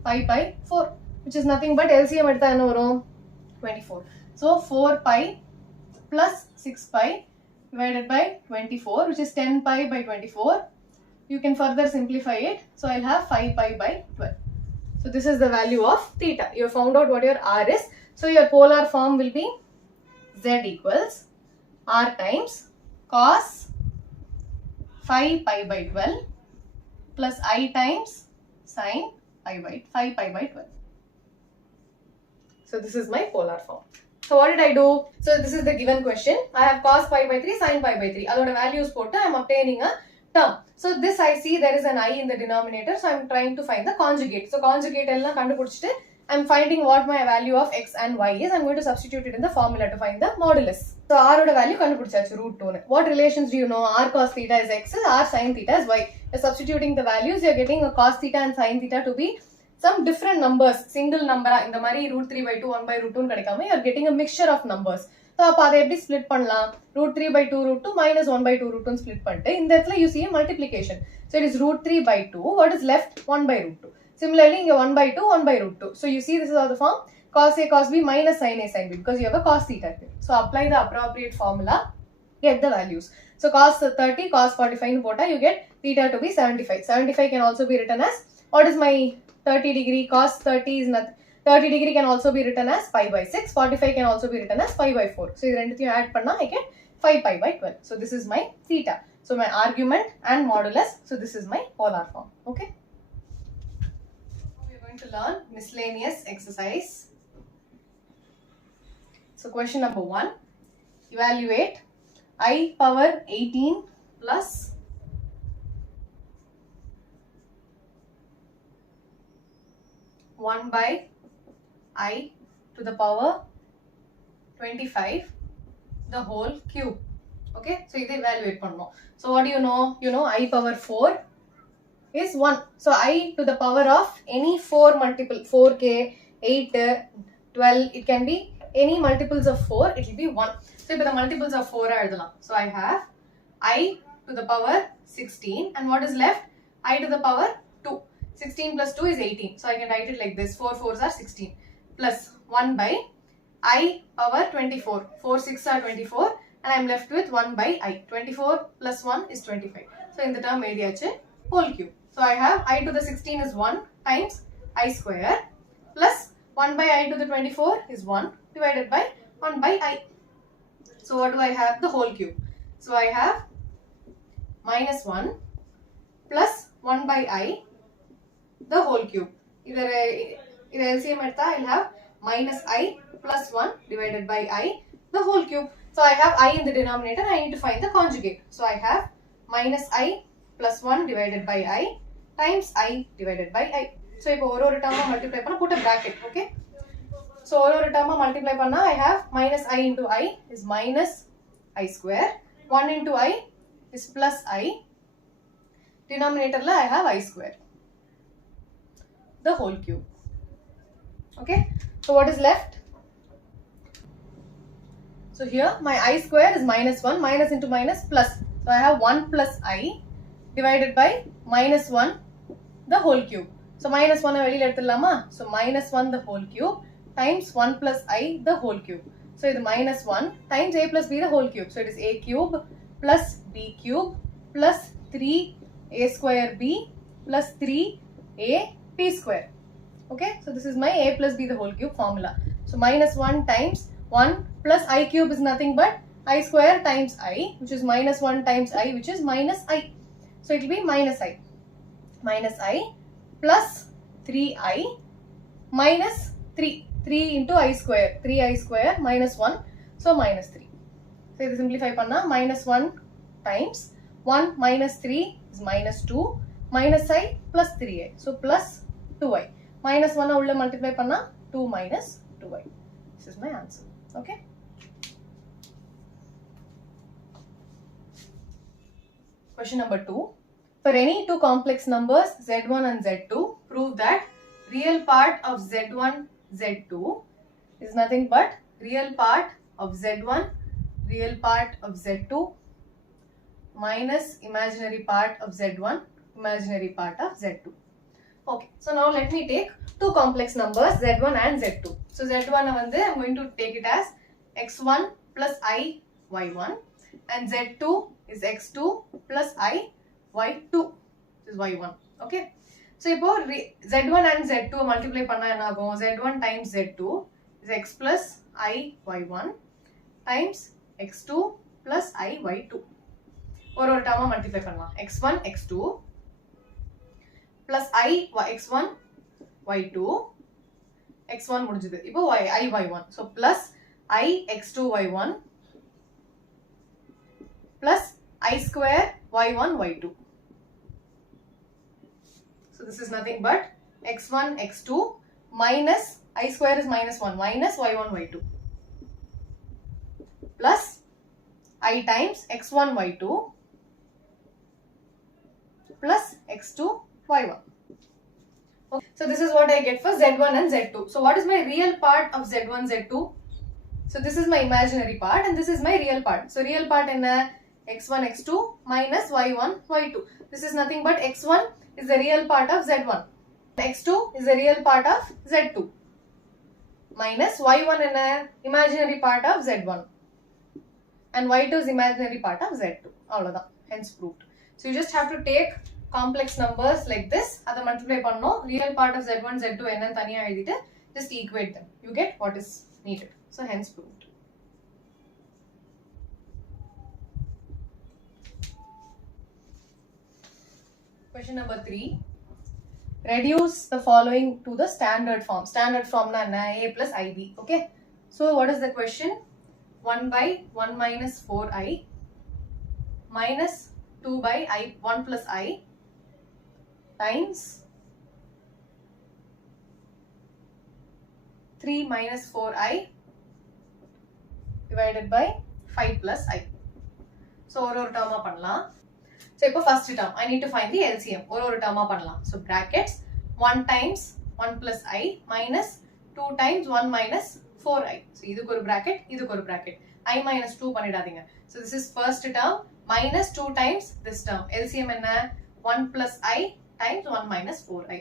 pi by 4, which is nothing but LCM edutha enna varum 24. So 4 pi plus 6 pi divided by 24, which is 10 pi by 24. You can further simplify it. So I'll have 5 pi by 12. So this is the value of theta. You have found out what your R is. So your polar form will be Z equals R times cos 5 pi by 12 plus I times sin 5 pi by 12. So this is my polar form. So what did I do? So this is the given question. I have cos pi by 3, sin pi by 3. Adoda values potu I am obtaining a term. So this I see there is an I in the denominator. So I am trying to find the conjugate. So conjugate ella kandupidichittu I am finding what my value of x and y is. I am going to substitute it in the formula to find the modulus. So r oda value kandupidichachu root 2. What relations do you know? R cos theta is x, r sin theta is y. By substituting the values, you are getting a cos theta and sin theta to be some different numbers, single number in the mari root 3 by 2, 1 by root 2 kadikama, you are getting a mixture of numbers. So appo adha eppadi split pannalam? Root 3 by 2 root 2 minus 1 by 2 root 2 split pannite in that you see a multiplication. So it is root 3 by 2. What is left? 1 by root 2. Similarly, inga 1 by 2, 1 by root 2. So you see this is of the form cos A cos B minus sin A sin B because you have a cos theta here. So apply the appropriate formula, get the values. So cos 30, cos 45 in pota, you get theta to be 75. 75 can also be written as, what is my 30 degree? Cos 30 is nothing. 30 degree can also be written as pi by 6. 45 can also be written as pi by 4. So this you add panna, I get 5 pi by 12. So this is my theta. So my argument and modulus. So this is my polar form. Okay. We are going to learn miscellaneous exercise. So question number 1. Evaluate I power 18 plus 1 by I to the power 25 the whole cube. Okay, so idu evaluate pannom. So what do you know? You know I power 4 is 1. So I to the power of any 4 multiple, 4k, 8, 12, it can be any multiples of 4, it will be 1. So if the multiples of 4 are eduthalam. So I have I to the power 16 and what is left? I to the power 2. 16 plus 2 is 18. So I can write it like this. 4 4s are 16 plus 1 by I power 24. 4 6 are 24 and I am left with 1 by I. 24 plus 1 is 25. So in the term ediyachu whole cube. So I have I to the 16 is 1 times I square plus 1 by I to the 24 is 1 divided by 1 by I. So what do I have? The whole cube. So I have minus 1 plus 1 by I, the whole cube. Either LCM I'll have minus I plus 1 divided by I, the whole cube. So I have I in the denominator. I need to find the conjugate. So I have minus I plus 1 divided by I times I divided by I. So if one term multiply panna, put a bracket. Okay. So one term multiply panna, I have minus I into I is minus I square. 1 into I is plus I. Denominator la I have I square, the whole cube. Okay. So what is left? So here my I square is minus 1, minus into minus plus. So I have 1 plus I divided by minus 1 the whole cube. So minus 1 velila eduthalama. So minus 1 the whole cube times 1 plus I the whole cube. So it is minus 1 times A plus B the whole cube. So it is A cube plus B cube plus 3A square B plus 3A P square. Okay, so this is my A plus B the whole cube formula. So minus 1 times 1 plus I cube is nothing but I square times I, which is minus 1 times I, which is minus I. So it will be minus I. Minus I plus 3I minus 3. 3 into I square. 3I square minus 1. So minus 3. So if you simplify panna, minus 1 times 1 minus 3 is minus 2. Minus I plus 3I. So plus 2I. Minus 1 ulla multiply panna 2 minus 2I. This is my answer. Okay. Question number 2. For any two complex numbers z1 and z2, prove that real part of z1, z2 is nothing but real part of z1, real part of z2 minus imaginary part of z1, imaginary part of z2. Okay, so now let me take two complex numbers z1 and z2. So z1 I'm going to take it as x1 plus I y1 and z2 is x2 plus I y2. This is y1. Okay. So if z1 and z2 multiply panna z1 times z2 is x plus I y1 times x2 plus I y2. Or term multiply panna x1 x2 plus I x1 y2 x1 mudijudhu. Ipo I y1. So plus I x2 y1 plus I square y1 y2. So this is nothing but x1 x2 minus I square is minus 1 minus y1 y2 plus I times x1 y2 plus x2 y1. Okay. So this is what I get for z1 and z2. So what is my real part of z1 z2? So this is my imaginary part and this is my real part. So real part in x1 x2 minus y1 y2. This is nothing but x1 is the real part of z1. x2 is the real part of z2 minus y1 in imaginary part of z1 and y2 is imaginary part of z2. Hence proved. So you just have to take complex numbers like this, adha multiply panno, real part of z1 z2 enna thaniya eludite, just equate them. You get what is needed. So hence proved. Question number 3. Reduce the following to the standard form. Standard form na a plus ib. Okay. So what is the question? 1 by 1 minus 4i minus 2 by I 1 plus I times 3 minus 4i divided by 5 plus I. So ஒரு term பண்ணலாம். So இப்போ first term I need to find the LCM. ஒரு term பண்ணலாம். So brackets 1 times 1 plus I minus 2 times 1 minus 4i. So இதுக்கு ஒரு bracket, இதுக்கு ஒரு bracket. I minus 2 பண்ணிடாதீங்க. So this is first term minus 2 times this term. LCM என்ன? 1 plus I times 1 minus 4i.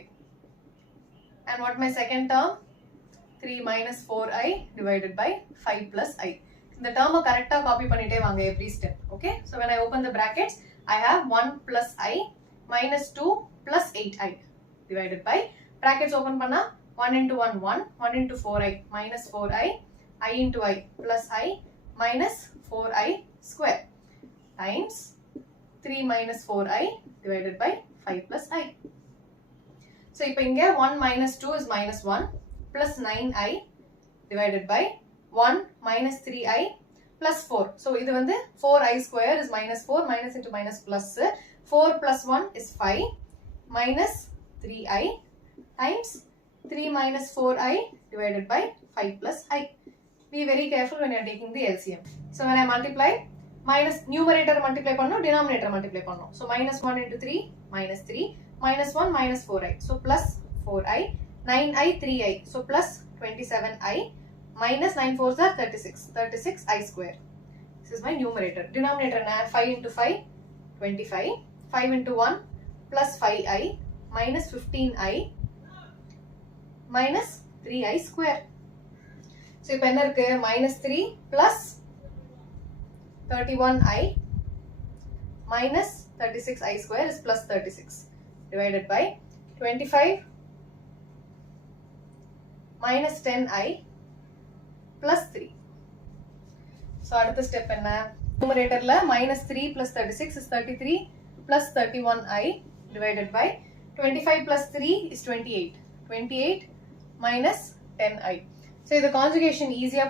And what my second term? 3 minus 4i divided by 5 plus I. The term correctly copy பண்ணிட்டே வாங்க every step. Okay. So when I open the brackets, I have 1 plus I minus 2 plus 8i divided by brackets open panna 1 into 1, 1. 1 into 4i minus 4i. I into I plus I minus 4i square times 3 minus 4i divided by 5 plus I. So, now 1 minus 2 is minus 1 plus 9i divided by 1 minus 3i plus 4. So, this is 4i square is minus 4, minus into minus plus. 4 plus 1 is 5 minus 3i times 3 minus 4i divided by 5 plus I. Be very careful when you are taking the LCM. So, when I multiply, minus numerator multiply panno, denominator multiply panno. So, minus 1 into 3, minus 3, minus 1, minus 4i. So, plus 4i, 9i, 3i. So, plus 27i, minus 9 4s are 36, 36i square. This is my numerator. Denominator, 5 into 5, 25, 5 into 1, plus 5i, minus 15i, minus 3i square. So, now minus 3 plus 31i minus 36i square is plus 36 divided by 25 minus 10i plus 3. So, another step numerator minus 3 plus 36 is 33 plus 31i divided by 25 plus 3 is 28. 28 minus 10i. So, the conjugation easy. I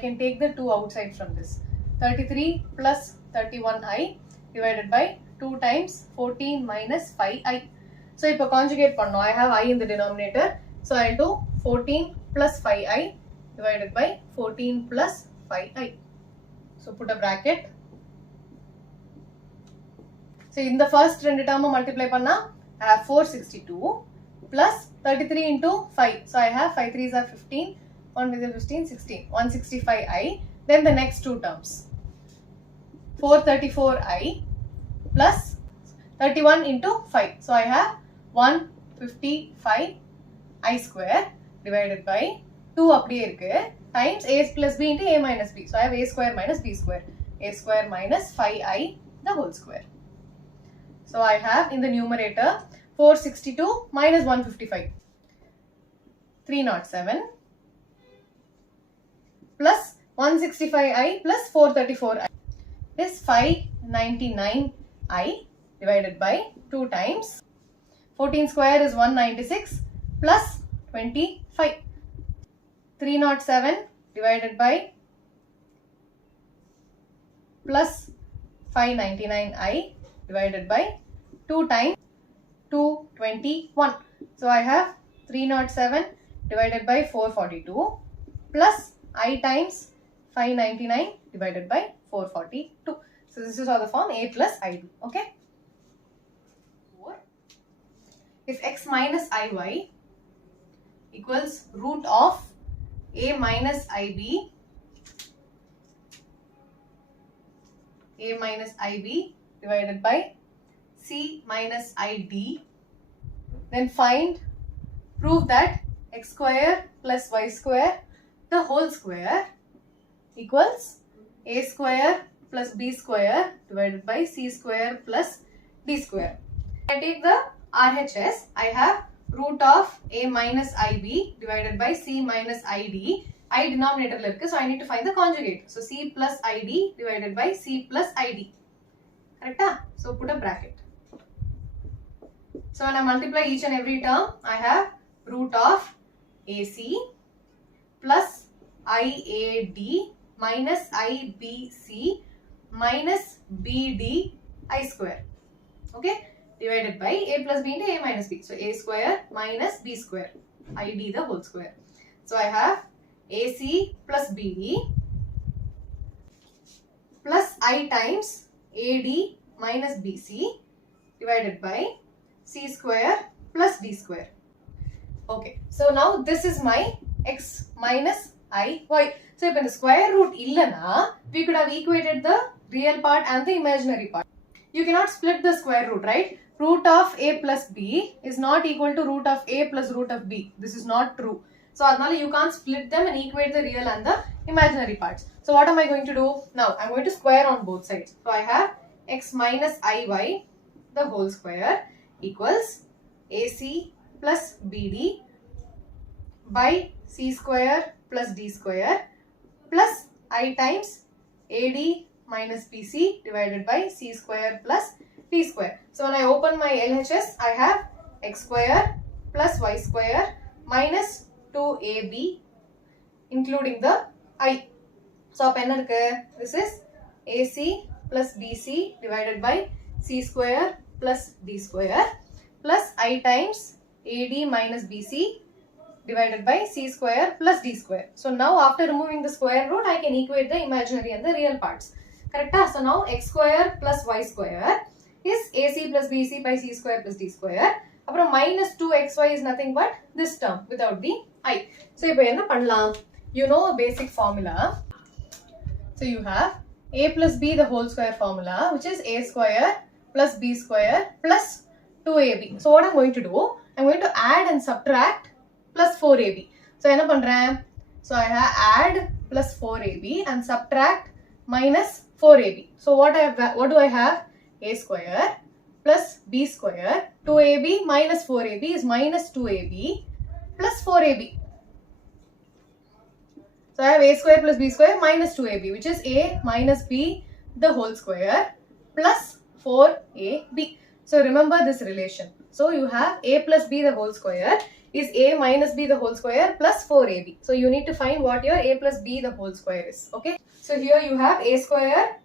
can take the 2 outside from this. 33 plus 31i divided by 2 times 14 minus 5i. So, if I conjugate, I have I in the denominator. So, I will do 14 plus 5i divided by 14 plus 5i. So, put a bracket. So, in the first term multiply, I have 462 plus 33 into 5. So, I have 5 3s are 15, 1 with 15, 16, 165i. Then the next two terms. 434i plus 31 into 5. So, I have 155i square divided by 2 times a plus b into a minus b. So, I have a square minus b square. A square minus 5i the whole square. So, I have in the numerator 462 minus 155. 307 plus 165i plus 434i is 599i divided by 2 times 14 square is 196 plus 25. 307 divided by plus 599i divided by 2 times 221. So, I have 307 divided by 442 plus I times 599 divided by 442. So, this is how the form A plus IB. Okay. If x minus iy equals root of A minus IB, A minus IB divided by C minus ID, then prove that x square plus y square the whole square equals a square plus b square divided by c square plus d square. I take the RHS, I have root of a minus ib divided by c minus id. I denominator, so I need to find the conjugate. So, c plus id divided by c plus id. Correct? So, put a bracket. So, when I multiply each and every term, I have root of AC plus IAD minus IBC minus BD I square. Okay? Divided by A plus B into A minus B. So, A square minus B square. ID the whole square. So, I have AC plus BD plus I times AD minus BC divided by C square plus D square. Okay. So, now this is my x minus I y. So, if in the square root illana, we could have equated the real part and the imaginary part. You cannot split the square root, right? Root of a plus b is not equal to root of a plus root of b. This is not true. So, you can't split them and equate the real and the imaginary parts. So, what am I going to do? Now, I am going to square on both sides. So, I have x minus iy the whole square equals AC plus BD by c square plus d square plus I times AD minus BC divided by c square plus d square. So when I open my LHS, I have x square plus y square minus 2ab including the I. So this is AC plus BC divided by c square plus d square plus I times AD minus BC divided by c square plus d square. So now after removing the square root, I can equate the imaginary and the real parts. Correct? So now x square plus y square is AC plus BC by c square plus d square. Minus 2xy is nothing but this term without the I. So you know a basic formula. So you have a plus b the whole square formula, which is a square plus b square plus 2ab. So what I'm going to do, I'm going to add and subtract plus 4ab. So so I have add plus 4ab and subtract minus 4ab. So what do I have? A square plus b square, 2ab minus 4ab is minus 2ab plus 4ab. So I have a square plus b square minus 2ab, which is a minus b the whole square plus 4ab. So remember this relation. So you have a plus b the whole square is a minus b the whole square plus 4ab. So you need to find what your a plus b the whole square is. Okay. So here you have a square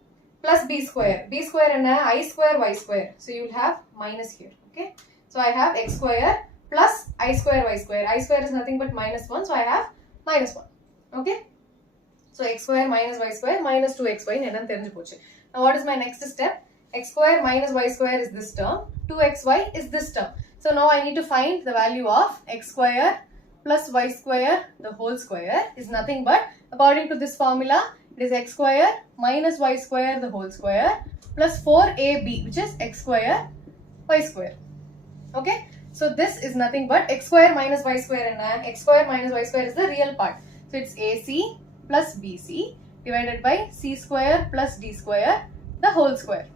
plus b square. B square and I square y square. So you will have minus here. Okay. So I have x square plus I square y square. I square is nothing but minus 1. So I have minus 1. Okay. So x square minus y square minus 2xy. Now what is my next step? X square minus y square is this term. 2xy is this term. So now I need to find the value of x square plus y square the whole square is nothing but, according to this formula, it is x square minus y square the whole square plus 4ab, which is x square y square. Okay. So this is nothing but x square minus y square and x square minus y square is the real part. So it's AC plus BC divided by c square plus d square the whole square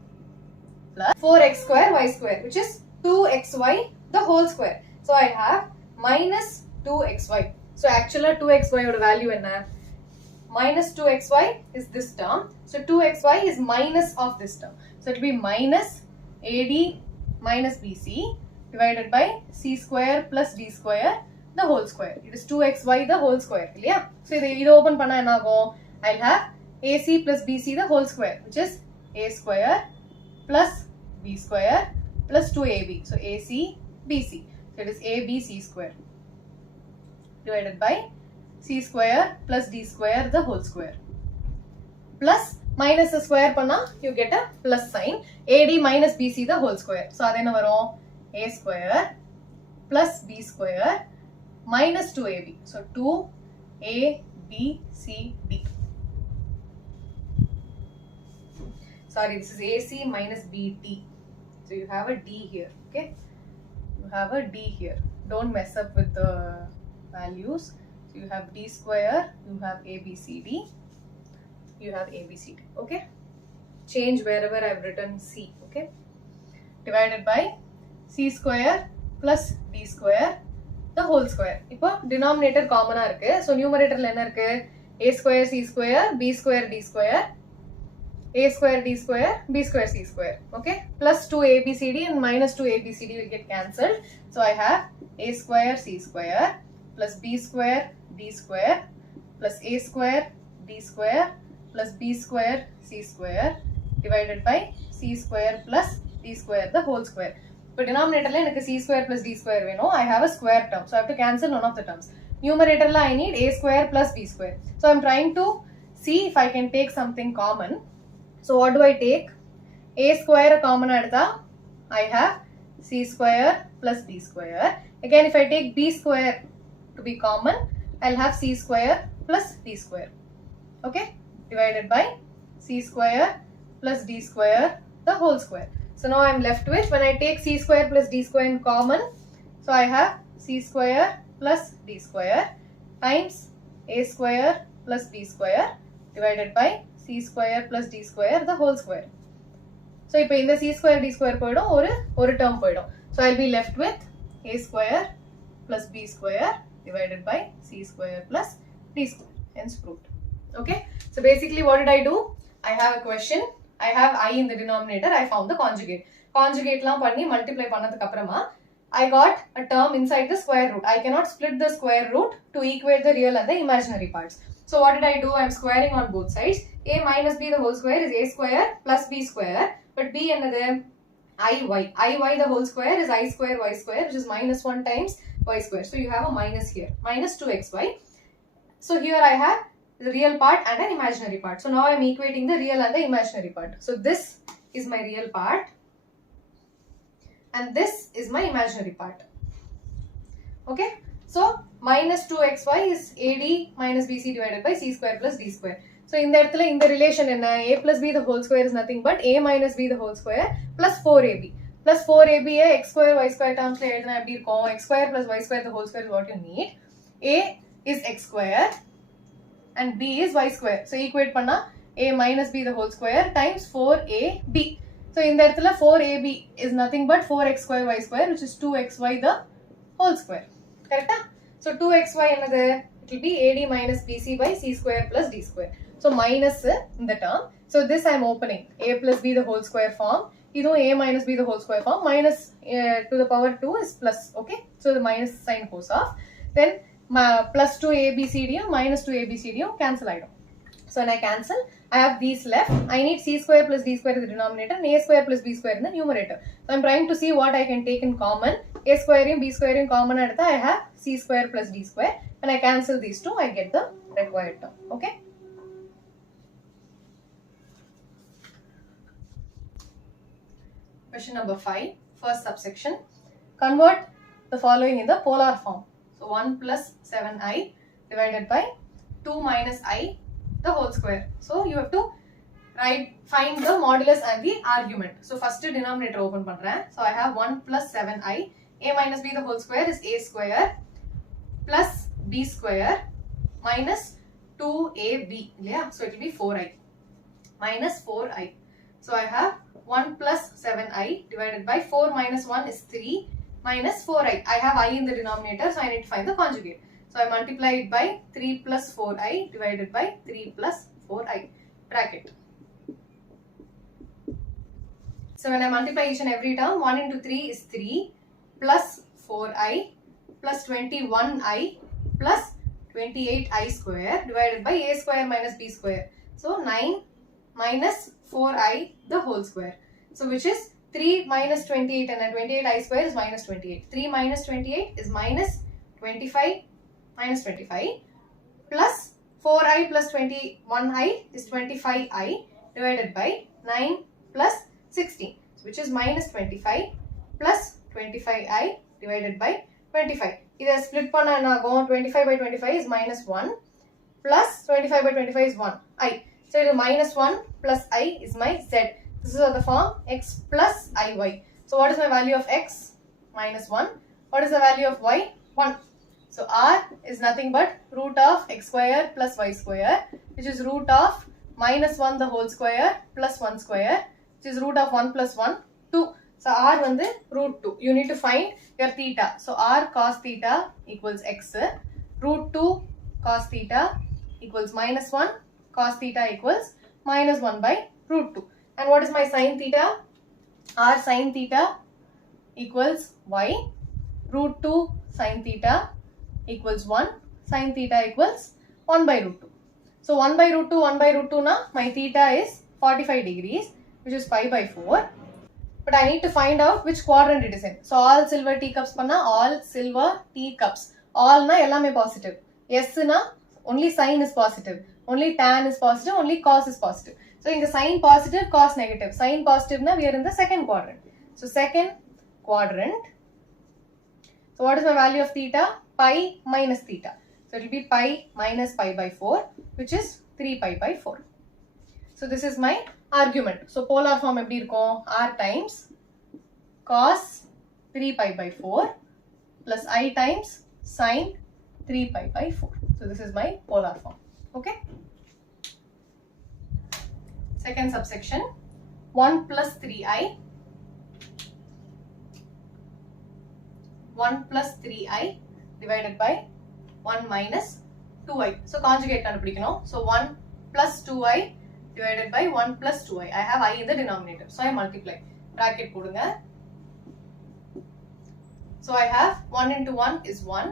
plus 4x square y square, which is 2xy the whole square. So I have minus 2xy. So actually 2xy value in minus 2xy is this term. So 2xy is minus of this term. So it will be minus AD minus BC divided by c square plus d square the whole square. It is 2xy the whole square. Yeah? So this open panna I'll have AC plus BC the whole square, which is a square plus b square plus 2ab. So AC BC. So it is ABC square divided by c square plus d square the whole square plus minus the square panna you get a plus sign. AD minus BC the whole square. So adena varum a square plus b square minus 2ab. So 2abcd. Sorry, this is AC minus BT. So you have a D here. Okay. You have a D here. Don't mess up with the values. So you have D square. You have ABCD. You have ABCD. Okay. Change wherever I've written C. Okay. Divided by C square plus D square the whole square. Now denominator common irukku. So numerator la enna irukku? A square C square B square D square A square D square B square C square. Okay. Plus 2abcd and minus 2abcd will get cancelled. So I have A square C square plus B square D square plus A square D square plus B square C square divided by C square plus D square the whole square. But denominator la enakku C square plus D square veno. I have a square term. So I have to cancel one of the terms. Numerator la I need A square plus B square. So I am trying to see if I can take something common. So what do I take? A square common adutha I have C square plus D square. Again, if I take B square to be common, I'll have C square plus D square. Okay. Divided by C square plus D square the whole square. So now I'm left with, when I take C square plus D square in common, so I have C square plus D square times A square plus B square divided by C square plus D square the whole square. So இப்போ இந்த C square D square போய்டும், ஒரு term போய்டும். So I'll be left with A square plus B square divided by c square plus d square, hence proved. Okay, so basically what did I do? I have a question, I have I in the denominator, I found the conjugate. Conjugate லாம் பண்ணி multiply பண்ணதுக்கு அப்புறமா I got a term inside the square root. I cannot split the square root to equate the real and the imaginary parts. So what did I do? I am squaring on both sides. A minus b the whole square is a square plus b square. But b என்னது? iy. Iy the whole square is I square y square, which is minus 1 times y square. So you have a minus here. Minus 2xy. So here I have the real part and an imaginary part. So now I am equating the real and the imaginary part. So this is my real part. And this is my imaginary part. Okay, so minus 2xy is AD minus BC divided by C square plus D square. So in the relation A plus B the whole square is nothing but A minus B the whole square plus 4AB. Plus 4AB x square y square terms x square plus y square the whole square is what you need. A is x square and B is y square. So equate panna A minus B the whole square times 4AB. So in the 4AB is nothing but 4x square y square, which is 2xy the whole square. Correct? So 2xy another, it will be AD minus BC by C square plus D square. So minus in the term. So this I am opening A plus B the whole square form. A minus B the whole square form. Minus to the power 2 is plus. Okay. So the minus sign goes off. Then plus 2ABCD minus 2ABCD cancel item. So when I cancel, I have these left. I need c square plus d square in the denominator and a square plus b square in the numerator. So I am trying to see what I can take in common. A square and b square in common, I have c square plus d square. When I cancel these two, I get the required term. Okay. Question number 5, first subsection. Convert the following in the polar form. So 1 plus 7i divided by 2 minus I the whole square. So you have to find the modulus and the argument. So first denominator open pandren. So I have 1 plus 7i. A minus b the whole square is a square plus b square minus 2ab. Yeah, so it will be 4i minus 4i. So I have 1 plus 7i divided by 4 minus 1 is 3 minus 4i. I have I in the denominator, so I need to find the conjugate. So I multiply it by 3 plus 4i divided by 3 plus 4i bracket. So when I multiply each and every term, 1 into 3 is 3 plus 4i plus 21i plus 28i square divided by a square minus b square. So 9 minus 4i the whole square. So which is 3 minus 28 and 28i square is minus 28. 3 minus 28 is minus 25 plus 4i plus 21i is 25i divided by 9 plus 16, which is minus 25 plus 25i divided by 25. Either split panna na go 25 by 25 is minus 1 plus 25 by 25 is 1i. So it is minus 1 plus I is my z. This is the form x plus iy. So what is my value of x? Minus 1. What is the value of y? 1. So r is nothing but root of x square plus y square, which is root of minus 1 the whole square plus 1 square, which is root of 1 plus 1, 2. So r vandu root 2. You need to find your theta. So r cos theta equals x. Root 2 cos theta equals minus 1. Cos theta equals minus 1 by root 2. And what is my sin theta? R sin theta equals y. Root 2 sin theta equals 1. Sin theta equals 1 by root 2. So 1 by root 2, 1 by root 2 na, my theta is 45 degrees, which is pi by 4. But I need to find out which quadrant it is in. So all silver teacups panna, all silver teacups. All na ellame positive. Yes na, only sin is positive. Only tan is positive, only cos is positive. So in the sin positive, cos negative. Sin positive na, we are in the second quadrant. So second quadrant. So what is my value of theta? Pi minus theta. So it will be pi minus pi by 4, which is 3 pi by 4. So this is my argument. So polar form eppadi irukum? R times cos 3 pi by 4 plus I times sin 3 pi by 4. So this is my polar form. Okay. Second subsection, 1 plus 3i. 1 plus 3i divided by 1 minus 2i. So conjugate கண்டுபிடிக்கணும். So 1 plus 2i divided by 1 plus 2i. I have I in the denominator. So I multiply. Bracket போடுங்க. So I have 1 into 1 is 1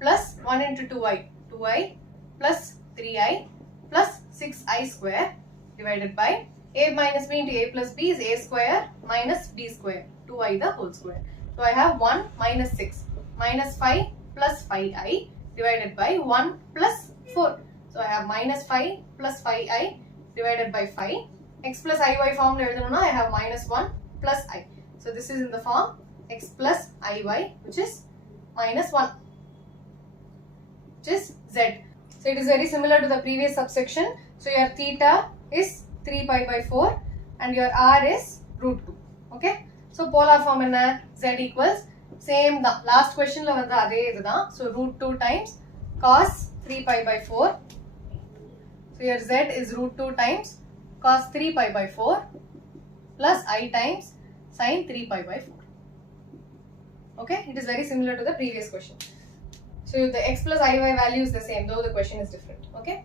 plus 1 into 2i. 2i plus 3i plus 6i square divided by a minus b into a plus b is a square minus b square. 2i the whole square. So I have 1 minus 6 minus 5 plus 5i divided by 1 plus 4. So I have minus 5 plus 5i divided by 5. X plus iy form I have minus 1 plus I. So this is in the form x plus iy which is minus 1, which is z. So it is very similar to the previous subsection. So your theta is 3 pi by 4 and your r is root 2. Okay. So polar form enna z equals same da last question la vandha adhe idha. So root 2 times cos 3 pi by 4. So your z is root 2 times cos 3 pi by 4 plus I times sin 3 pi by 4. Okay, it is very similar to the previous question. So the x plus iy value is the same though the question is different. Okay.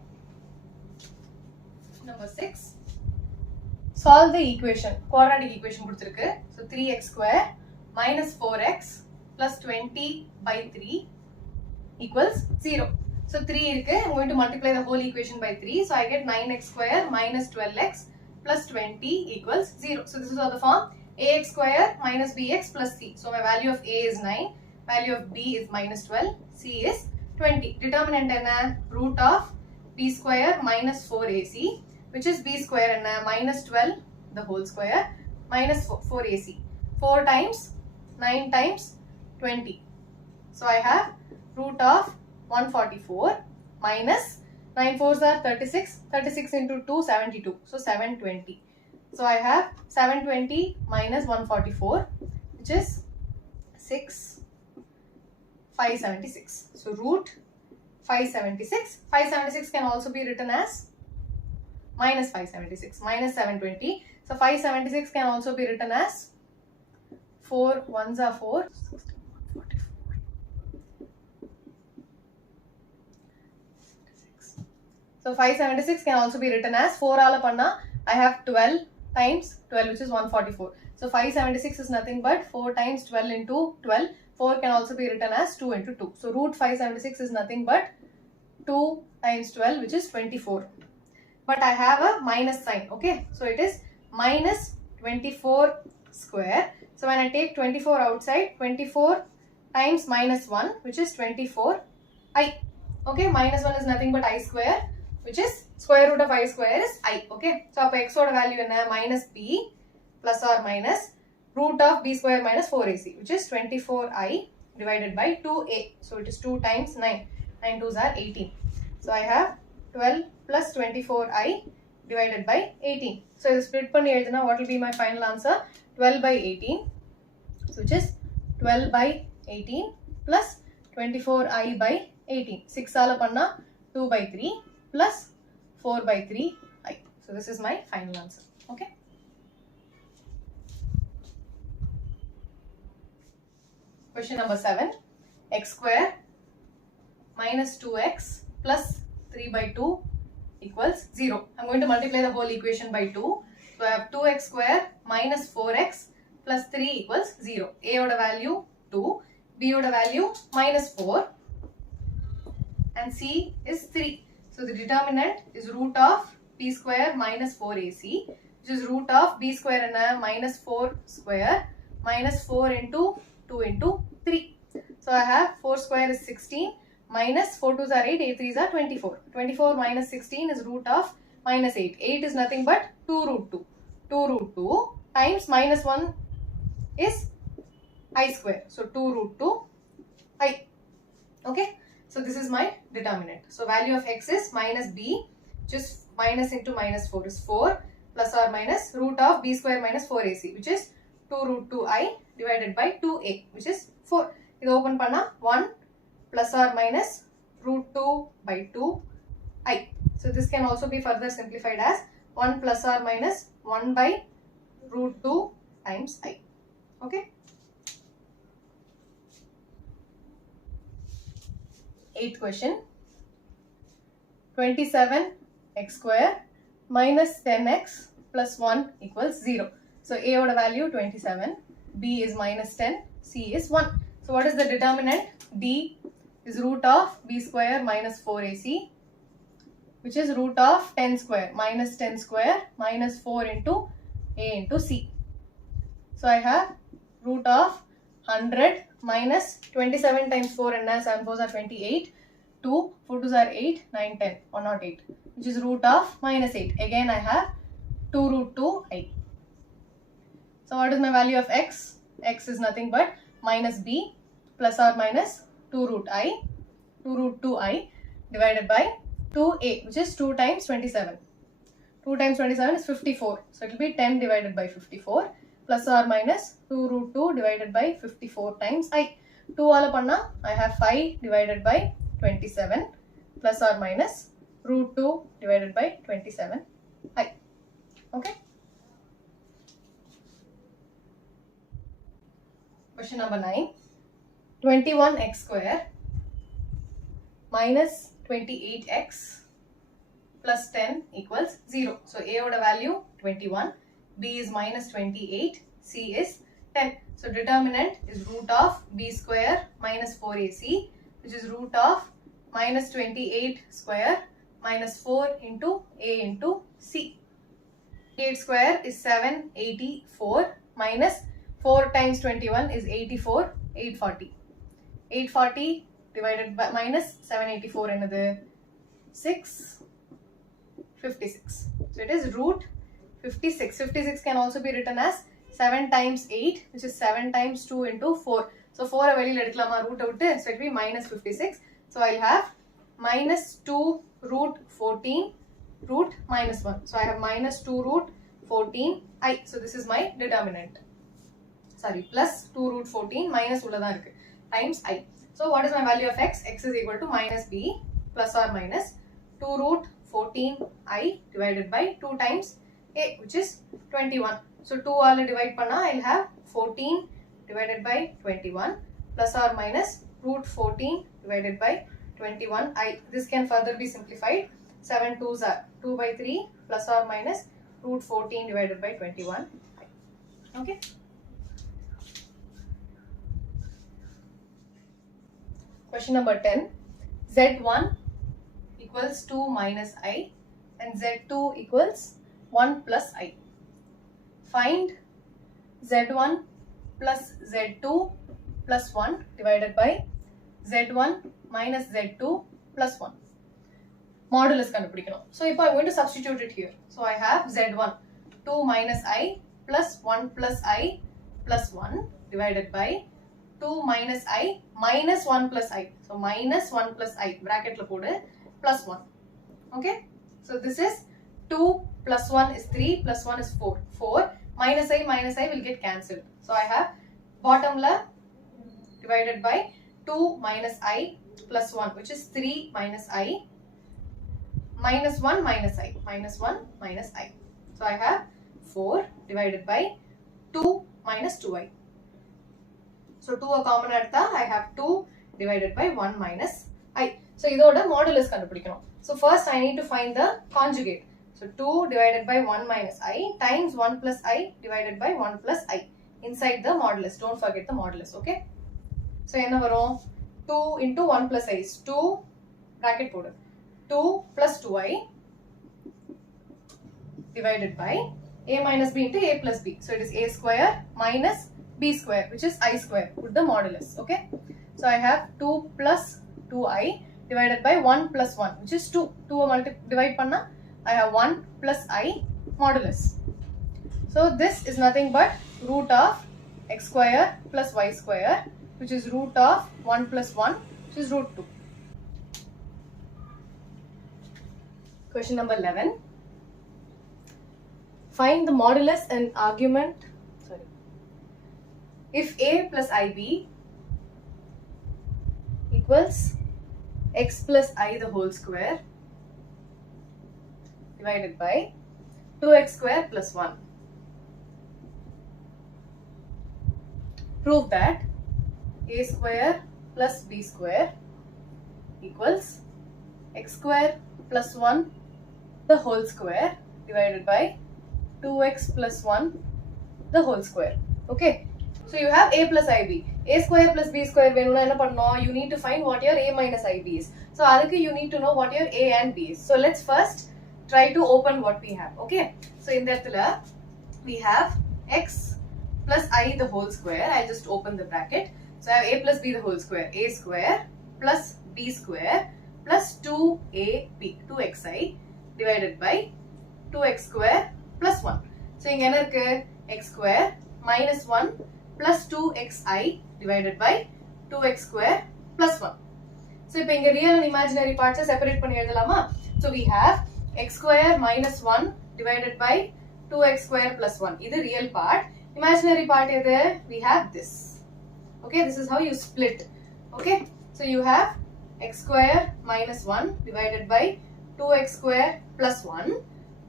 Number 6. Solve the equation. Quadratic equation கொடுத்திருக்கு. So 3x square minus 4x plus 20 by 3 equals 0. So 3 இருக்கு. I'm going to multiply the whole equation by 3. So I get 9x square minus 12x plus 20 equals 0. So this is all the form ax square minus bx plus c. So my value of a is 9, value of b is minus 12, c is 20. Determinant enna root of b square minus 4ac, which is b square enna minus 12 the whole square minus 4ac. 4 times 9 times 20. So I have root of 144 minus 9 4s are 36. 36 into 2 72. So 720. So I have 720 minus 144 which is 576. So root 576. 576 can also be written as minus 576 minus 720. So 576 can also be written as 4 1s are 4. So 576 can also be written as 4 ala panna I have 12 times 12 which is 144. So 576 is nothing but 4 times 12 into 12. 4 can also be written as 2 into 2. So root 576 is nothing but 2 times 12 which is 24. But I have a minus sign. Okay. So it is minus 24 square. So when I take 24 outside, 24 times minus 1 which is 24i. Okay. Minus 1 is nothing but I square, which is square root of I square is I. Okay. So x oda value enna minus b plus or minus root of b square minus 4ac, which is 24i divided by 2a. So it is 2 times 9. 9 2s are 18. So I have 12 plus 24i divided by 18. So if split panni eludina, what will be my final answer? 12 by 18. So which is 12 by 18 plus 24i by 18. 6 ala panna 2 by 3 plus 4 by 3i. So this is my final answer. Okay. Question number 7. X square minus 2x plus 3 by 2 equals 0. I'm going to multiply the whole equation by 2. So I have 2x square minus 4x plus 3 equals 0. A oda value 2, b oda value minus 4 and c is 3. So the determinant is root of b square minus 4ac, which is root of b square and minus 4 square minus 4 into 2 into 3. So I have 4 square is 16 minus 4 2s are 8, 8 3s are 24. 24 minus 16 is root of minus 8. 8 is nothing but 2 root 2. 2 root 2 times minus 1 is I square. So 2 root 2 I. Okay. So this is my determinant. So value of x is minus b, which is minus into minus 4 is 4 plus or minus root of b square minus 4ac, which is 2 root 2i divided by 2a, which is 4. This open panna 1 plus or minus root 2 by 2i. So this can also be further simplified as 1 plus or minus 1 by root 2 times I. Okay. Eighth question. 27x square minus 10x plus 1 equals 0. So A oda value 27, B is minus 10, C is 1. So what is the determinant? D is root of B square minus 4AC, which is root of 10 square minus 10 square minus 4 into A into C. So I have root of 100 minus 27 times 4 and 7 4s are 28, 2, 4 2s are 8, 9, 10, 108, which is root of minus 8. Again I have 2 root 2i. So what is my value of x? X is nothing but minus b plus or minus 2 root 2i divided by 2a, which is 2 times 27. 2 times 27 is 54. So it will be 10 divided by 54 plus or minus 2 root 2 divided by 54 times I. 2 all panna, I have 5 divided by 27 plus or minus root 2 divided by 27 I. Okay. Question number 9. 21x square minus 28x plus 10 equals 0. So A oda value 21, B is minus 28, C is 10. So determinant is root of B square minus 4AC, which is root of minus 28 square minus 4 into A into C. 8 square is 784 minus 4 times 21 is 84, 840. 840 divided by minus 784 another 656. So it is root 56. 56 can also be written as 7 times 8, which is 7 times 2 into 4. So 4 value root out, so it will be minus 56. So I'll have minus 2 root 14 root minus 1. So I have minus 2 root 14 I. So this is my determinant. Sorry, plus 2 root 14 minus times I. So what is my value of x? X is equal to minus b plus or minus 2 root 14 I divided by 2 times a, which is 21. So 2 all divide panna, I'll have 14 divided by 21 plus or minus root 14 divided by 21 I. This can further be simplified. 7 2s are 2 by 3 plus or minus root 14 divided by 21 I. Okay. Question number 10. Z1 equals 2 minus I and Z2 equals 1 plus I. Find Z1 plus Z2 plus 1 divided by Z1 minus Z2 plus 1. Modulus kandupidikanum. So if I'm going to substitute it here. So I have Z1 2 minus I plus 1 plus I plus 1 divided by 2 minus I minus 1 plus I. So minus 1 plus I bracket la podu plus 1. Okay. So this is 2 plus 1 is 3 plus 1 is 4. 4 minus I will get cancelled. So I have bottom la divided by 2 minus I plus 1, which is 3 minus I minus 1 minus I minus 1 minus I. So I have 4 divided by 2 minus 2I. So 2 a common adtha, I have 2 divided by 1 minus I. So idoda modulus kandupidikanum. So first I need to find the conjugate. So 2 divided by 1 minus I times 1 plus I divided by 1 plus I inside the modulus. Don't forget the modulus, okay? So enna varum 2 into 1 plus I is 2 bracket podu 2 plus 2I divided by A minus B into A plus B. So it is A square minus B square, which is I square. Put the modulus, okay? So I have 2 plus 2I divided by 1 plus 1, which is 2. 2 divide panna, I have 1 plus I modulus. So this is nothing but root of x square plus y square, which is root of 1 plus 1, which is root 2. Question number 11. Find the modulus and argument. If a plus ib equals x plus I the whole square divided by 2x square plus 1. Prove that a square plus b square equals x square plus 1 the whole square divided by 2x plus 1 the whole square. Okay, so you have a plus ib. A square plus b square venuna enna pannom, you need to find what your a minus ib is. So adukku you need to know what your a and b is. So let's first try to open what we have. Okay, so in that we have x plus I the whole square. I just open the bracket. So I have a plus b the whole square. A square plus b square plus 2ab 2xi divided by 2x square plus 1. So inga enna irukku x square minus 1 plus 2xi divided by 2x square plus 1. So ipo inga real and imaginary parts separate panni ezhudalama. So we have x square minus 1 divided by 2x square plus 1. This is real part. Imaginary part is there. We have this. Okay, this is how you split. Okay, so you have x square minus 1 divided by 2x square plus 1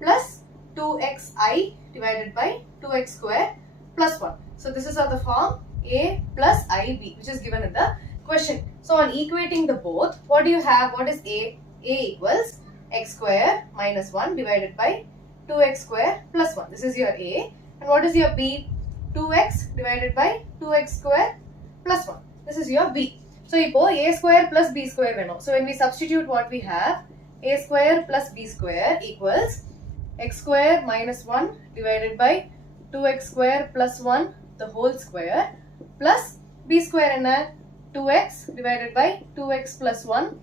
plus 2xi divided by 2x square plus 1. So this is of the form a plus ib, which is given in the question. So on equating the both, what do you have? What is a? A equals x square minus 1 divided by 2x square plus 1. This is your a. And what is your b? 2x divided by 2x square plus 1. This is your b. So ipo a square plus b square venum. So when we substitute what we have, a square plus b square equals x square minus 1 divided by 2x square plus 1 the whole square plus b square enna 2x divided by 2x plus 1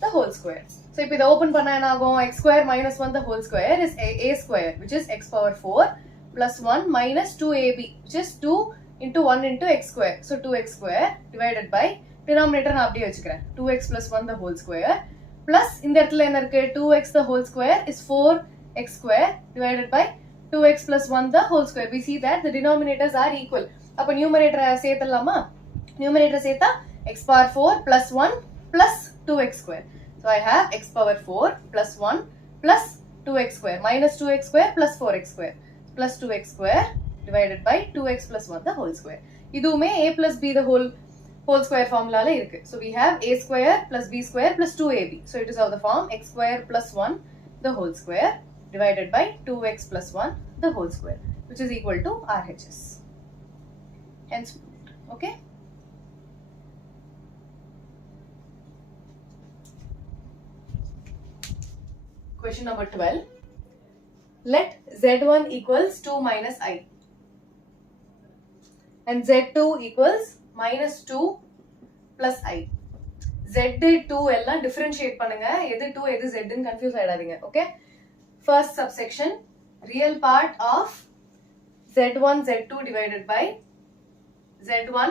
the whole square. So if we open panna enna agum, x square minus 1 the whole square is a square, which is x power 4 plus 1 minus 2ab, which is 2 into 1 into x square. So 2x square divided by denominator na appdi vechikren 2x plus 1 the whole square plus indha edathila enna irukku 2x the whole square is 4x square divided by 2x plus 1 the whole square. We see that the denominators are equal. Appo numerator seethallama, numerator setha x power 4 plus 1 plus 2x square. So I have x power 4 plus 1 plus 2x square minus 2x square plus 4x square plus 2x square divided by 2x plus 1 the whole square. Idume a plus b the whole square formula la irukku. So we have a square plus b square plus 2ab. So it is of the form x square plus 1 the whole square divided by 2x plus 1 the whole square, which is equal to RHS. Hence, okay. Question number 12. Let Z1 equals 2 minus I and Z2 equals minus 2 plus I. Z2 எல்லாம் differentiate பண்ணுங்க. எது 2 எது Z ன்னு confuse ஆயிடாதீங்க. Okay. First subsection, real part of Z1 Z2 divided by Z1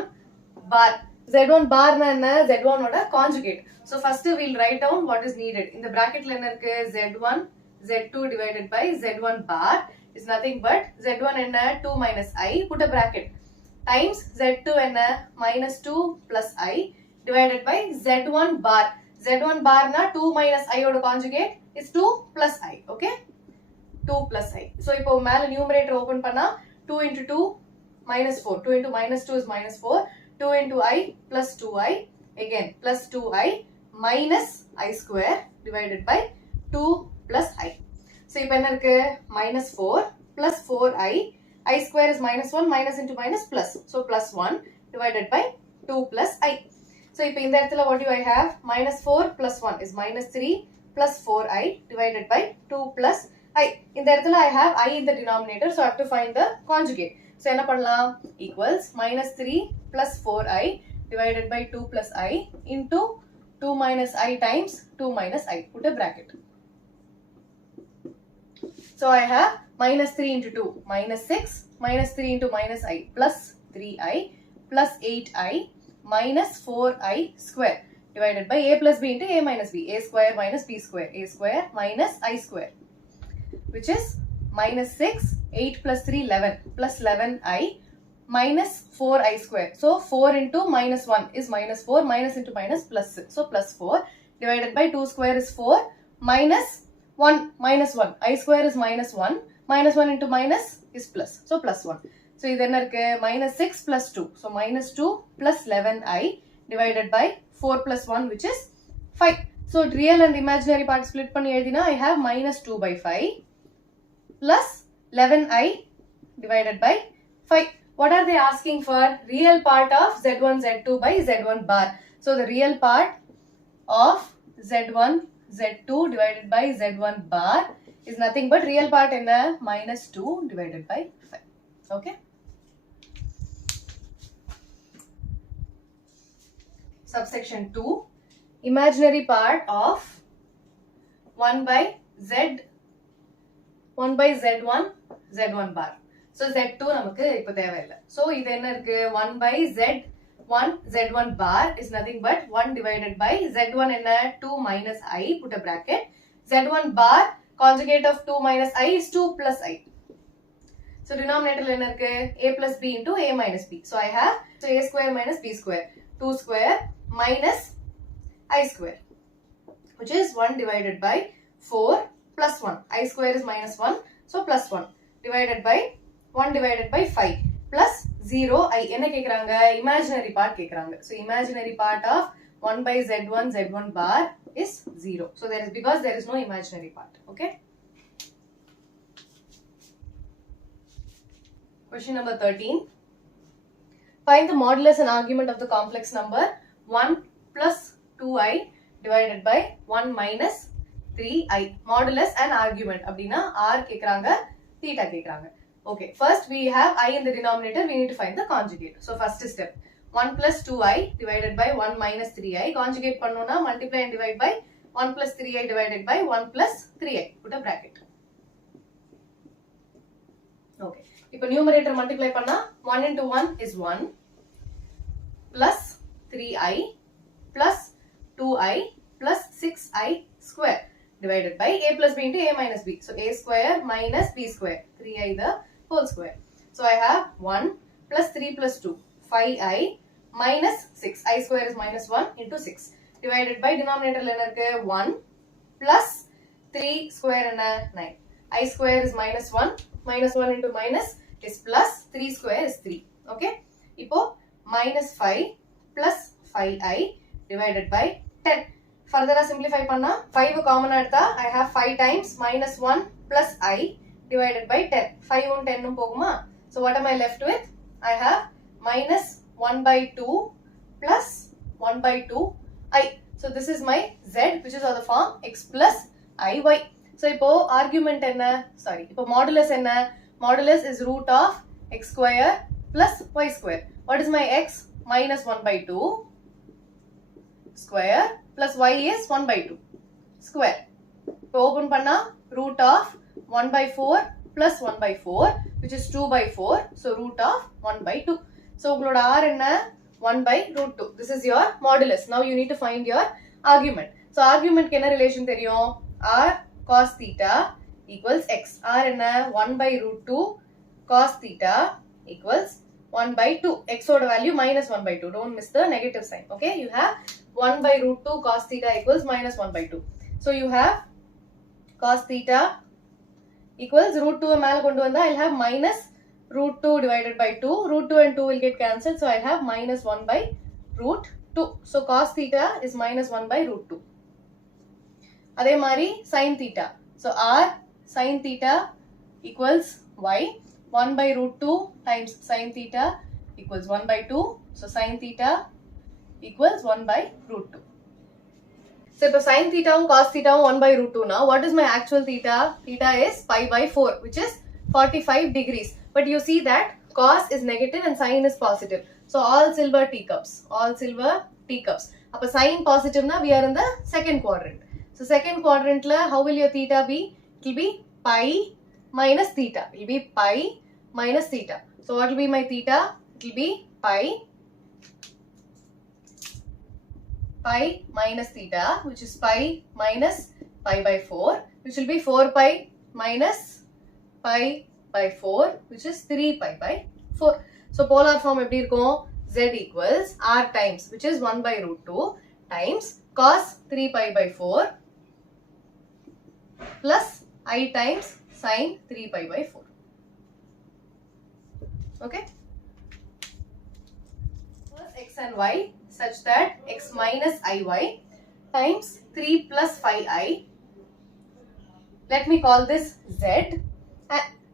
bar. Z1 bar na enna? Z1 oda conjugate. So first we'll write down what is needed. In the bracket la enna irukku? Z1 Z2 divided by Z1 bar is nothing but Z1 enna? 2 minus I, put a bracket, times Z2 enna? Minus 2 plus I divided by Z1 bar. Z1 bar na 2 minus I oda conjugate is 2 plus I. Okay, 2 plus I. So ipo mele numerator open panna 2 into 2 minus 4. 2 into minus 2 is minus 4. 2 into I plus 2I, again plus 2I minus I square divided by 2 plus I. So ipo enna irukku? Minus 4 plus 4I. I square is minus 1, minus into minus plus. So plus 1 divided by 2 plus I. So ipo indha edathila what do I have? Minus 4 plus 1 is minus 3 plus 4I divided by 2 plus I. In the edathila I have I in the denominator, so I have to find the conjugate. So enna pannalam? Equals minus 3 plus 4I divided by 2 plus I into 2 minus I times 2 minus I. Put a bracket. So I have minus 3 into 2, minus 6, minus 3 into minus I, plus 3I, plus 8I, minus 4I square, divided by a plus b into a minus b, a square minus b square, a square minus I square, which is minus 6, 8 plus 3, 11, plus 11I, minus 4I square. So 4 into minus 1 is minus 4, minus into minus plus 6. So plus 4 divided by 2 square is 4, minus 1 minus 1. I square is minus 1, minus 1 into minus is plus. So plus 1. So இது என்ன இருக்கு? Minus 6 plus 2. So minus 2 plus 11I divided by 4 plus 1, which is 5. So real and imaginary part split panni edina, I have minus 2 by 5 plus 11i divided by 5. What are they asking for? Real part of z1 z2 by z1 bar. So the real part of z1 z2 divided by z1 bar is nothing but real part in the minus 2 divided by 5. Okay. Subsection 2. Imaginary part of 1 by z1 bar. So z2 நமக்கு இப்ப தேவையில்லை. So இது என்ன இருக்கு? 1 by z1 bar is nothing but 1 divided by z1 என்ன? 2 minus i, put a bracket. z1 bar conjugate of 2 minus i is 2 plus i. So denominator என்ன இருக்கு? a plus b into a minus b. So I have a square minus b square. 2 square minus I square, which is 1 divided by 4 plus 1. I square is minus 1, so plus 1 divided by 1 divided by 5 plus 0 I. என்ன கேக்குறாங்க? Imaginary part கேக்குறாங்க. So imaginary part of 1 by z1 bar is 0. So that is because there is no imaginary part. Okay. Question number 13. Find the modulus and argument of the complex number 1 plus 2i divided by 1 minus 3i. Modulus and argument. Abdina r kekranga, theta kekranga. Okay. First we have I in the denominator. We need to find the conjugate. So first step. 1 plus 2i divided by 1 minus 3i. Conjugate pannona multiply and divide by 1 plus 3i divided by 1 plus 3i. Put a bracket. Okay. Now numerator multiply panna 1 into 1 is 1 plus 3i plus 2i plus 6i square divided by a plus b into a minus b. So a square minus b square, 3i the whole square. So I have 1 plus 3 plus 2, 5i minus 6. I square is minus 1 into 6 divided by denominator 1 plus 3 square and 9. I square is minus 1, minus 1 into minus is plus, 3 square is 3. Okay. Now minus 5 plus 5i divided by 10. Further simplify panna 5 common adha, I have 5 times minus 1 plus I divided by 10. 5 and 10 poguma. So what am I left with? I have minus 1 by 2 plus 1 by 2 I. So this is my z, which is of the form x plus iy. So ipo argument enna, sorry, ipo modulus enna? Modulus is root of x square plus y square. What is my x? Minus 1 by 2 square plus y is 1 by 2 square. So open panna root of 1 by 4 plus 1 by 4, which is 2 by 4. So root of 1 by 2. So r enna 1 by root 2. This is your modulus. Now you need to find your argument. So argument kenna relation theriyum? R cos theta equals x. R enna 1 by root 2 cos theta equals 1 by 2. X oda value minus 1 by 2. Don't miss the negative sign. Okay. You have 1 by root 2 cos theta equals minus 1 by 2. So you have cos theta equals root 2 மேல கொண்டு வந்தா I'll have minus root 2 divided by 2. Root 2 and 2 will get cancelled. So I'll have minus 1 by root 2. So cos theta is minus 1 by root 2. அதே மாதிரி sin theta. So r sin theta equals y. 1 by root 2 times sin theta equals 1 by 2. So sin theta equals 1 by root 2. So if sin theta and cos theta 1 by root 2 now, what is my actual theta? Theta is pi by 4, which is 45 degrees. But you see that cos is negative and sin is positive. So all silver teacups. All silver teacups. Appa sin positive na, we are in the second quadrant. So second quadrant la, how will your theta be? It will be pi minus theta. It will be pi minus theta. So what will be my theta? It will be pi minus theta, which is pi minus pi by 4, which will be 4 pi minus pi by 4, which is 3 pi by 4. So polar form eppadi irukum? Z equals r times, which is 1 by root 2 times cos 3 pi by 4 plus I times sin 3 pi by 4. Okay. X and y such that x minus iy times 3 plus 5i, let me call this z,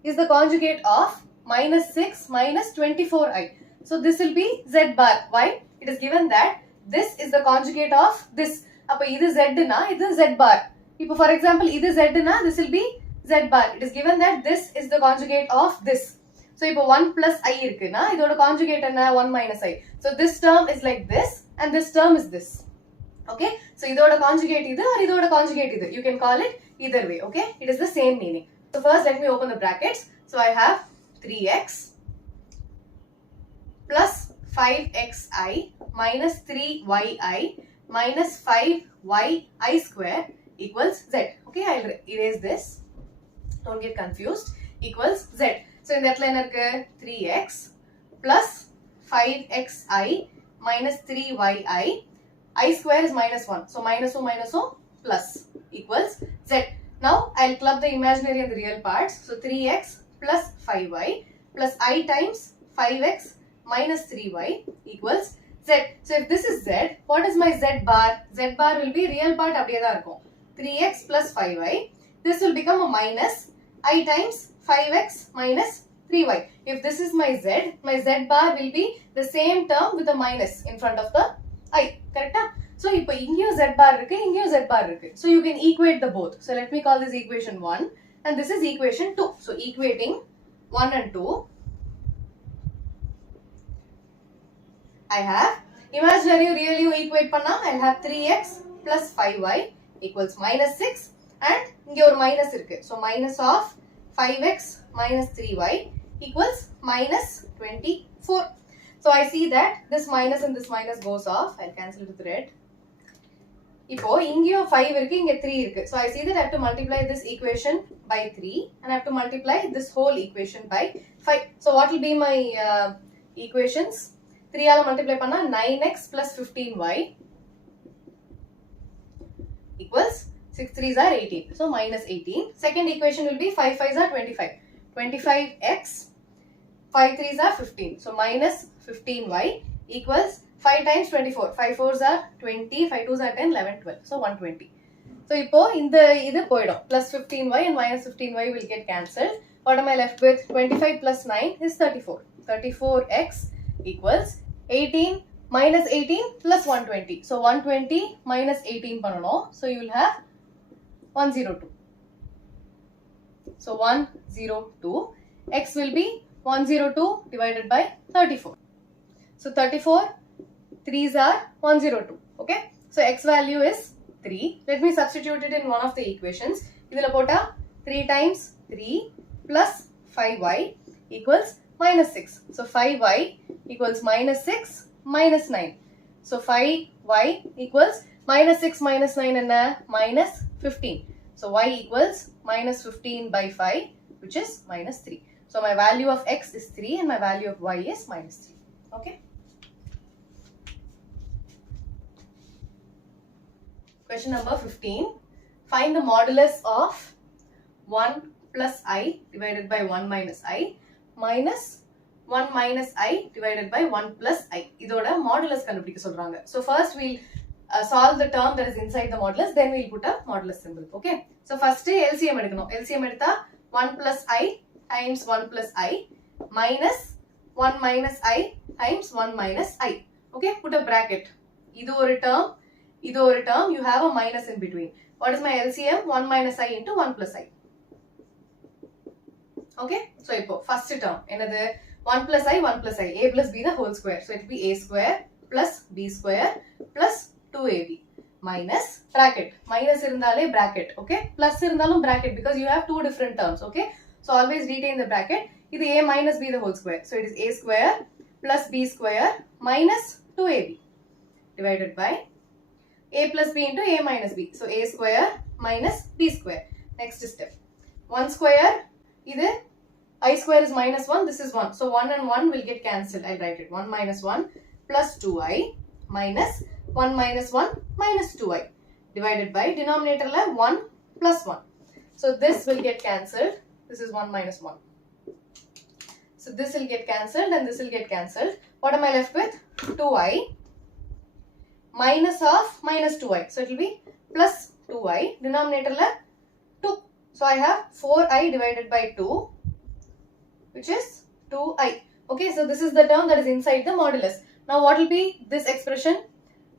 is the conjugate of minus 6 minus 24i. So this will be z bar. Why? It is given that this is the conjugate of this. Appo idu z na, idu z bar. If for example idu z na, this will be z bar. It is given that this is the conjugate of this. So if 1 plus I irukku na, idoda conjugate enna 1 minus I. So this term is like this and this term is this. Okay, so idoda conjugate idu or idoda conjugate idu. You can call it either way. Okay, it is the same meaning. So first let me open the brackets. So I have 3x plus 5xi minus 3yi minus 5yi square equals z. Okay, I'll erase this. Don't get confused. Equals z. So in that line 3x plus 5xi minus 3yi. I square is minus 1. So minus 0 plus equals z. Now I'll club the imaginary and the real parts. So 3x plus 5y plus I times 5x minus 3y equals z. So if this is z, what is my z bar? Z bar will be real part அப்படியே தான் இருக்கும். 3x plus 5y. This will become a minus I times 5x minus 3y. If this is my z bar will be the same term with a minus in front of the I. Correct? So இப்போ இங்கேயும் z bar இருக்கு, இங்கேயும் z bar இருக்கு. So you can equate the both. So let me call this equation 1 and this is equation 2. So equating 1 and 2, I have imaginary real you equate panna, I'll have 3x plus 5y equals minus 6 and இங்க ஒரு minus இருக்கு. So minus of 5x minus 3y equals minus 24. So I see that this minus and this minus goes off. I'll cancel it with red. இப்போ இங்கேயும் 5 இருக்கு, இங்க 3 இருக்கு. So I see that I have to multiply this equation by 3 and I have to multiply this whole equation by 5. So what will be my equations? 3 ஆல multiply பண்ணா 9x plus 15y equals 6 3s are 18. So minus 18. Second equation will be 5 5s are 25. 25x 5 3s are 15. So minus 15y equals 5 times 24. 5 4s are 20. 5 2s are 10, 11, 12. So 120. So இப்போ இந்த இது போய்டும். Plus 15y and minus 15y will get cancelled. What am I left with? 25 plus 9 is 34. 34x equals 18 minus 18 plus 120. So 120 minus 18 பண்ணணும். So you will have 102. So 102. X will be 102 divided by 34. So 34 3s are 102. Okay. So x value is 3. Let me substitute it in one of the equations. Idhula pota 3 times 3 plus 5y equals minus 6. So 5y equals minus 6 minus 9. So 5y equals minus 6 minus 9 and minus 15. So y equals minus 15 by 5, which is minus 3. So my value of x is 3 and my value of y is minus 3. Okay. Question number 15. Find the modulus of 1 plus I divided by 1 minus I minus 1 minus I divided by 1 plus I. Idoda modulus கண்டுபிடிக்க சொல்றாங்க. So first we'll solve the term that is inside the modulus, then we'll put a modulus symbol. Okay. So first LCM எடுக்கணும். LCM எடுத்தா 1 plus I times 1 plus I minus 1 minus I times 1 minus I. Okay. Put a bracket. இது ஒரு term, you have a minus in between. What is my LCM? 1 minus I into 1 plus I. Okay. So இப்போ first term என்னது 1 plus I, 1 plus I. A plus B the whole square. So it will be A square plus B square plus 2AB minus bracket. Minus irundale bracket. Okay. Plus irundalum bracket because you have two different terms. Okay. So always retain the bracket. This A minus B the whole square. So it is A square plus B square minus 2AB divided by A plus B into A minus B. So A square minus B square. Next step. 1 square. This I square is minus 1. This is 1. So 1 and 1 will get cancelled. I write it. 1 minus 1 plus 2i minus 1 minus 1 minus 2i divided by denominator 1 plus 1. So this will get cancelled. This is 1 minus 1. So this will get cancelled and this will get cancelled. What am I left with? 2i minus of minus 2i. So it will be plus 2i. Denominator la 2. So I have 4i divided by 2, which is 2i. Okay, so this is the term that is inside the modulus. Now what will be this expression?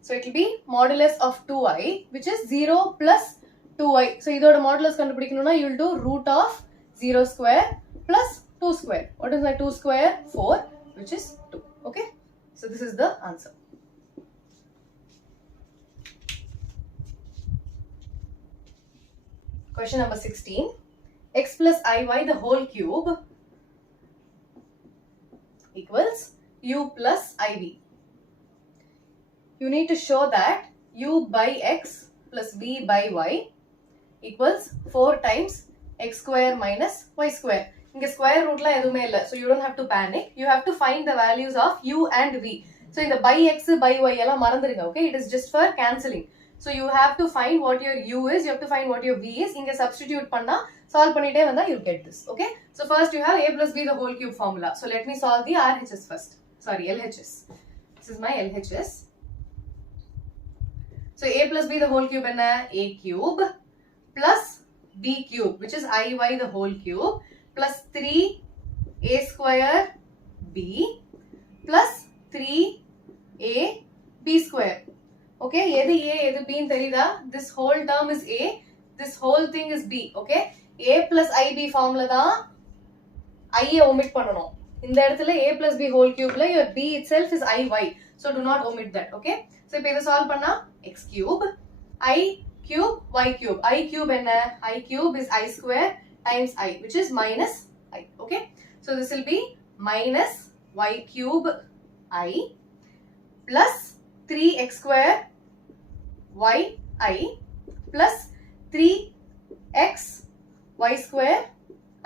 So it will be modulus of 2i, which is 0 plus 2i. So idoda modulus kandupidikanuna, you will do root of 0 square plus 2 square. What is my 2 square? 4, which is 2. Okay, so this is the answer. Question number 16. X plus iy the whole cube equals u plus iv. You need to show that u by x plus v by y equals 4 times x square minus y square. Inga square root la edume illa, so you don't have to panic. You have to find the values of u and v. So in the by x by y ella marandringa. Okay, it is just for cancelling. So you have to find what your u is, you have to find what your v is. Inga substitute panna solve pannite vanda you get this. Okay, so first you have a plus b the whole cube formula. So let me solve the RHS first. Sorry, LHS. This is my LHS. So a plus b the whole cube enna? A cube plus b cube, which is iy the whole cube, plus 3a square b plus 3a b square. Okay, edu a edu b nu theriyada? This whole term is a, this whole thing is b. Okay, a plus ib formula da I omit pannanom. இந்த இடத்துல a plus b whole cube la your b itself is iy, so do not omit that. Okay, so இப்போ இத solve பண்ணா x cube I cube y cube. I cube enna? I cube is I square times I, which is minus I. Okay, so this will be minus y cube I plus 3x square y I plus 3x y square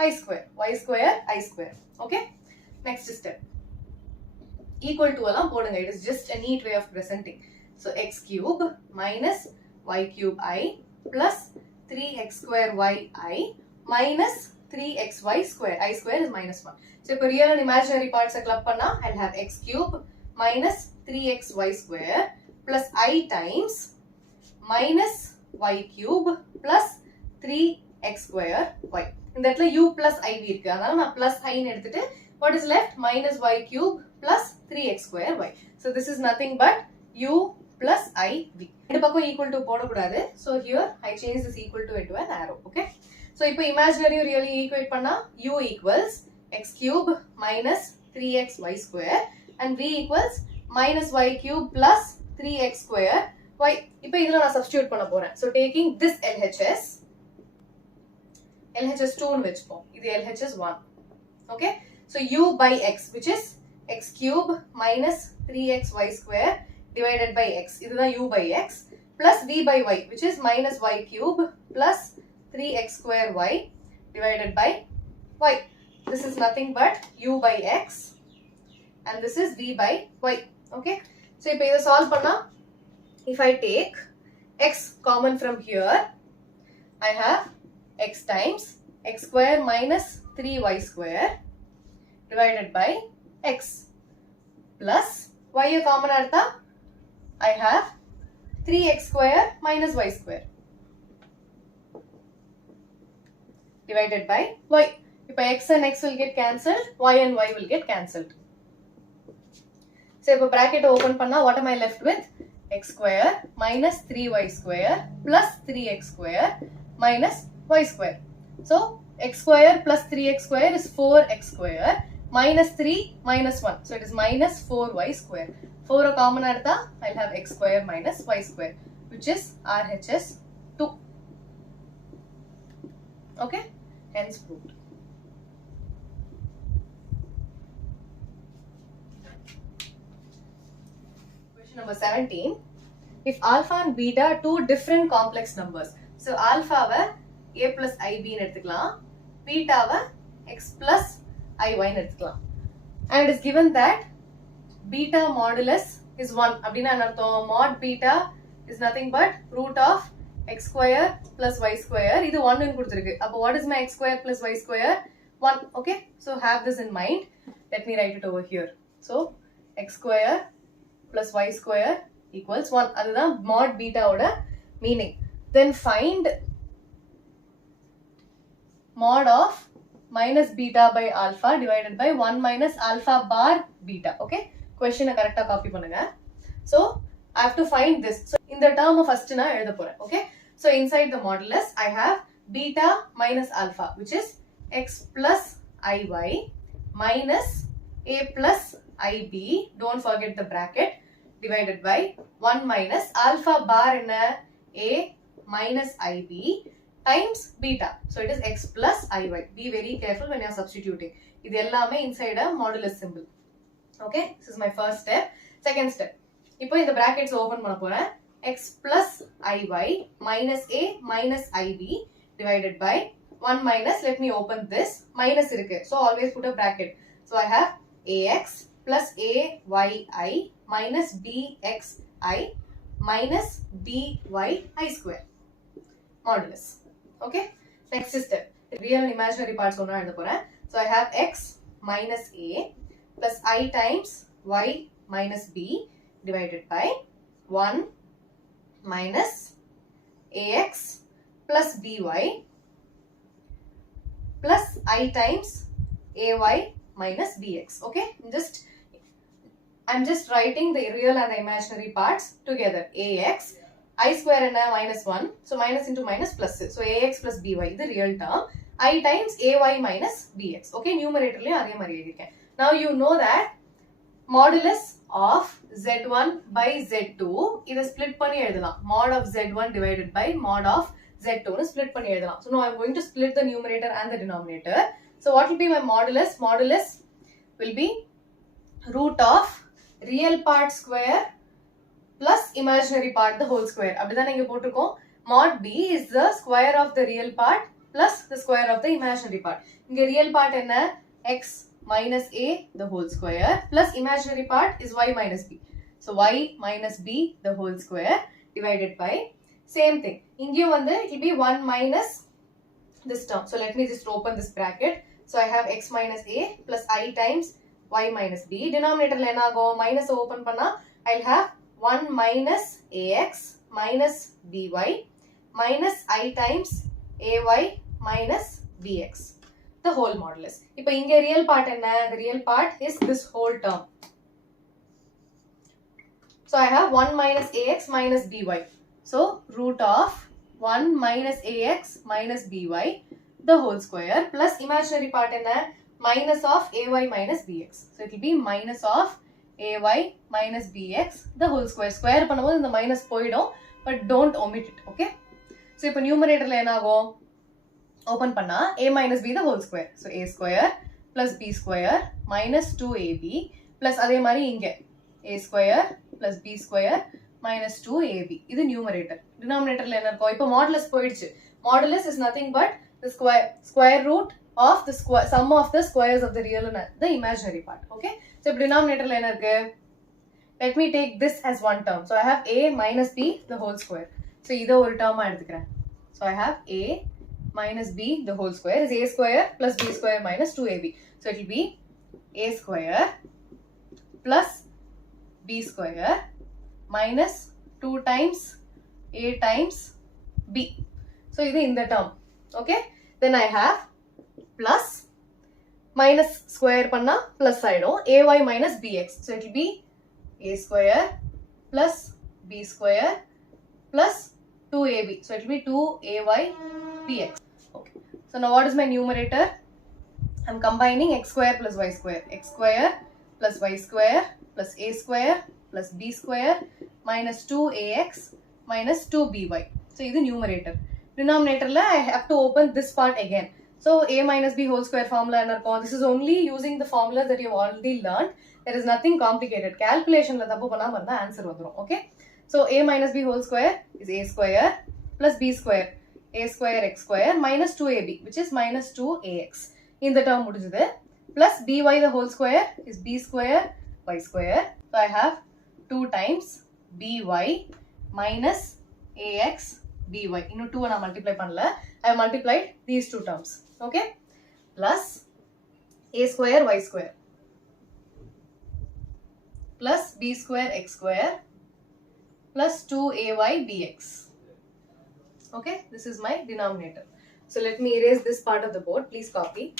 I square. Y square I square. Okay, next step. Equal to allam podunga. It is just a neat way of presenting. So x cube minus y cube I plus 3x square y I minus 3xy square. I square is minus 1. So if real and imaginary parts club panna, I'll have x cube minus 3xy square plus I times minus y cube plus 3x square y. In that u plus iv irukku. Adala na plus I nu edutittu what is left? Minus y cube plus 3x square y. So this is nothing but u plus iv. Rendu pakkam equal to poda kudadu. So here I change this equal to into an arrow. Okay, so ipo imaginary really equate panna u equals x cube minus 3x y square and v equals minus y cube plus 3x square y. Ipo idhula na substitute panna poren. So taking this LHS 2 nu vechupom. Idu LHS 1. Okay, so u by x, which is x cube minus 3xy square divided by x. This is u by x plus v by y, which is minus y cube plus 3x square y divided by y. This is nothing but u by x and this is v by y. Okay, so if I solve panna, if I take x common from here, I have x times x square minus 3y square divided by x plus y common artha I have 3x square minus y square divided by y. If x and x will get cancelled, y and y will get cancelled. So if bracket open panna, what am I left with? X square minus 3y square plus 3x square minus y square. So x square plus 3x square is 4x square minus 3 minus 1. So it is minus 4y square. 4 common artha, I'll have x square minus y square, which is RHS 2. Okay, hence proved. Question number 17. If alpha and beta are two different complex numbers, so alpha va a plus ib nu eduthukalam, beta va x plus iy nu eduthukalam, and it is given that beta modulus is 1. Abdina anartham mod beta is nothing but root of x square plus y square. Idu 1 nu kuduthirukku. Appo what is my x square plus y square? 1. Okay, so have this in mind. Let me write it over here. So x square plus y square equals 1. அதுதான் mod beta ஓட meaning. Then find mod of minus beta by alpha divided by 1 minus alpha bar beta. Okay, question correct copy பண்ணுங்க. So I have to find this. So in the term first na எழுத போறேன். Okay, so inside the modulus I have beta minus alpha, which is x plus iy minus a plus ib, don't forget the bracket, divided by 1 minus alpha bar in a minus ib times beta. So it is x plus iy. Be very careful when you are substituting. இது எல்லாமே inside a modulus symbol. Okay, this is my first step. Second step, இப்போ இந்த brackets open பண்ண போறேன். X plus iy minus a minus ib divided by 1 minus, let me open this, minus இருக்கு, so always put a bracket. So I have ax plus ayi minus bxi minus dy I square modulus. Okay, next step, real and imaginary parts ஒண்ணா எழுத போறேன். So I have x minus a plus I times y minus b divided by 1 minus ax plus by plus I times ay minus bx. Okay, I'm just writing the real and the imaginary parts together. Ax, I square and minus 1, so minus into minus plus, so ax plus by is the real term, I times ay minus bx. Okay, numerator le adhe mari edhirukken. Now you know that modulus of z1 by z2 இதை split பண்ணி எழுதலாம். Mod of z1 divided by mod of z2 னு split பண்ணி எழுதலாம். So now I'm going to split the numerator and the denominator. So what will be my modulus? Modulus will be root of real part square plus imaginary part the whole square. அப்படிதான் இங்க போட்டுருக்கோம். Mod b is the square of the real part plus the square of the imaginary part. இங்க real part என்ன? X minus a the whole square plus imaginary part is y minus b. So y minus b the whole square divided by, same thing, இங்கேயும் வந்து it will be 1 minus this term. So let me just open this bracket. So I have x minus a plus I times y minus b. Denominator la enna agum? Minus open panna I'll have 1 minus ax minus by minus I times ay minus bx, the whole modulus. இப்போ இங்க real part என்ன? The real part is this whole term. So I have 1 minus ax minus by. So root of 1 minus ax minus by the whole square plus imaginary part என்ன? Minus of ay minus bx. So it will be minus of ay minus bx the whole square. Square பண்ணும்போது இந்த minus போயிடும், but don't omit it. Okay, so இப்போ numeratorல என்ன ஆகும்? Open panna a minus b the whole square. So a square plus b square minus 2ab plus அதே மாதிரி இங்க a square plus b square minus 2ab. இது numerator. Denominatorல என்ன இருக்கும்? இப்போ modulus போயிடுச்சு. Modulus is nothing but the square root of the sum of the squares of the real and the imaginary part. Okay, so இப்போ denominatorல என்ன இருக்கு? Let me take this as one term. So I have a minus b the whole square. So இத ஒரு term எடுத்துக்கிறேன். So I have a minus b the whole square is a square plus b square minus 2ab. So it will be a square plus b square minus 2 times a times b. So this is the term. Okay, then I have plus minus square panna plus aidum ay minus bx. So it will be a square plus b square plus 2ab. So it will be 2ay bx. Okay, so now what is my numerator? I'm combining x square plus y square. X square plus y square plus a square plus b square minus 2ax minus 2by. So this is numerator. Denominator la I have to open this part again. So a minus b whole square formula and this is only using the formula that you have already learned. There is nothing complicated. Calculation la thappu panna varna answer vandrum. Okay, so a minus b whole square is a square plus b square a square x square minus 2ab, which is minus 2ax. In the term mudijudhu, plus by the whole square is b square y square. So I have 2 times by minus ax by. Innu 2 na multiply pannala, I have multiplied these two terms. Okay, plus a square y square plus b square x square plus 2ay bx. Okay, this is my denominator. So let me erase this part of the board. Please copy.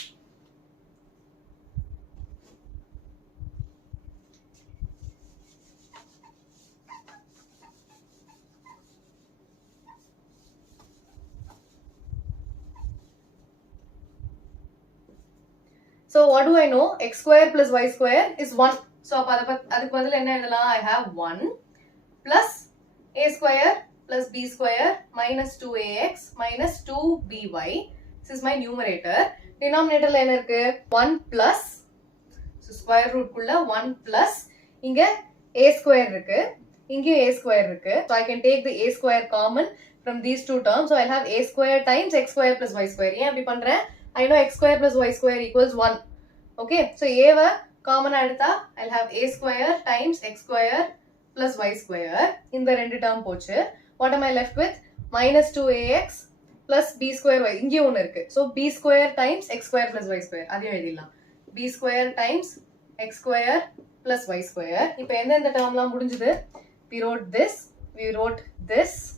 So what do I know? X square plus y square is 1. So I have 1 plus a square plus b square minus 2ax minus 2by. This is my numerator. Denominator 1 plus. So square root kulla 1 plus. Inge a square irukku. Inge a square irukku. So I can take the a square common from these two terms. So I'll have a square times x square plus y square. I know x square plus y square equals 1. Okay, so a common I'll have a square times x square plus y square. In the rendu term pochu. What am I left with? Minus 2ax plus b square y. Inge one irukku. So b square times x square plus y square. Adhi edilla. B square times x square plus y square. Ipo endha term la mudinjudhu? We wrote this. We wrote this.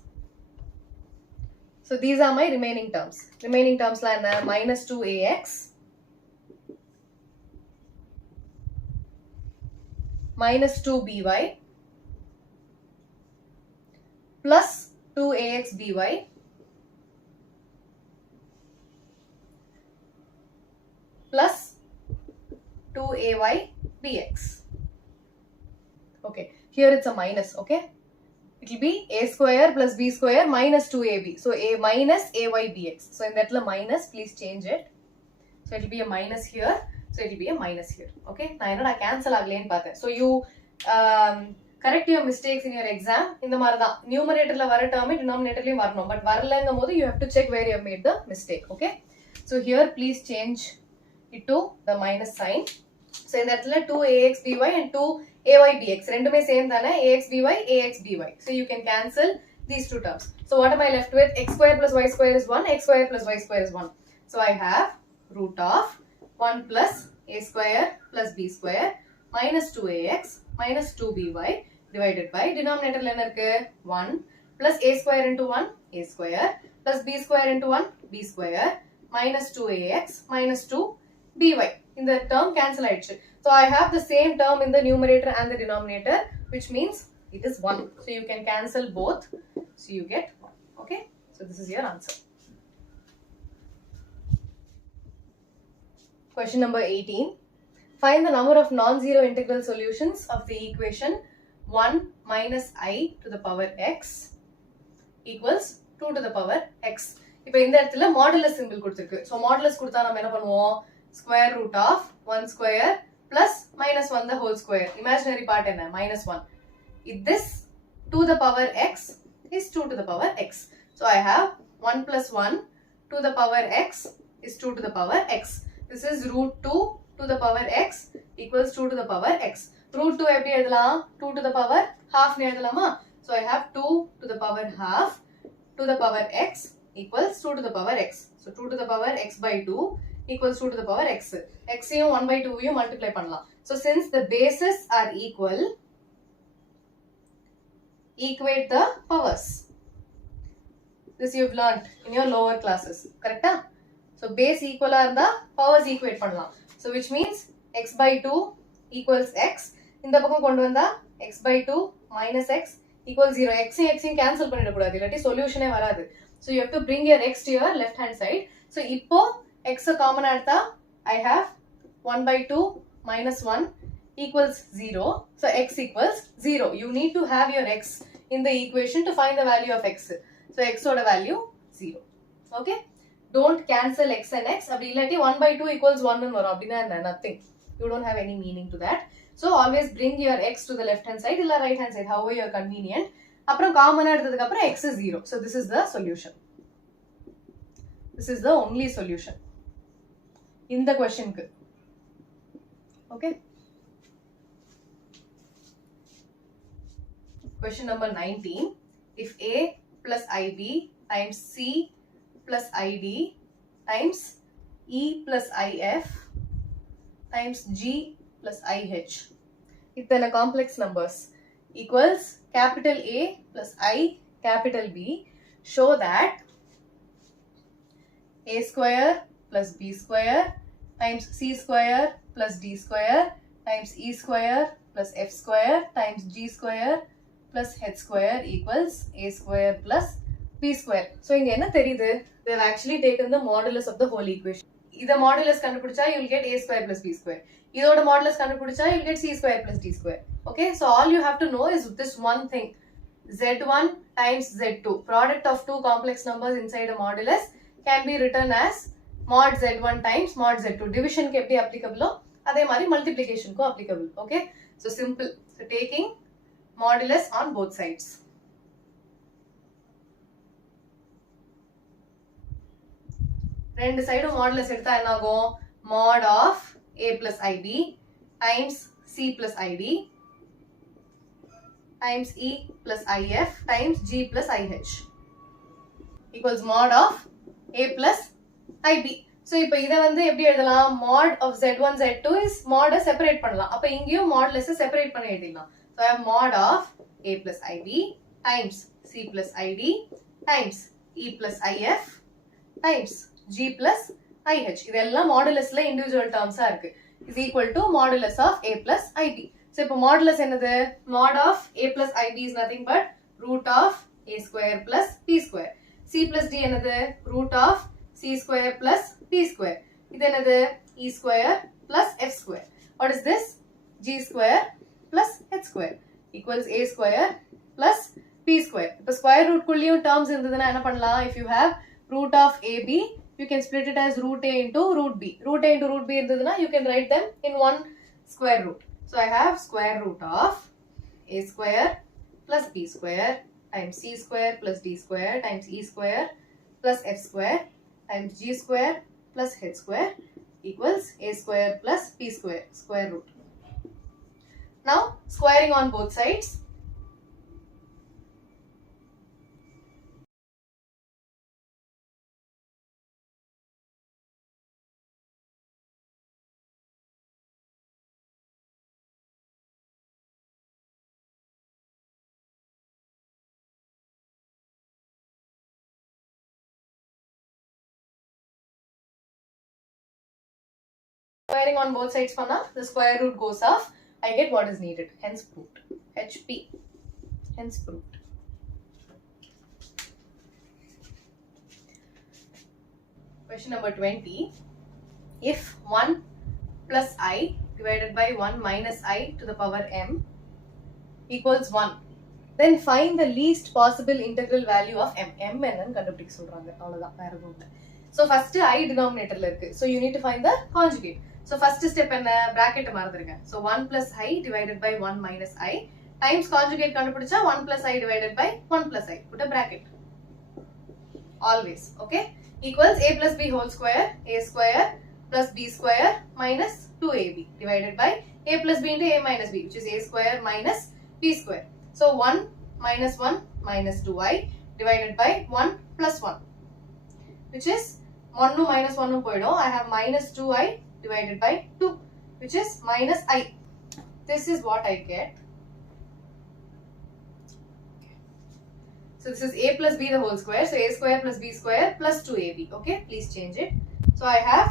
So these are my remaining terms. Remaining terms la enna? Minus 2ax minus 2by plus 2ax by plus 2ay bx. Okay, here it's a minus, okay? It will be a square plus b square minus 2ab. So a minus ay bx. So in that minus, please change it. So it will be a minus here. So it will be a minus here. Okay, I cancel again. So you correct your mistakes in your exam. In the numerator la vara term, denominator la varano. But varalanga modu you have to check where you have made the mistake. Okay. So here please change it to the minus sign. So in that 2ax by and 2ay bx. Rendume same thana ax by. So you can cancel these two terms. So what am I left with? X square plus y square is 1. X square plus y square is 1. So I have root of 1 plus a square plus b square minus 2ax minus 2by divided by denominator 1 plus a square into 1 a square plus b square into 1 b square minus 2ax minus 2by. In the term cancel aichu. So I have the same term in the numerator and the denominator, which means it is 1. So you can cancel both. So you get 1. Okay. So this is your answer. Question number 18. Find the number of non-zero integral solutions of the equation 1 minus I to the power x equals 2 to the power x. இப்போ இந்த இடத்துல modulus symbol கொடுத்திருக்கு. So modulus கொடுத்தா நம்ம என்ன பண்ணுவோம்? Square root of 1 square plus minus 1 the whole square. Imaginary part என்ன? Minus 1. If this 2 to the power x is 2 to the power x. So I have 1 plus 1 to the power x is 2 to the power x. This is root 2 to the power x equals 2 to the power x. Root 2 எப்படி எழுதலாம்? 2 to the power half னு எழுதலாமா? So I have 2 to the power half to the power x equals 2 to the power x. So 2 to the power x by 2 equals 2 to the power x. X யும் 1 by 2 யும் multiply பண்ணலாம். So since the bases are equal, equate the powers. This you've learned in your lower classes. Correct? So base equal இருந்தா powers equate பண்ணலாம். So which means x by 2 equals x. இந்த பக்கம் கொண்டு வந்தா x by 2 minus x equals 0. x யும் cancel பண்ணிடக்கூடாது. இல்லாட்டி solution வராது. So you have to bring your x to your left hand side. So இப்போ x common எடுத்தா I have 1 by 2 minus 1 equals 0. So x equals 0. You need to have your x in the equation to find the value of x. So x oda value 0. Okay? Don't cancel x and x. அப்படி இல்லாட்டி 1 by 2 equals 1 ன்னு வரும். அப்படினா nothing. You don't have any meaning to that. So always bring your x to the left hand side இல்ல right hand side, however you are convenient. அப்புறம் காமனா எடுத்ததுக்கு அப்புறம் x is 0. So this is the solution. This is the only solution in the question. Okay. Question number 19. If a plus ib times c plus id times e plus if times g plus ih, இத்தனை complex numbers equals capital A plus I capital B show that A square plus B square times C square plus D square times E square plus F square times G square plus H square equals A square plus B square. So, inga enna theriyudhu? They have actually taken the modulus of the whole equation. Ida modulus kandupidicha you will get A square plus B square. Idoda modulus kandupidicha you will get C square plus D square. Okay, so all you have to know is this one thing. Z1 times Z2, product of two complex numbers inside a modulus, can be written as mod Z1 times mod Z2. Division ke eppadi applicable adhe mari multiplication ko applicable. Okay, so simple. So taking modulus on both sides. Rendu side modulus edutha enna agum? Mod of A plus IB times C plus ID times E plus IF times G plus IH equals mod of A plus IB. So, இப்போ இதை வந்து எப்படி எழுதலாம்? Mod of Z1 Z2 is mod separate பண்ணலாம். அப்ப இங்கேயும் modulus separate பண்ண எழுதிடலாம். So, I have mod of A plus IB times C plus ID times E plus IF times G plus IH. இதெல்லாம் modulus-ல individual terms-ஆ இருக்கு. Is equal to modulus of A plus IB. So, இப்போ modulus என்னது? Mod of A plus IB is nothing but root of A square plus B square. C plus D என்னது? Root of C square plus P square. இது என்னது? E square plus F square. What is this? G square plus H square equals A square plus P square. இப்போ square root குள்ளியும் terms இருந்ததுன்னா என்ன பண்ணலாம்? If you have root of AB, you can split it as root A into root B. Root A into root B இருந்ததுன்னா you can write them in one square root. So, I have square root of A square plus B square times C square plus D square times E square plus F square times G square plus H square equals A square plus P square, square root. Now, squaring on both sides. Squaring on both sides panna, the square root goes off. I get what is needed. Hence proved. HP. Hence proved. Question number 20. If 1 plus I divided by 1 minus I to the power m equals 1, then find the least possible integral value of m. M என்னன்னு கண்டுபிடிக்க சொல்றாங்க. அவ்வளவுதான், வேற ஒண்ணும் இல்ல. So first I denominatorல இருக்கு. So you need to find the conjugate. So first step என்ன? bracket மறந்துருங்க. So 1 plus I divided by 1 minus I times conjugate கண்டுபிடிச்சா 1 plus I divided by 1 plus I. Put a bracket. Always. Okay? Equals A plus B whole square, A square plus B square minus 2AB divided by A plus B into A minus B, which is A square minus B square. So 1 minus 1 minus 2I divided by 1 plus 1, which is 1 minus 1 poidum. I have minus 2I divided by 2, which is minus I. This is what I get. So this is A plus B the whole square. So A square plus B square plus 2AB. Okay, please change it. So I have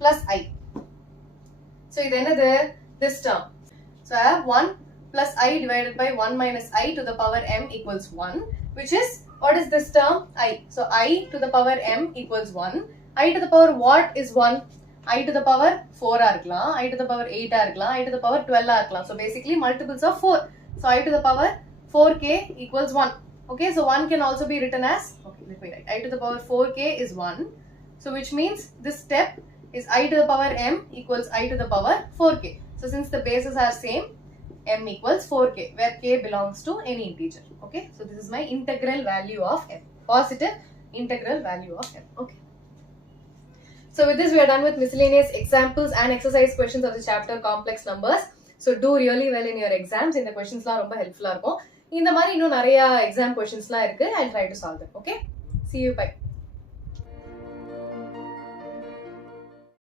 plus I. So this term. So I have 1 plus I divided by 1 minus I to the power m equals 1, which is, what is this term? I. So I to the power m equals 1. I to the power what is 1? I to the power 4 இருக்கலாம், I to the power 8 இருக்கலாம், I to the power 12 இருக்கலாம். So basically multiples of 4. So I to the power 4k equals 1. Okay, so 1 can also be written as, okay, let me write. I to the power 4k is 1. So which means this step is I to the power m equals I to the power 4k. So since the bases are same, m equals 4k, where k belongs to any integer. Okay, so this is my integral value of m. Positive integral value of m. Okay. So with this we are done with miscellaneous examples and exercise questions of the chapter complex numbers. So do really well in your exams. இந்த questions-லாம் ரொம்ப helpful-ஆ இருக்கும். இந்த மாதிரி இன்னும் நிறைய exam questions-லாம் இருக்கு. I'll try to solve them. Okay? See you. Bye.